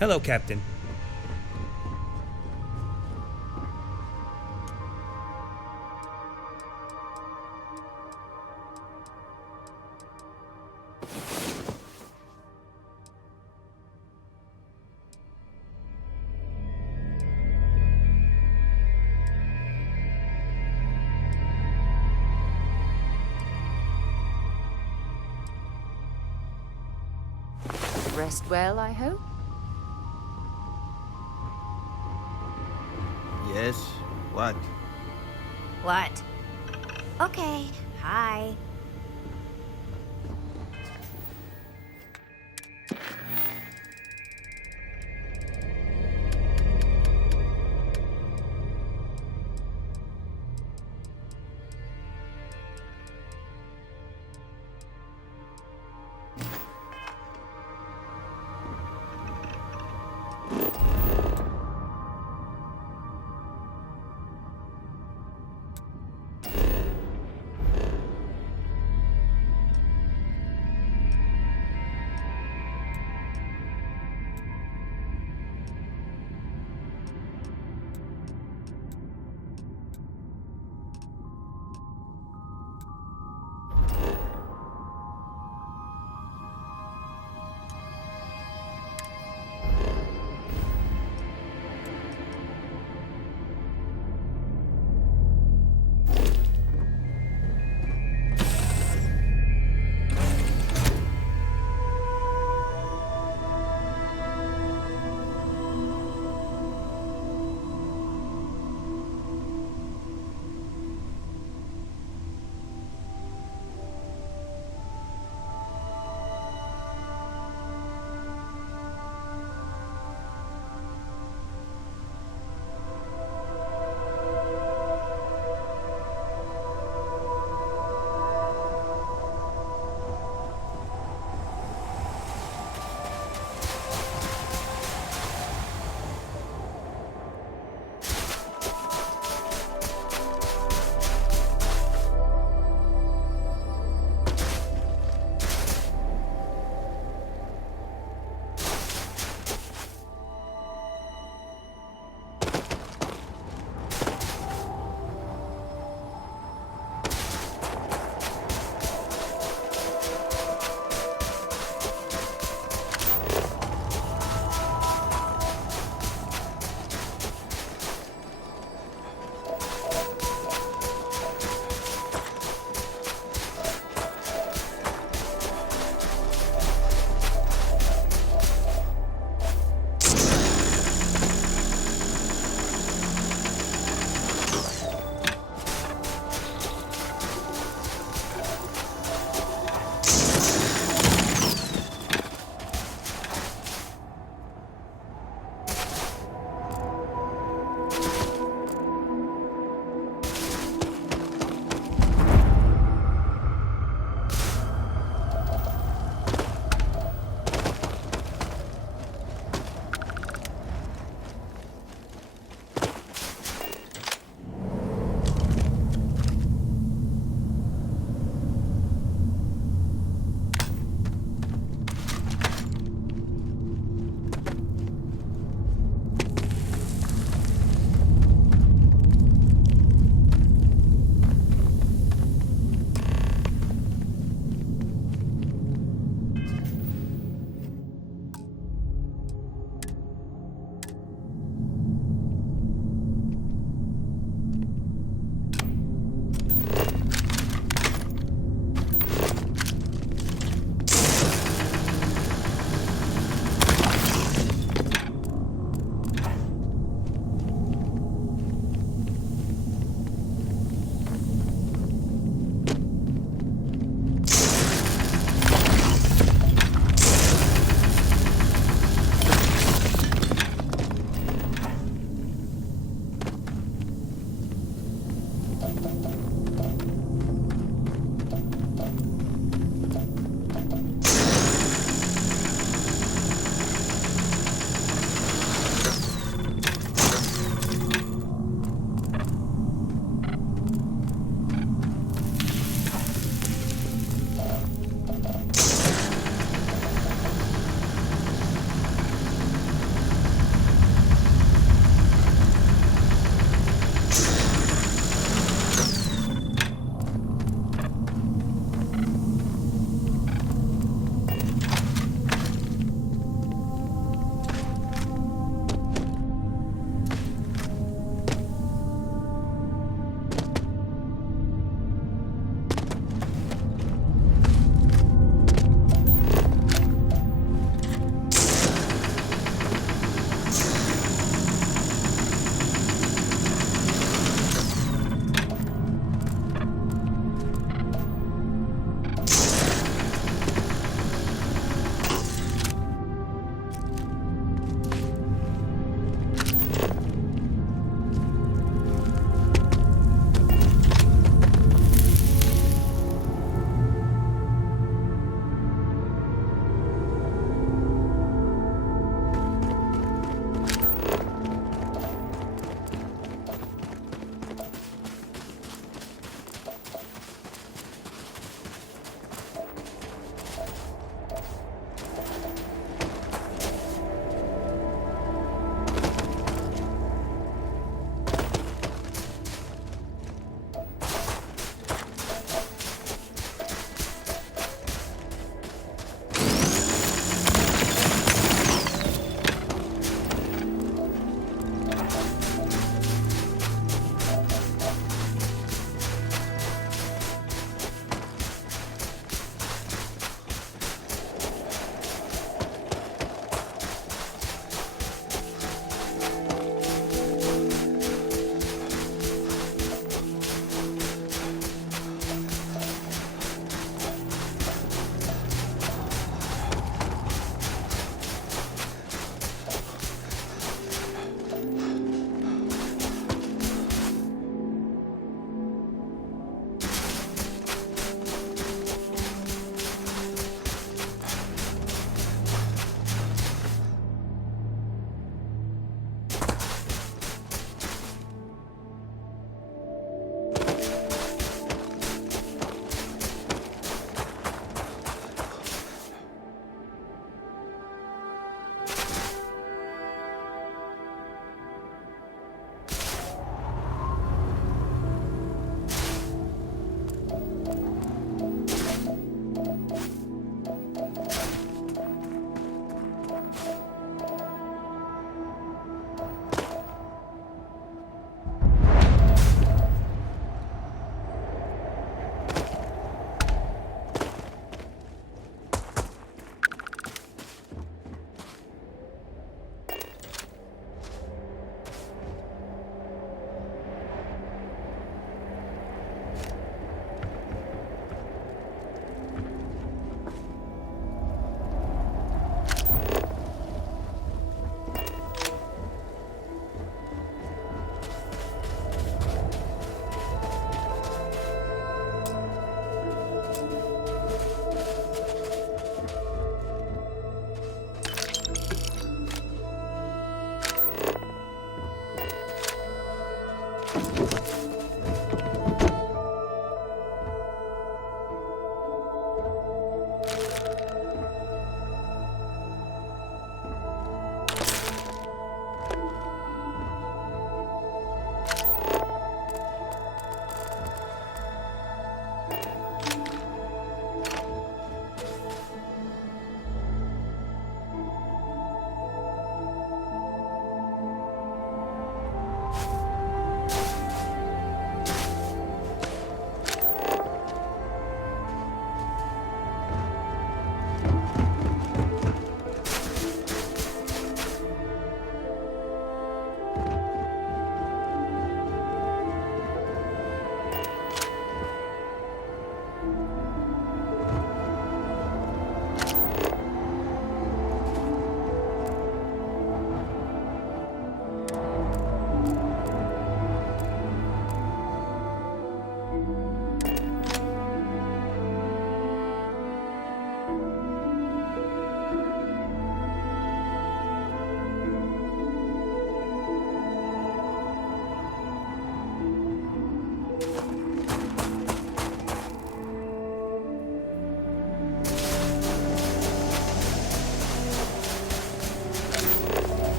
Hello, Captain. Rest well, I hope? Yes? What? What? Okay, hi.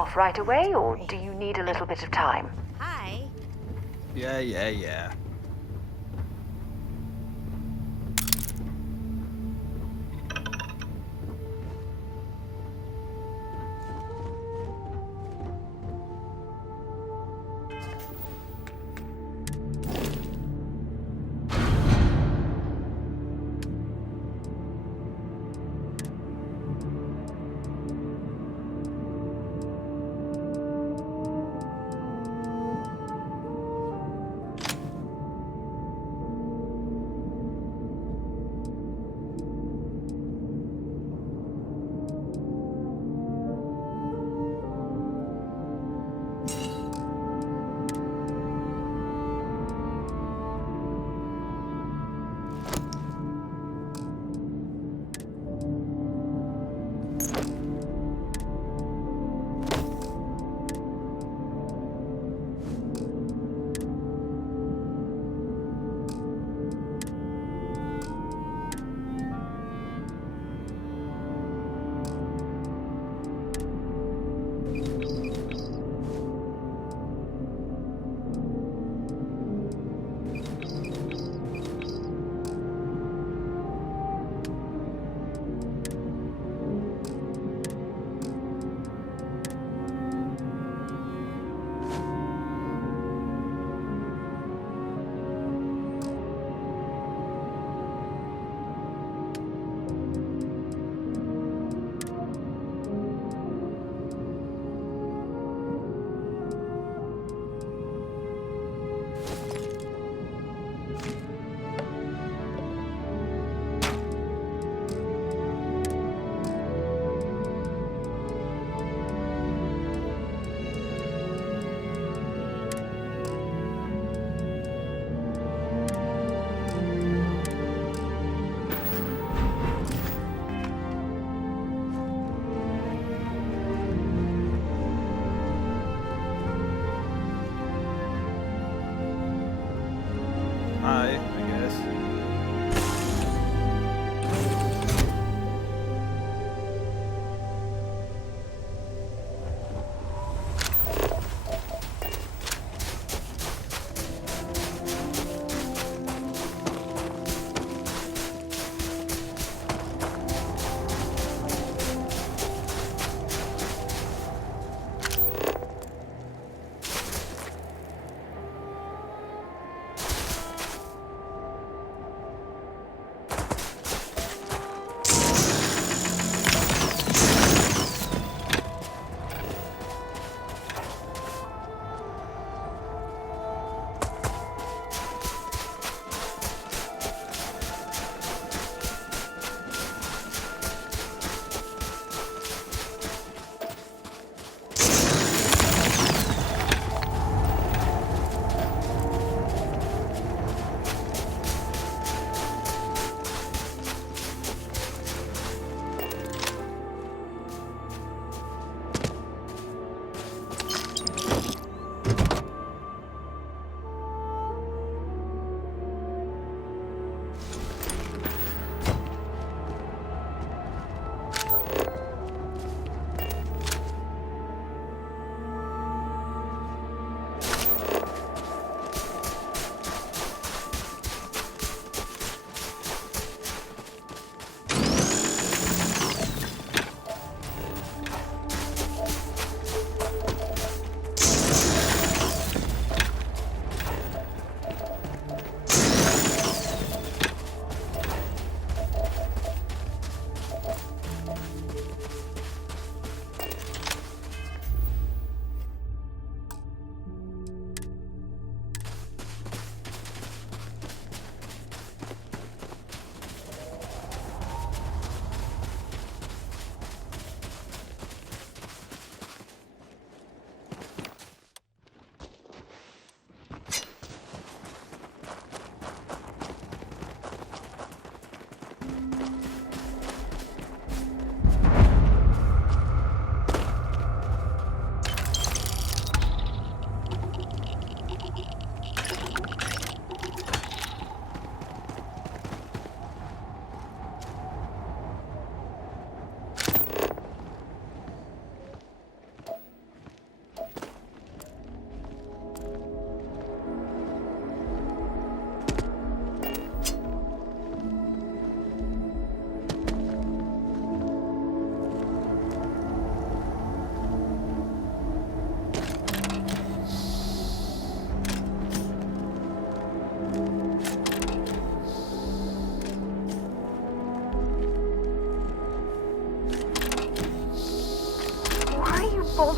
off right away, or do you need a little bit of time? Hi. Yeah. Hi, I guess.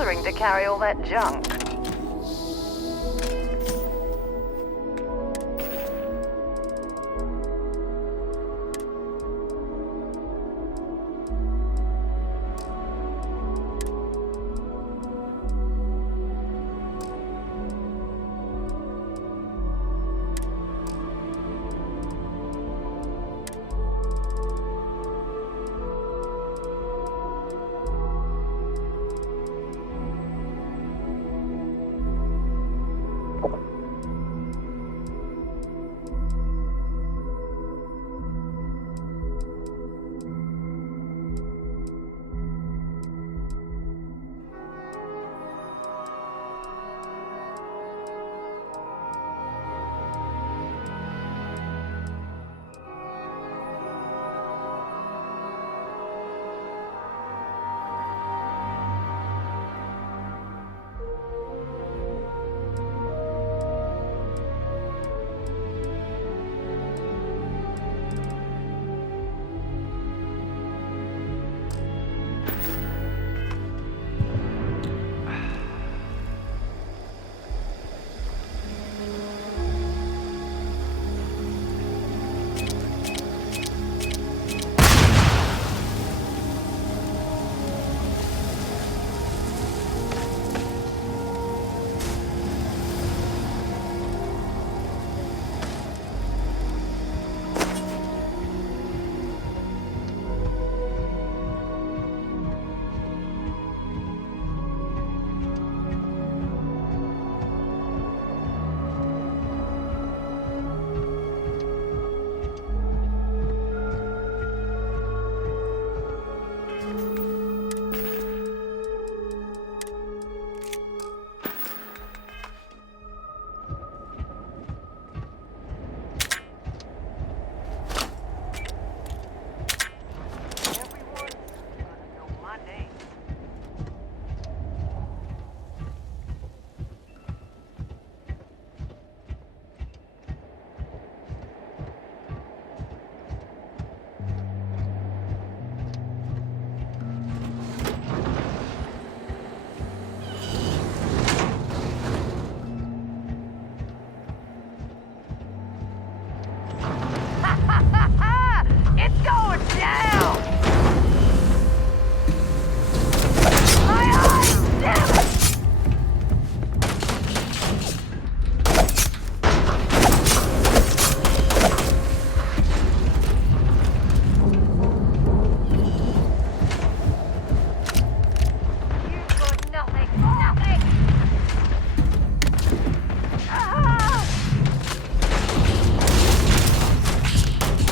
bothering to carry all that junk.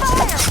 Fire!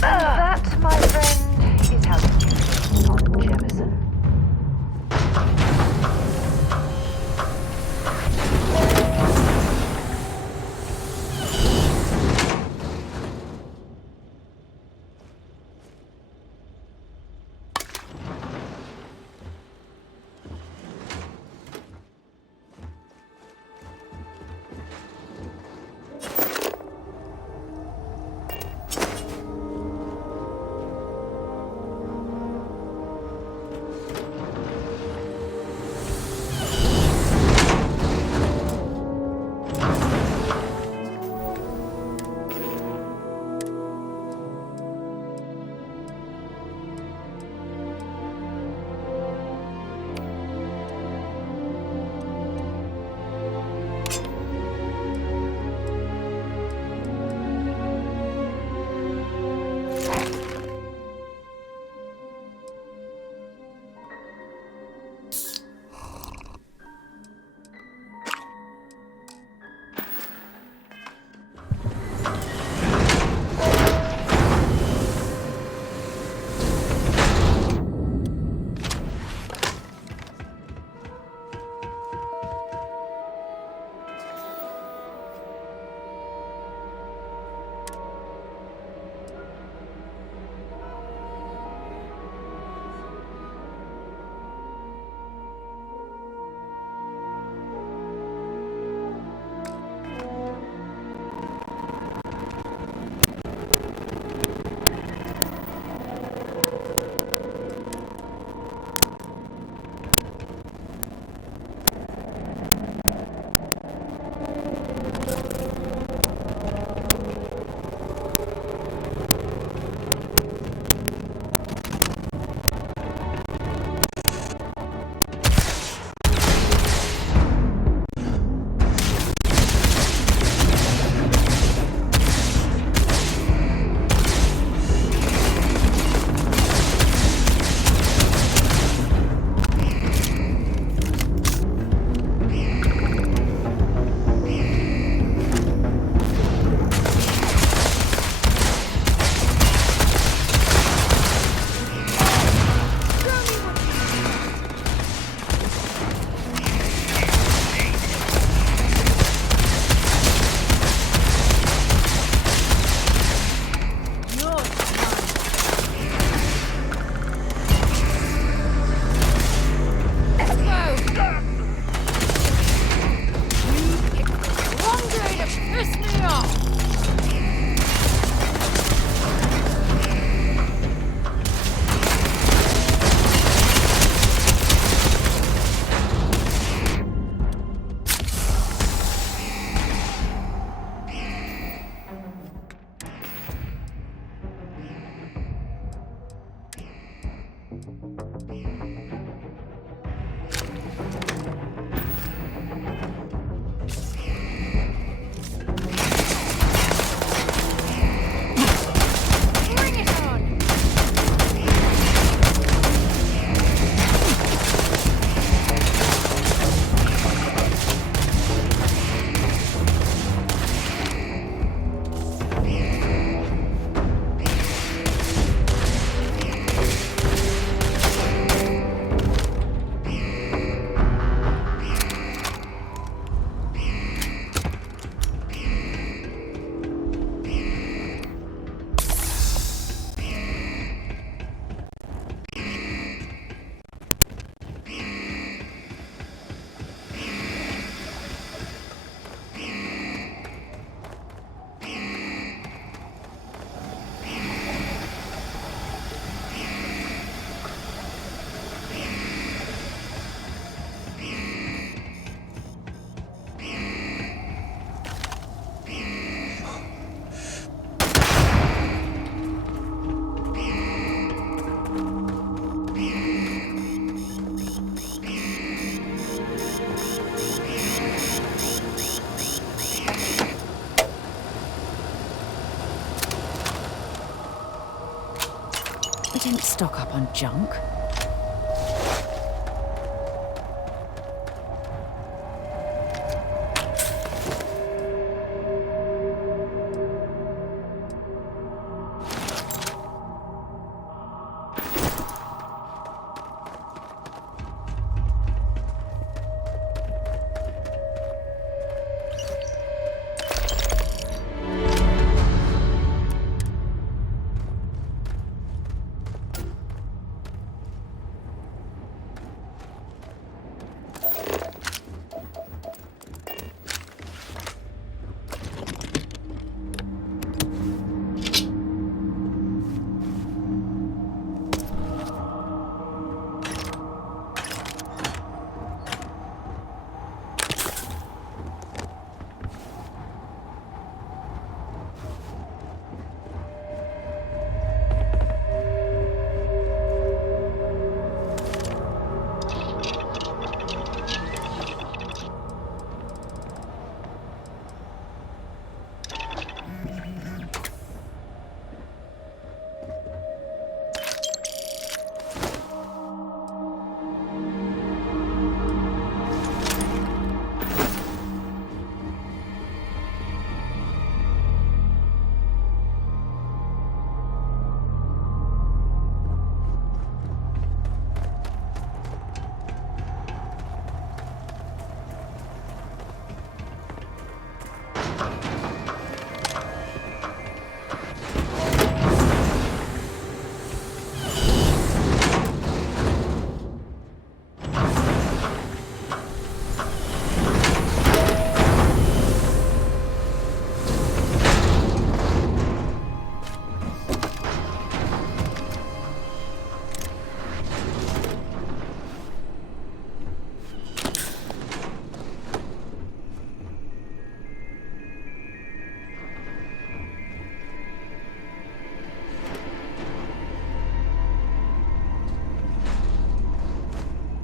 We don't stock up on junk.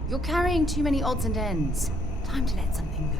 You're carrying too many odds and ends. Time to let something go.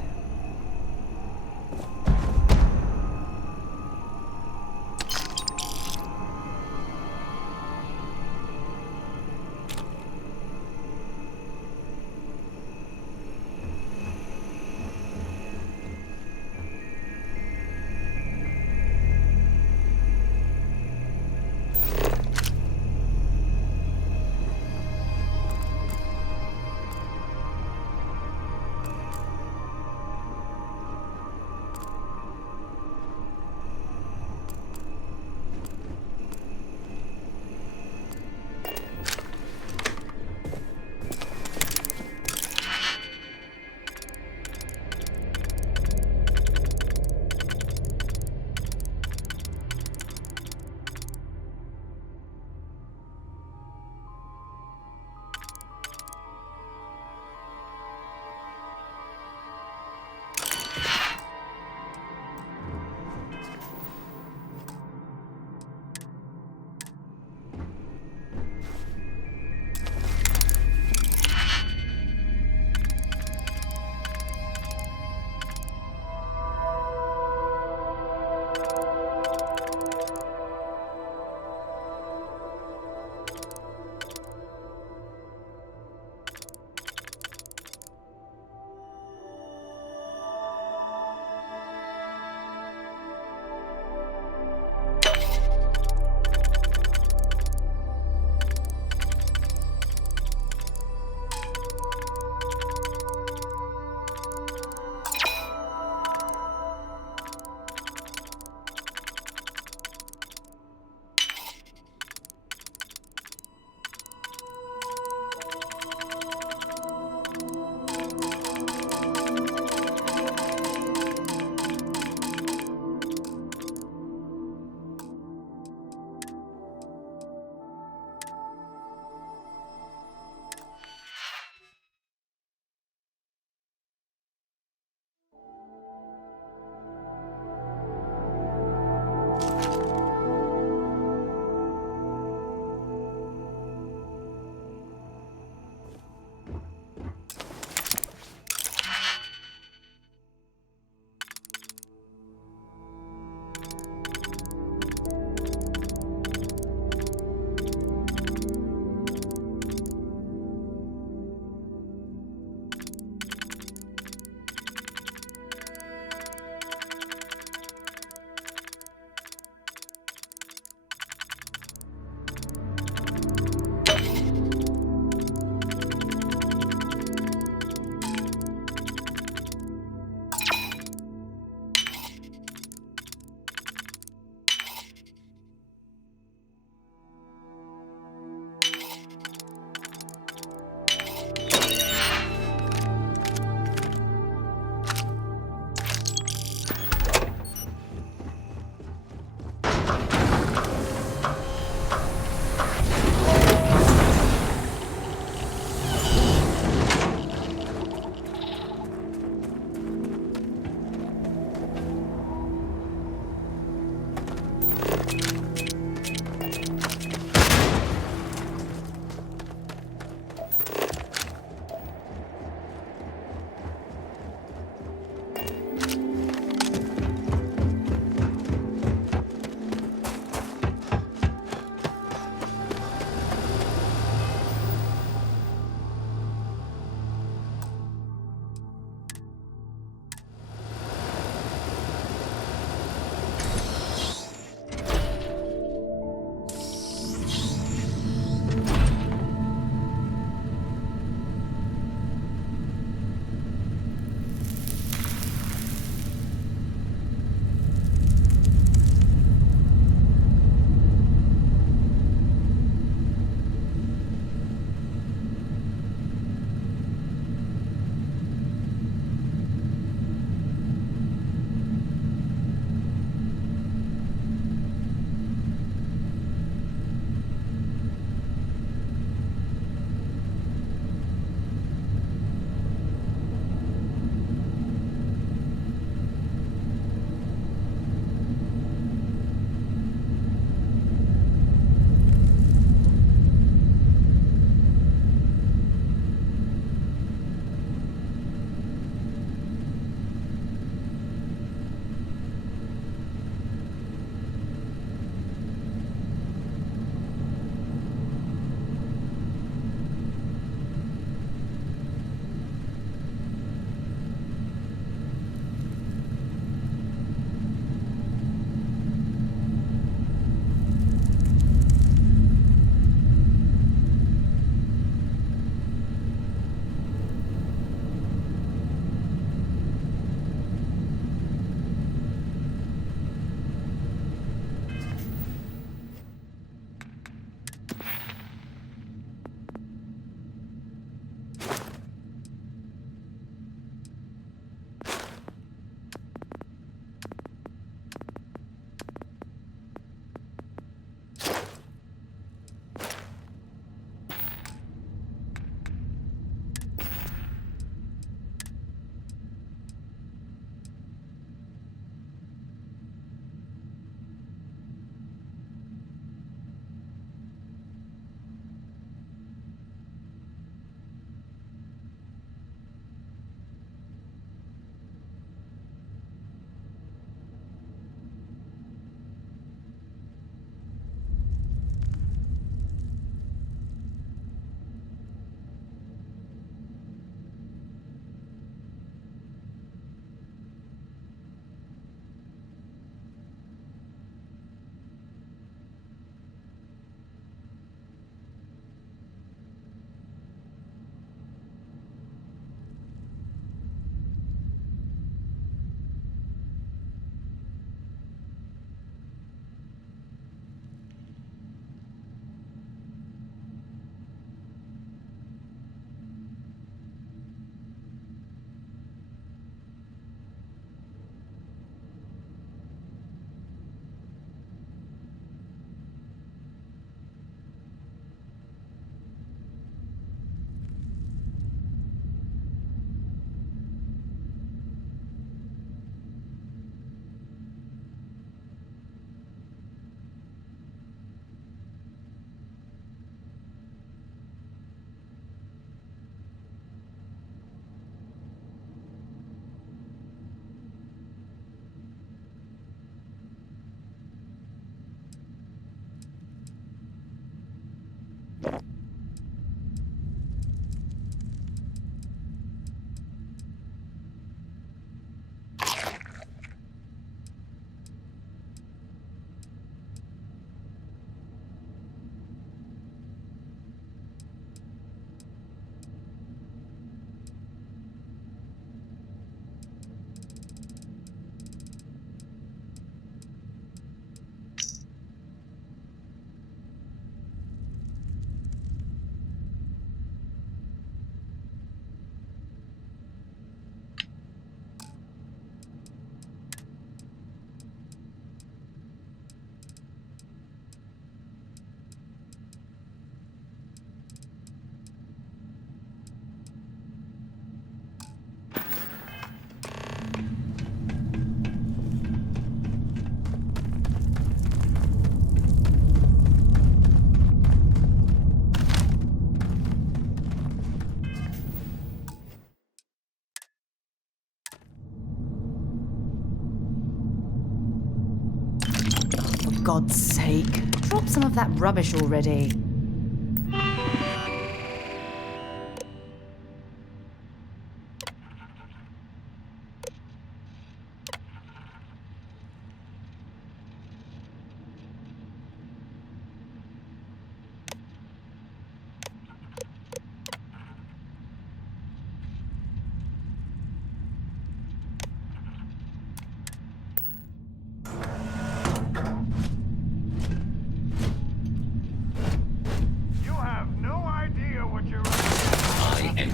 God's sake, drop some of that rubbish already.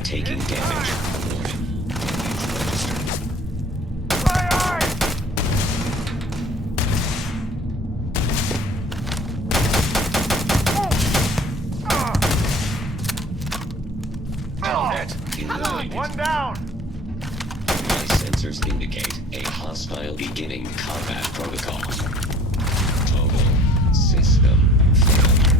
Taking damage. One down! My sensors indicate a hostile beginning combat protocol. Total system failure.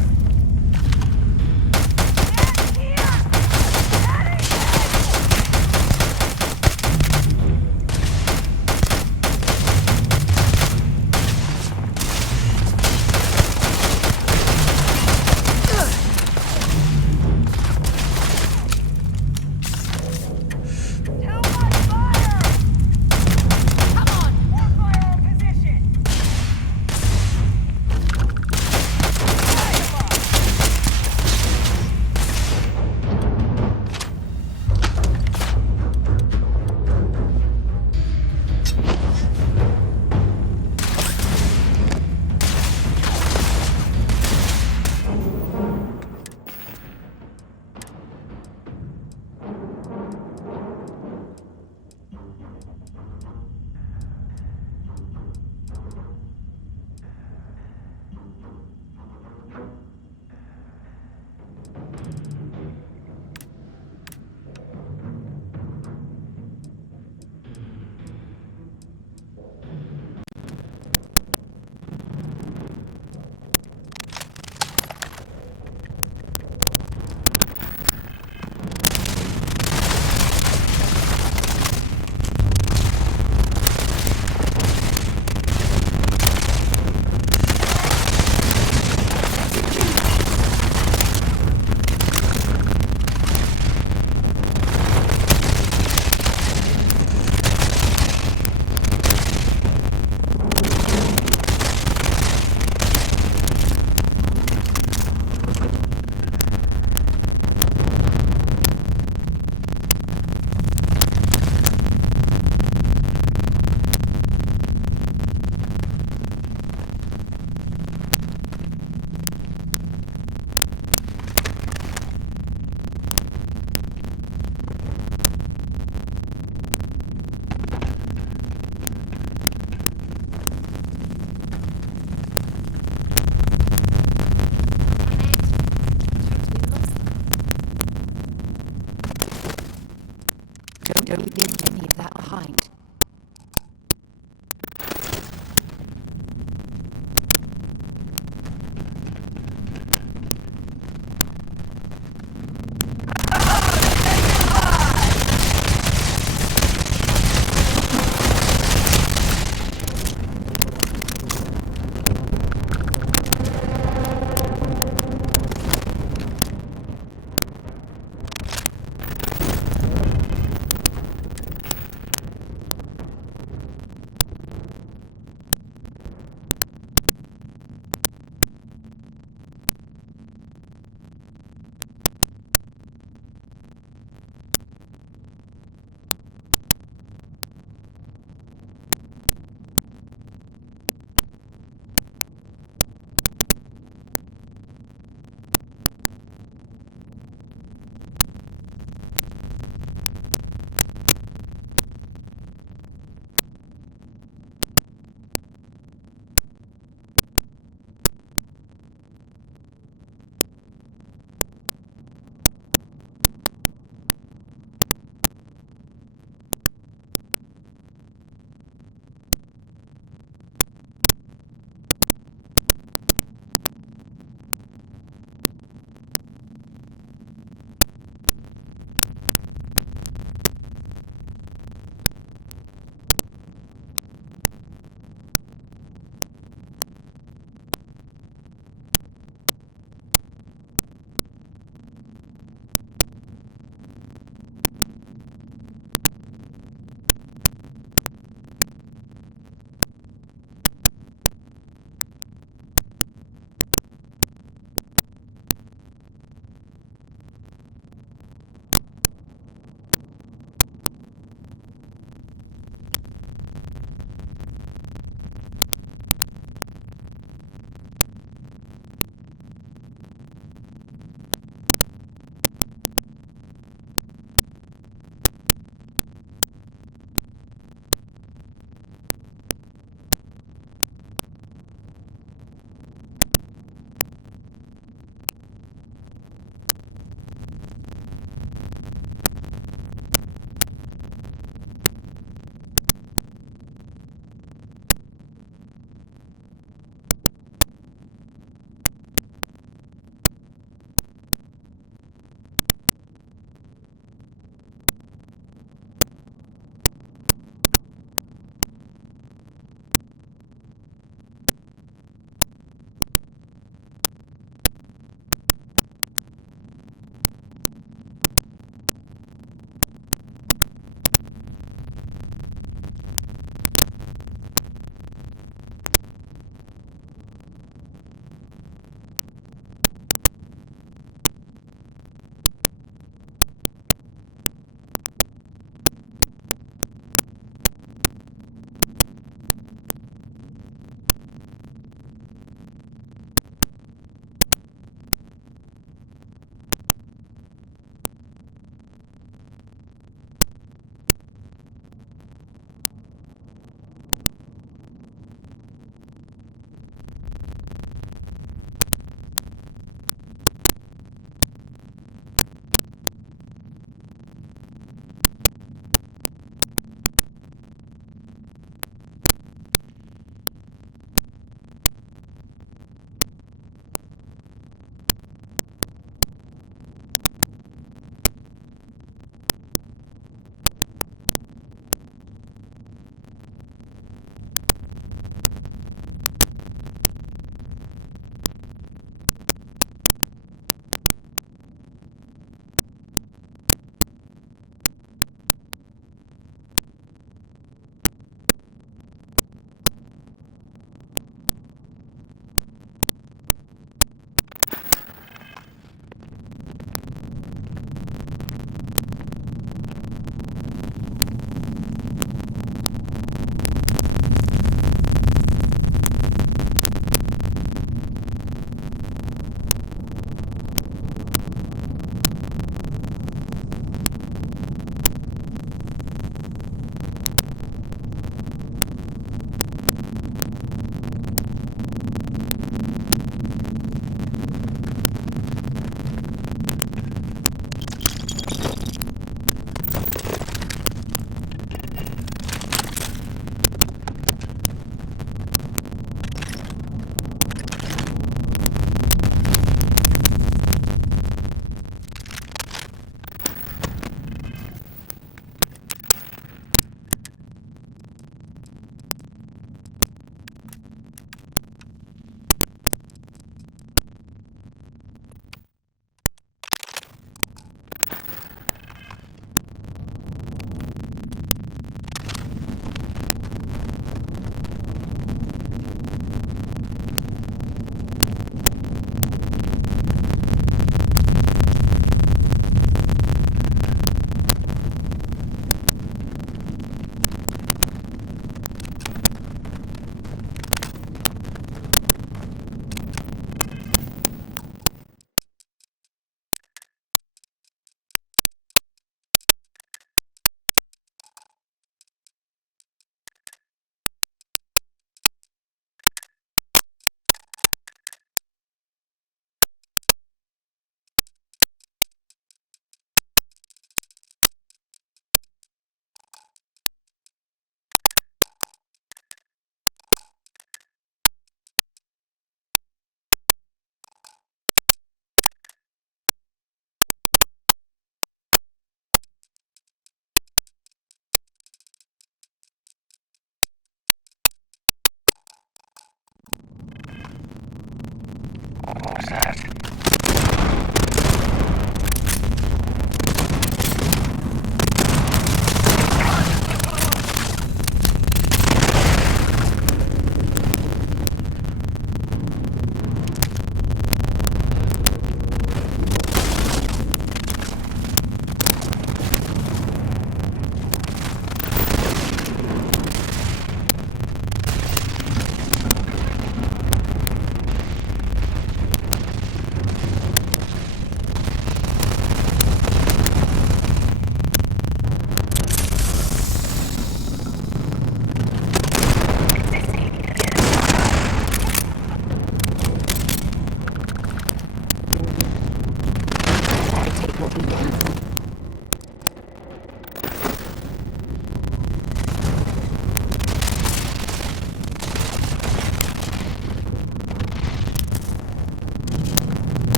Don't leave any of that behind.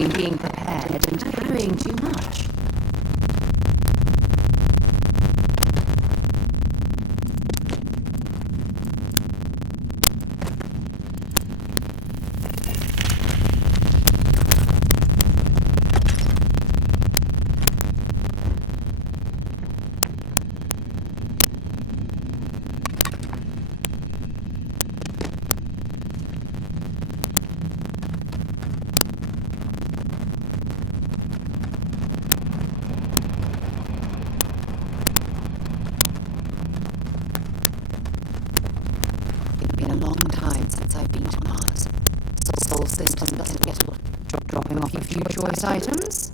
between being prepared and carrying too much. It's been a long time since I've been to Mars. Soul system doesn't get dropping off a few choice items.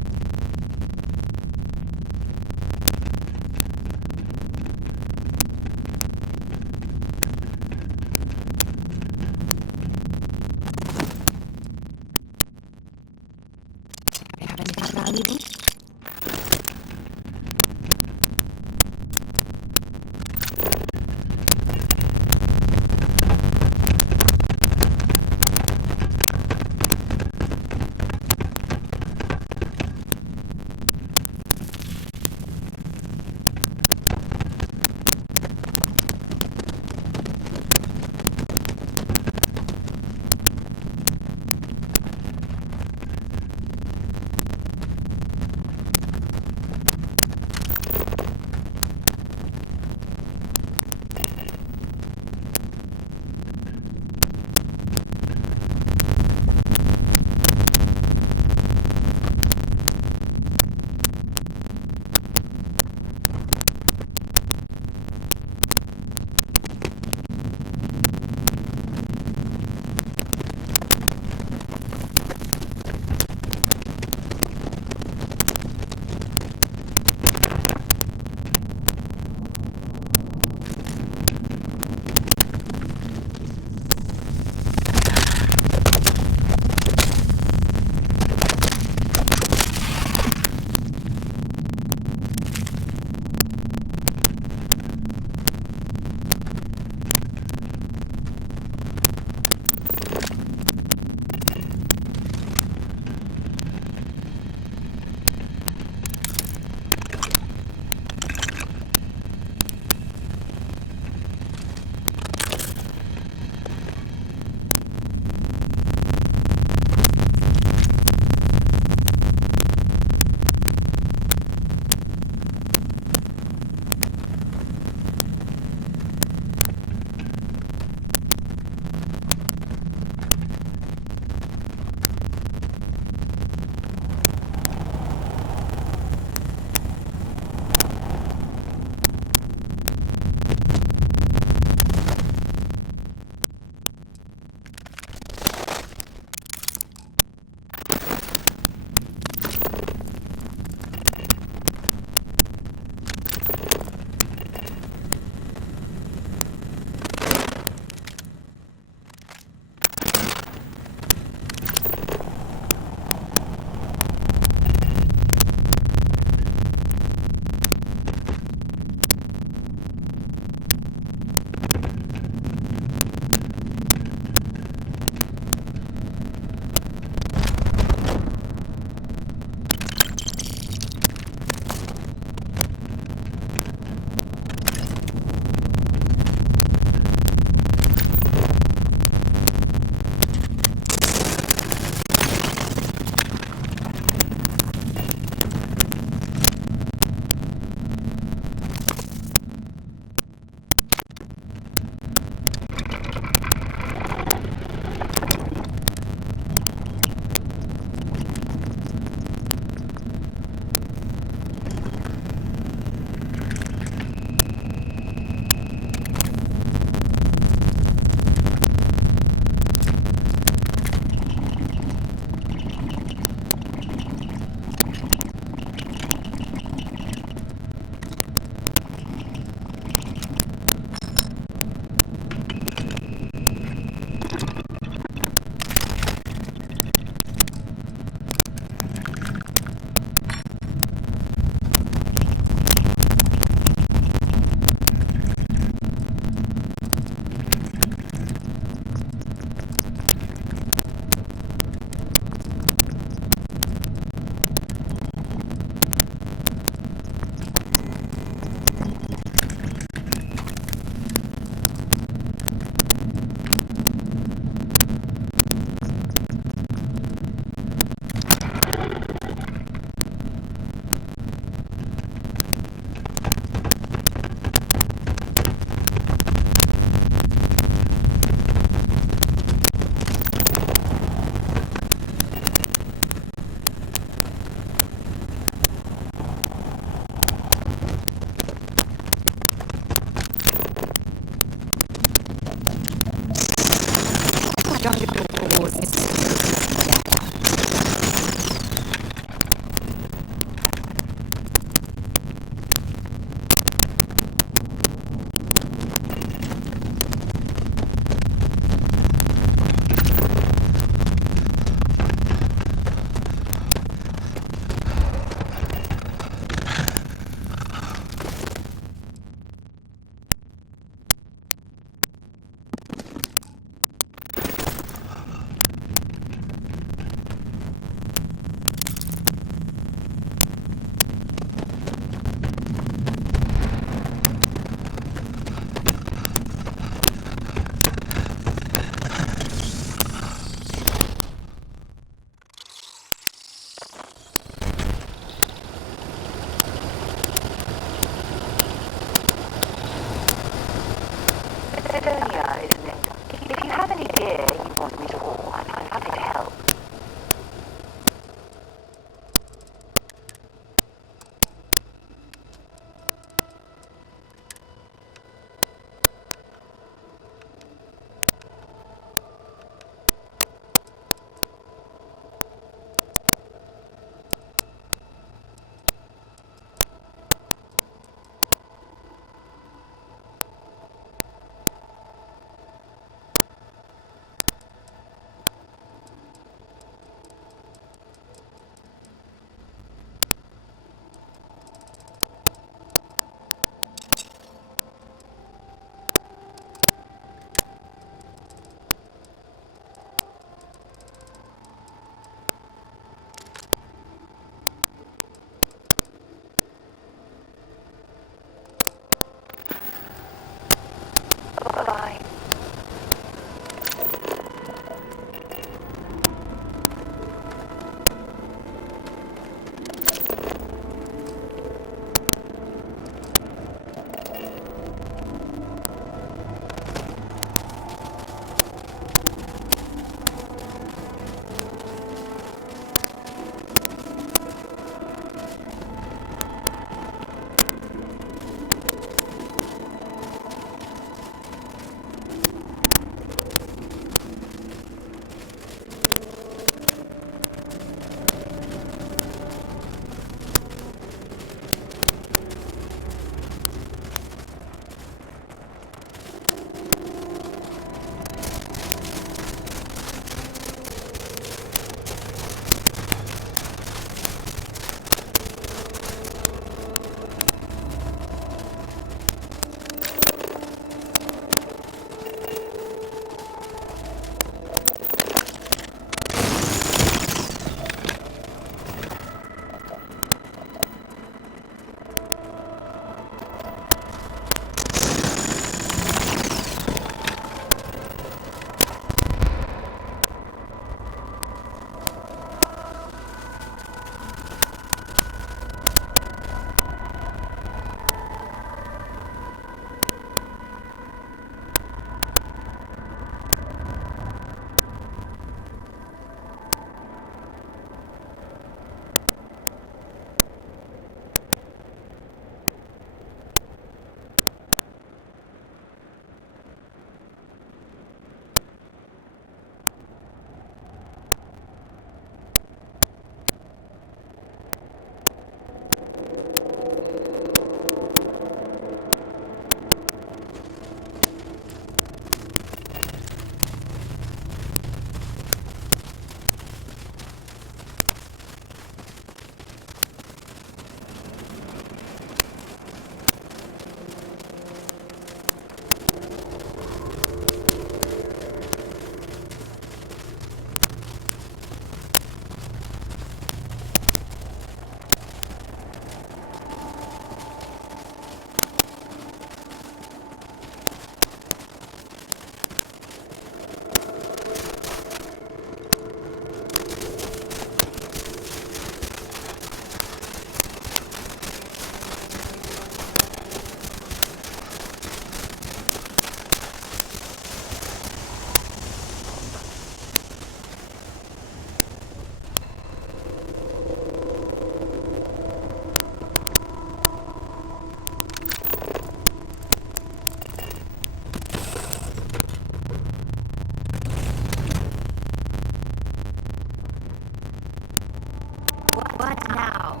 What now?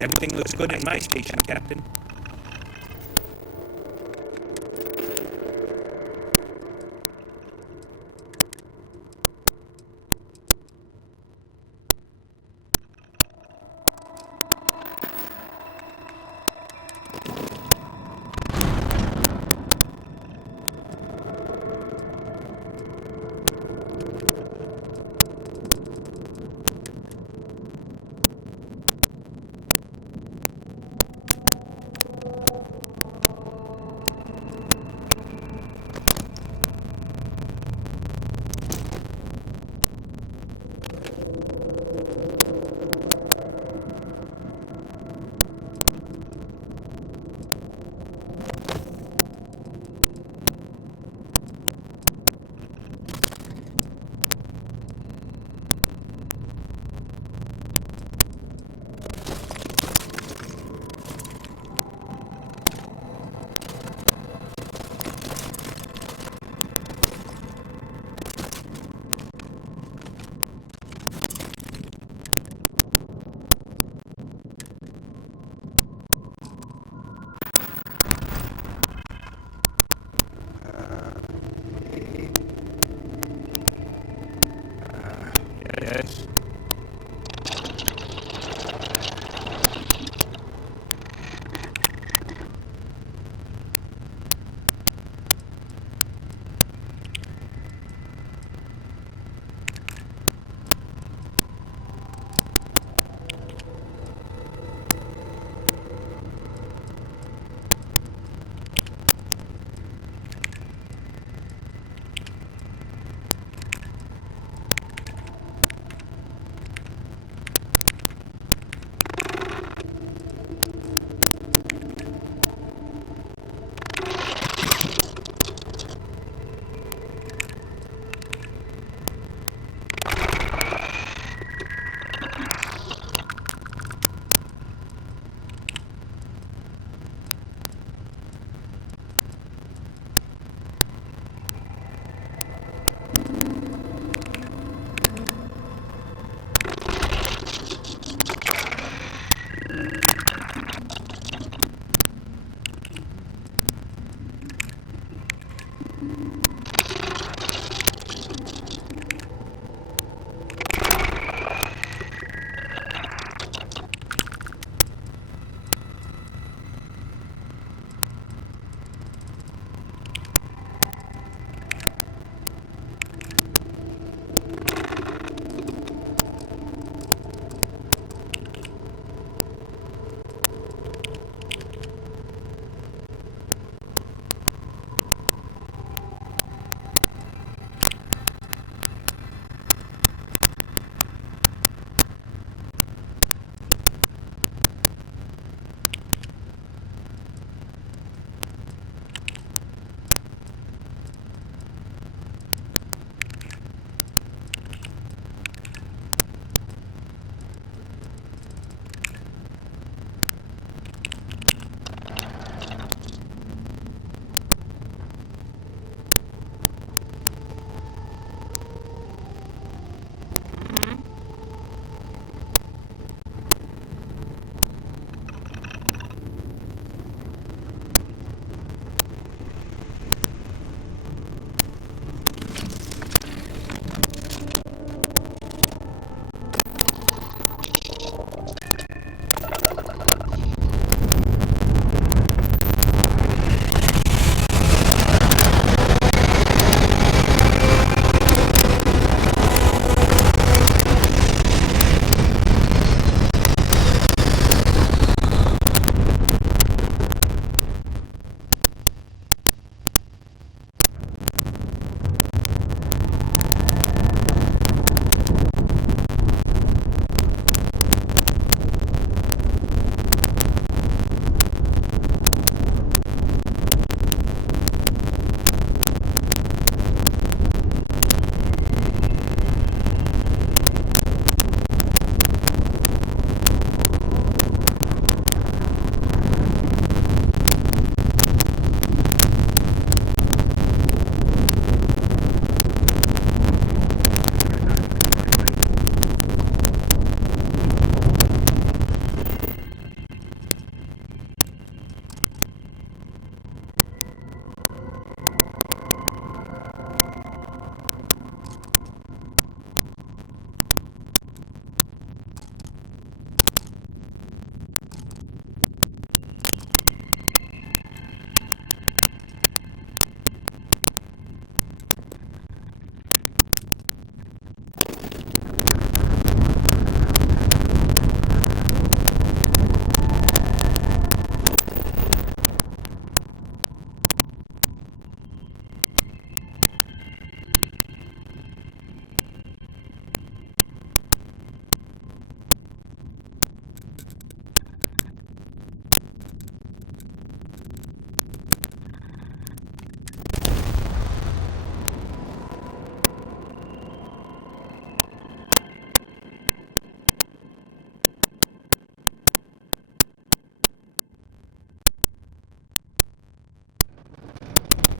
Everything looks good in my station, Captain.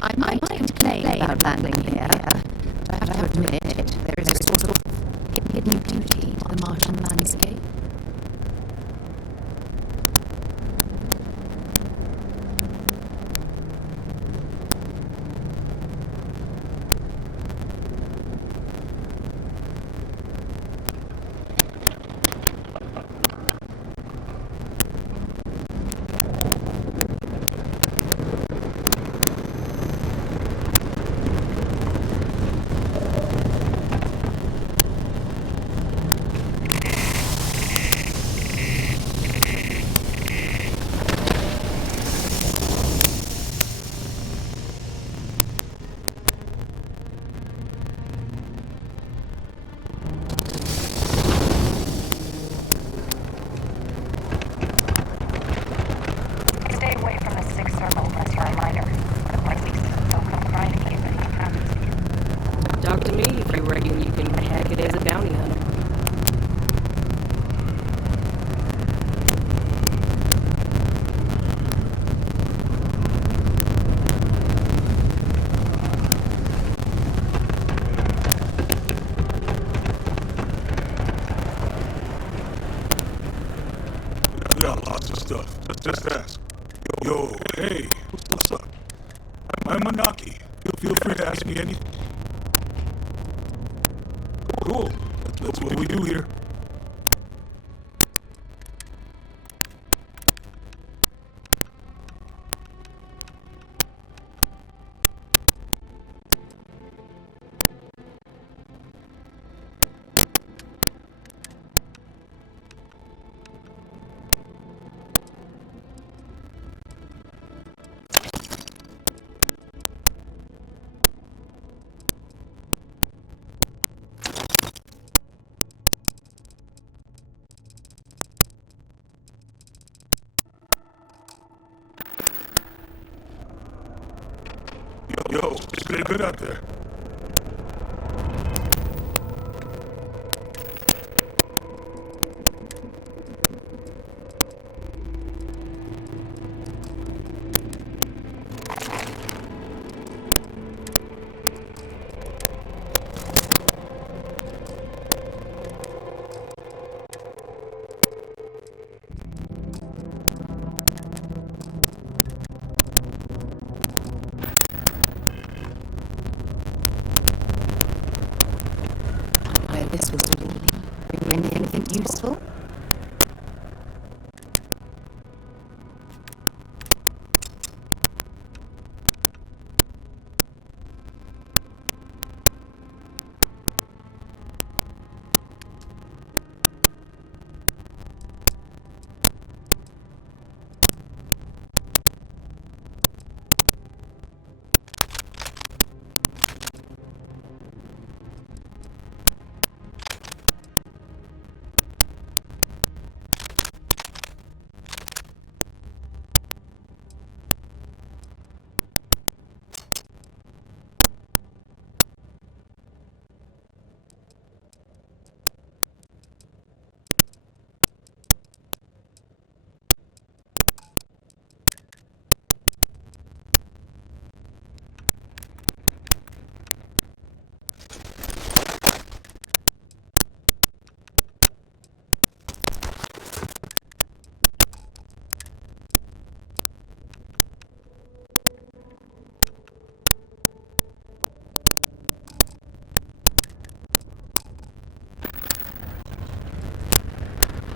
I might complain about landing here, but I have to admit there is a sort of hidden beauty to the Martian landscape. Stay away from the sixth circle unless you're a minor. Otherwise, they'll come crying to you if anything happens. Talk to me if you're ready and you can hack it as a bounty hunter. We got lots of stuff. Just ask. Yo, hey, what's up? I'm Manaki. Feel free to ask me anything. Cool. That's what we do here. Yo, it's pretty good out there. This was bring anything useful?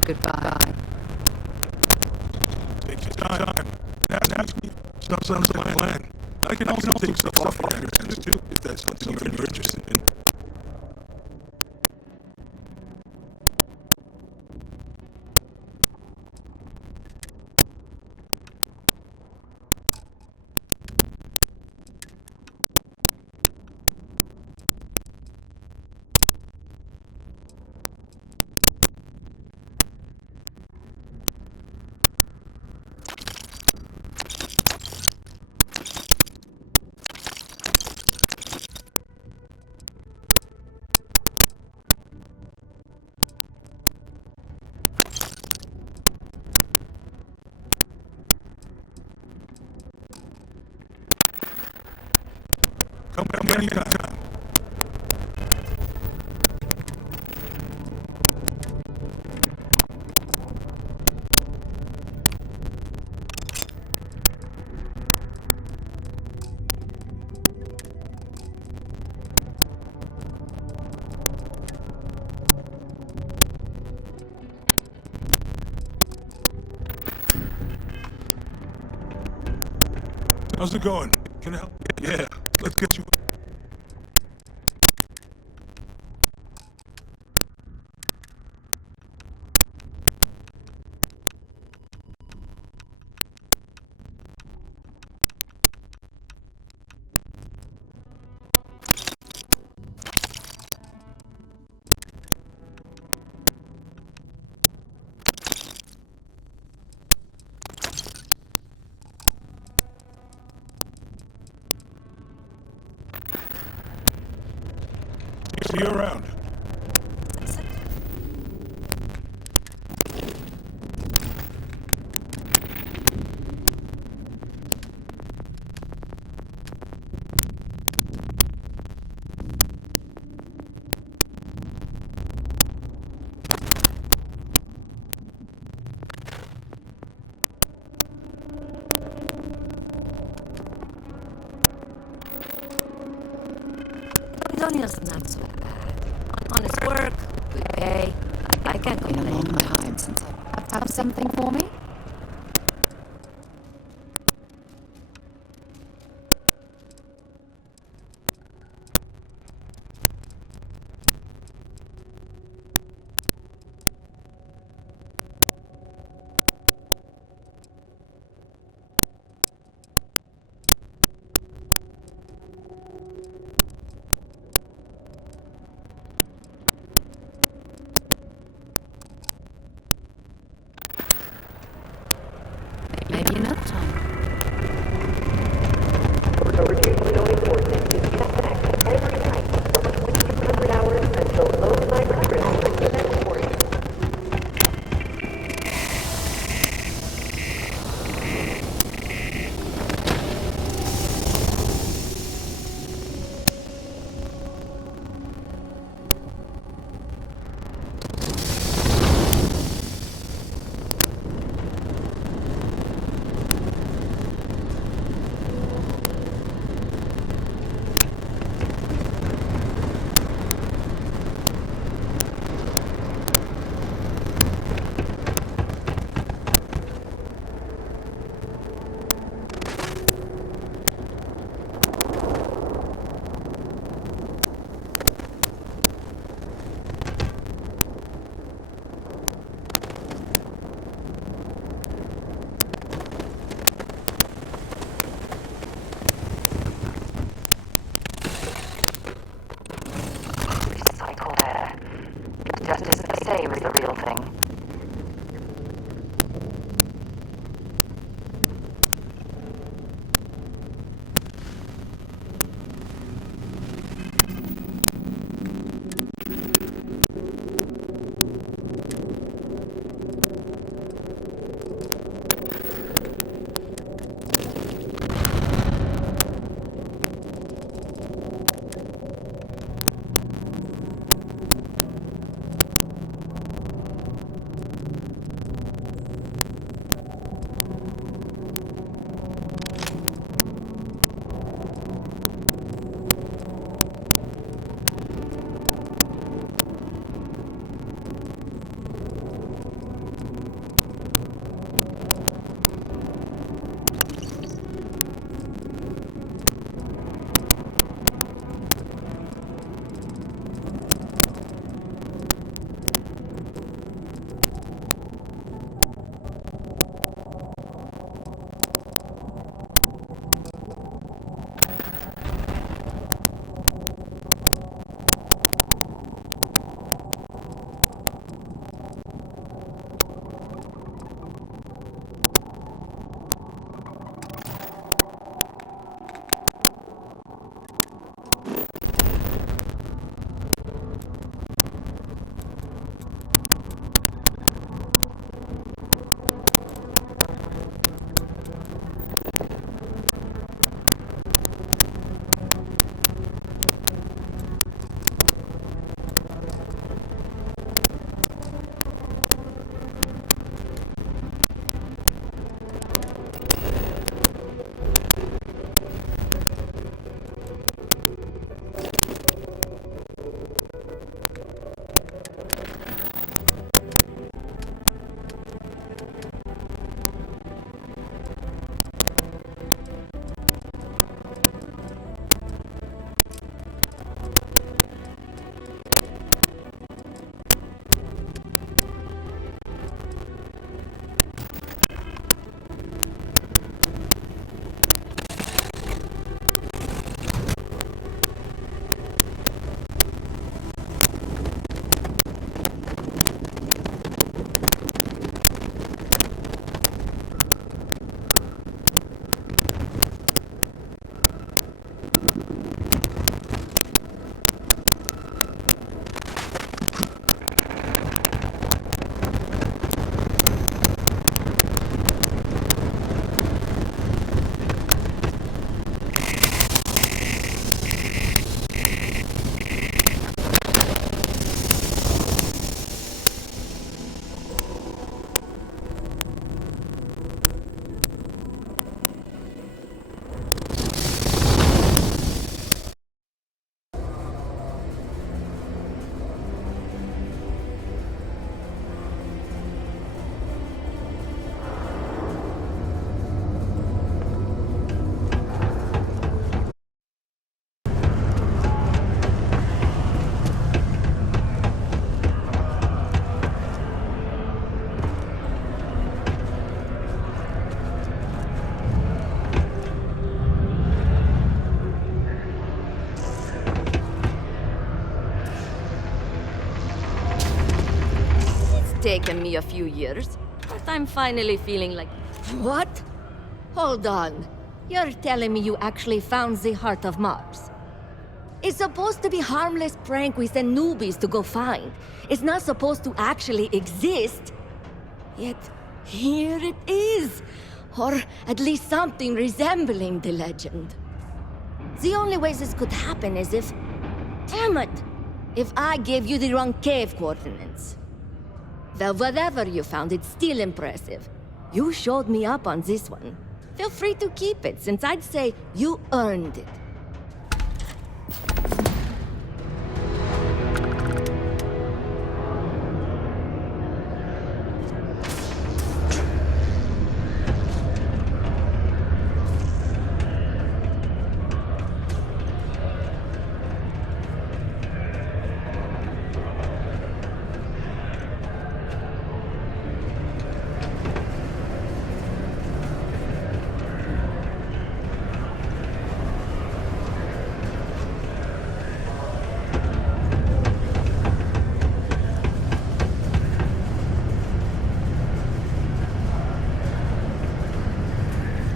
Goodbye. Take your time. Ask me. Sounds like a plan. I can also take stuff off your hands too, if that's something you're interested in. Come anytime. How's it going? Can I help? Yeah, let's get you. See you around. Antonia's not so bad. Honest work, good pay. I can't Been a long time since I have something for me. taken me a few years, but I'm finally feeling like... What? Hold on. You're telling me you actually found the heart of Mars? It's supposed to be harmless prank we send newbies to go find. It's not supposed to actually exist. Yet, here it is. Or at least something resembling the legend. The only way this could happen is if... Damn it! If I gave you the wrong cave coordinates. Well, whatever you found, it's still impressive. You showed me up on this one. Feel free to keep it, since I'd say you earned it.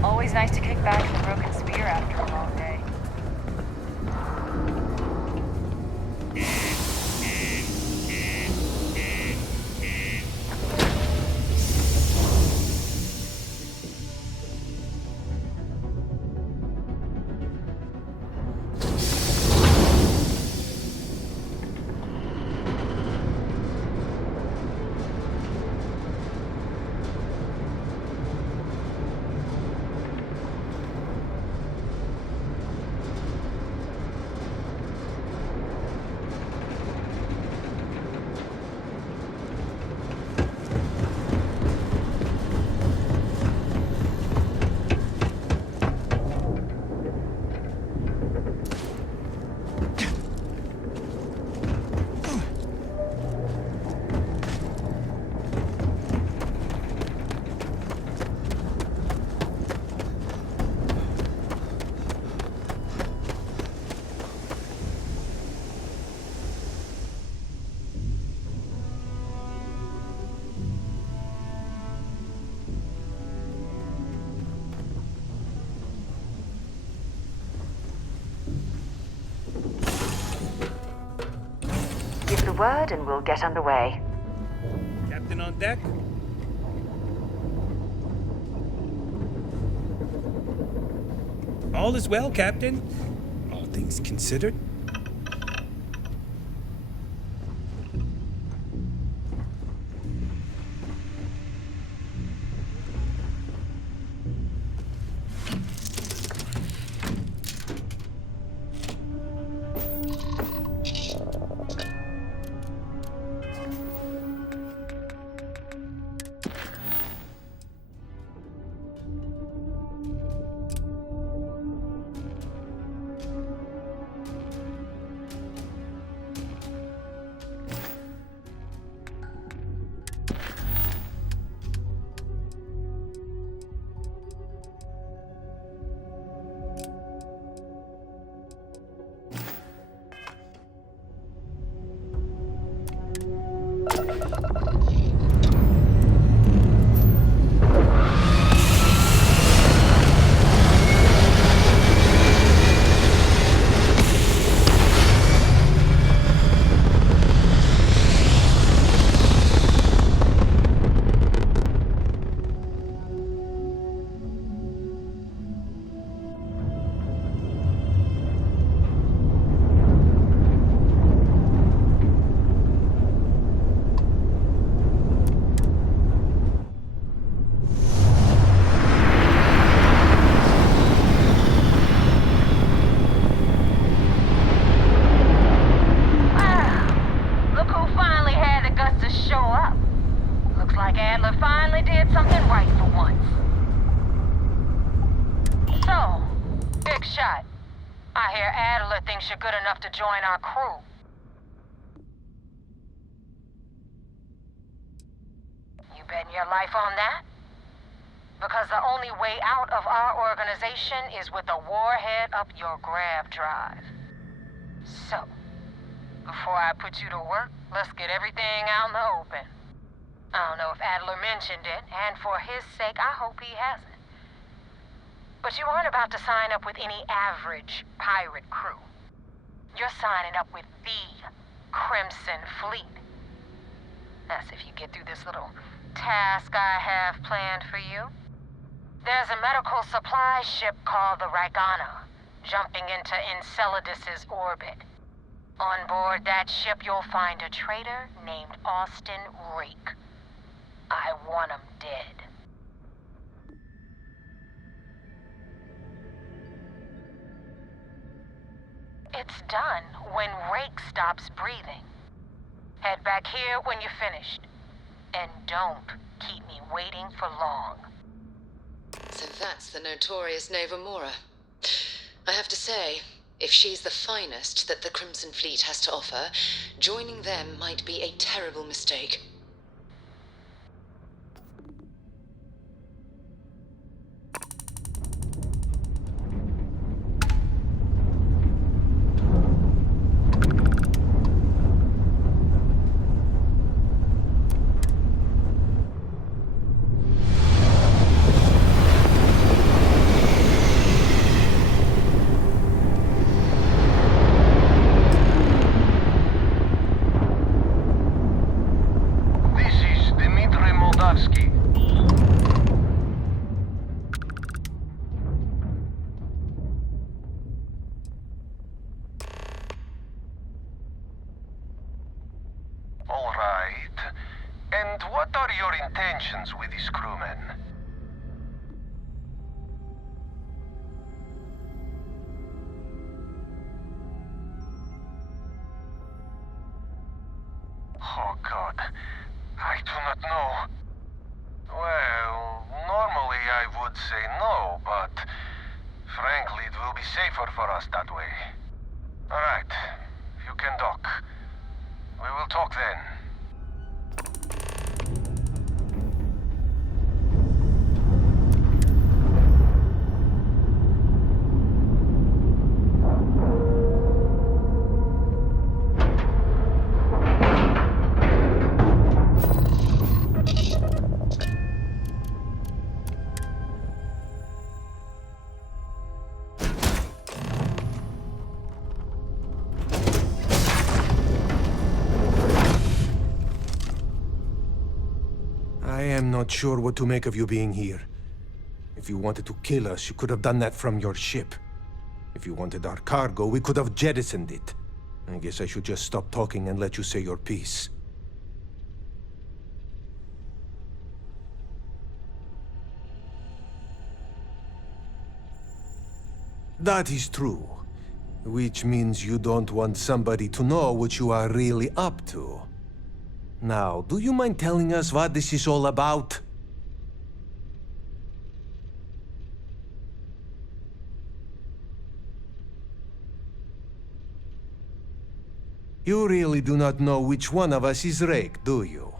Always nice to kick back in the broken spear after a long day. Give the word and we'll get underway. Captain on deck? All is well, Captain. All things considered. Thinks you're good enough to join our crew. You betting your life on that? Because the only way out of our organization is with a warhead up your grav drive. So, before I put you to work, let's get everything out in the open. I don't know if Adler mentioned it, and for his sake, I hope he hasn't. But you aren't about to sign up with any average pirate crew. You're signing up with the Crimson Fleet. That's if you get through this little task I have planned for you. There's a medical supply ship called the Ragana, jumping into Enceladus's orbit. On board that ship, you'll find a traitor named Austin Rake. I want him dead. It's done when Rake stops breathing. Head back here when you're finished. And don't keep me waiting for long. So that's the notorious Nova Mora. I have to say, if she's the finest that the Crimson Fleet has to offer, joining them might be a terrible mistake. All right. And what are your intentions with these crewmen? Oh, God. I do not know. Well, normally I would say no, but frankly, it will be safer for us that way. All right. You can dock. We will talk then. I am not sure what to make of you being here. If you wanted to kill us, you could have done that from your ship. If you wanted our cargo, we could have jettisoned it. I guess I should just stop talking and let you say your piece. That is true. Which means you don't want somebody to know what you are really up to. Now, do you mind telling us what this is all about? You really do not know which one of us is Rake, do you?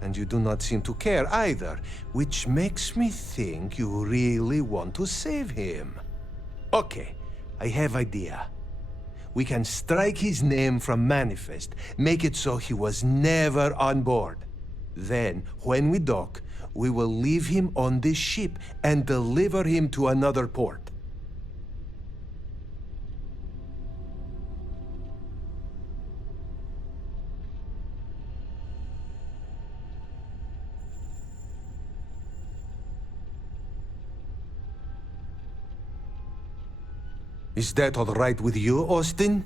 And you do not seem to care either, which makes me think you really want to save him. Okay, I have idea. We can strike his name from Manifest, make it so he was never on board. Then, when we dock, we will leave him on this ship and deliver him to another port. Is that all right with you, Austin?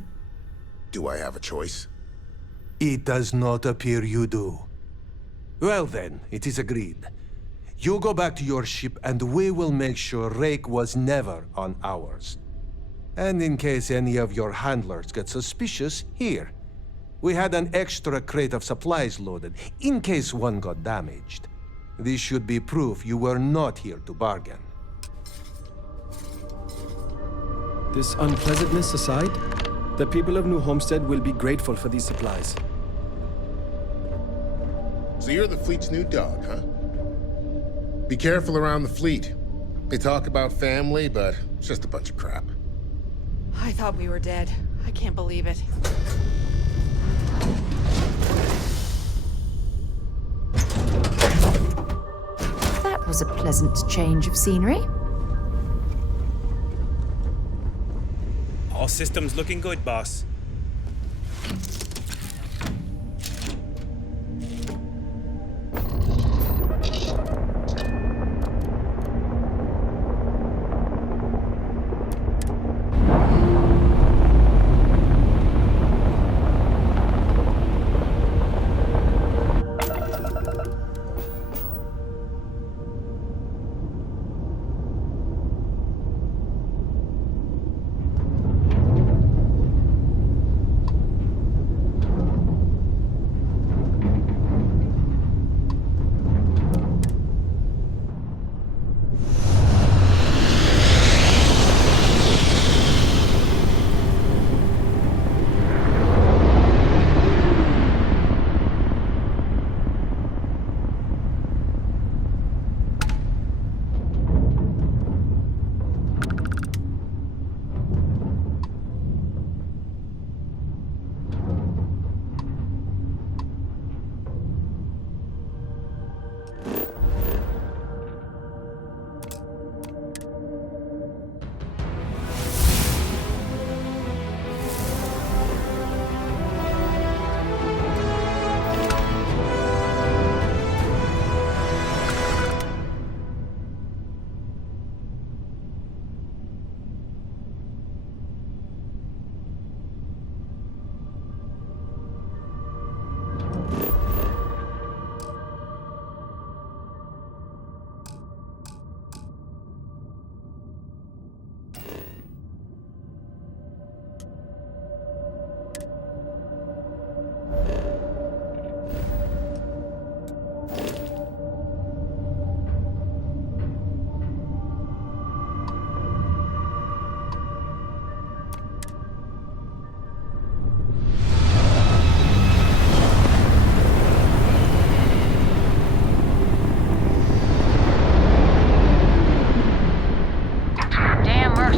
Do I have a choice? It does not appear you do. Well then, it is agreed. You go back to your ship and we will make sure Rake was never on ours. And in case any of your handlers get suspicious, here. We had an extra crate of supplies loaded, in case one got damaged. This should be proof you were not here to bargain. This unpleasantness aside, the people of New Homestead will be grateful for these supplies. So you're the fleet's new dog, huh? Be careful around the fleet. They talk about family, but it's just a bunch of crap. I thought we were dead. I can't believe it. was a pleasant change of scenery. All systems looking good, boss.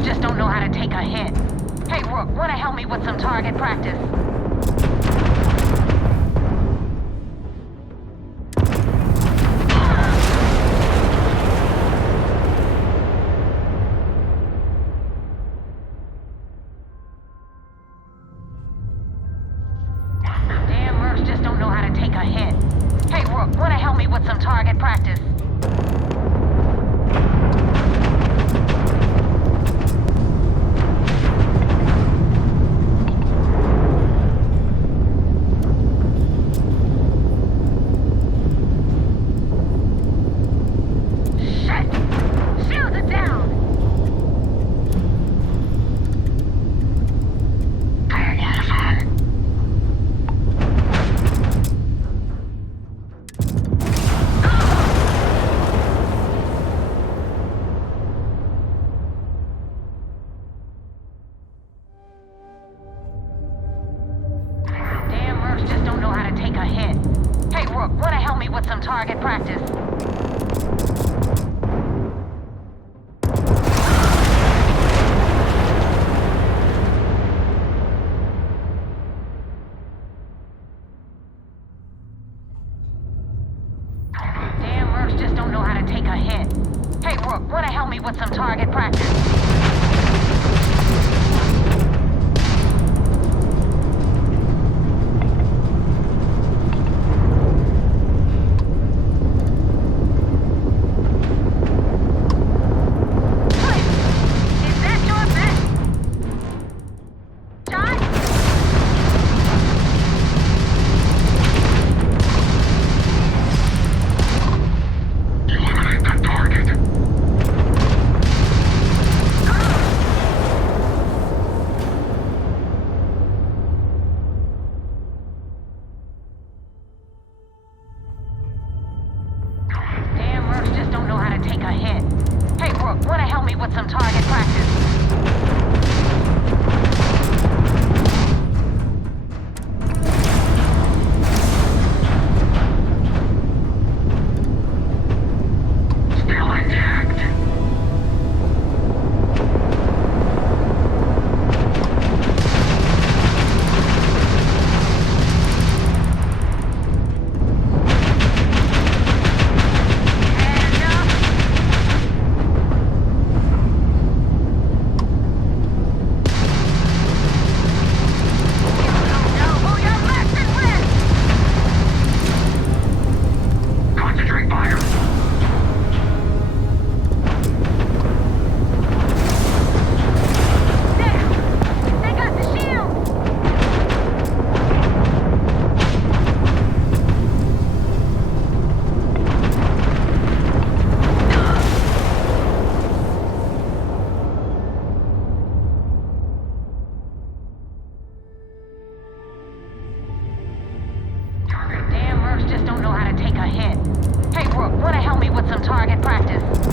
Just don't know how to take a hit. Hey, Rook, wanna help me with some target practice? Damn mercs just don't know how to take a hit. Hey, Rook, wanna help me with some target practice? Just don't know how to take a hit. Hey, Rook, wanna help me with some target practice? Damn mercs just don't know how to take a hit. Hey, Rook, wanna help me with some target practice? hit. Hey, Rook, wanna help me with some target practice?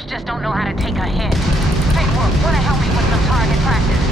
folks just don't know how to take a hit. Hey, Wolf, wanna help me with some target practice?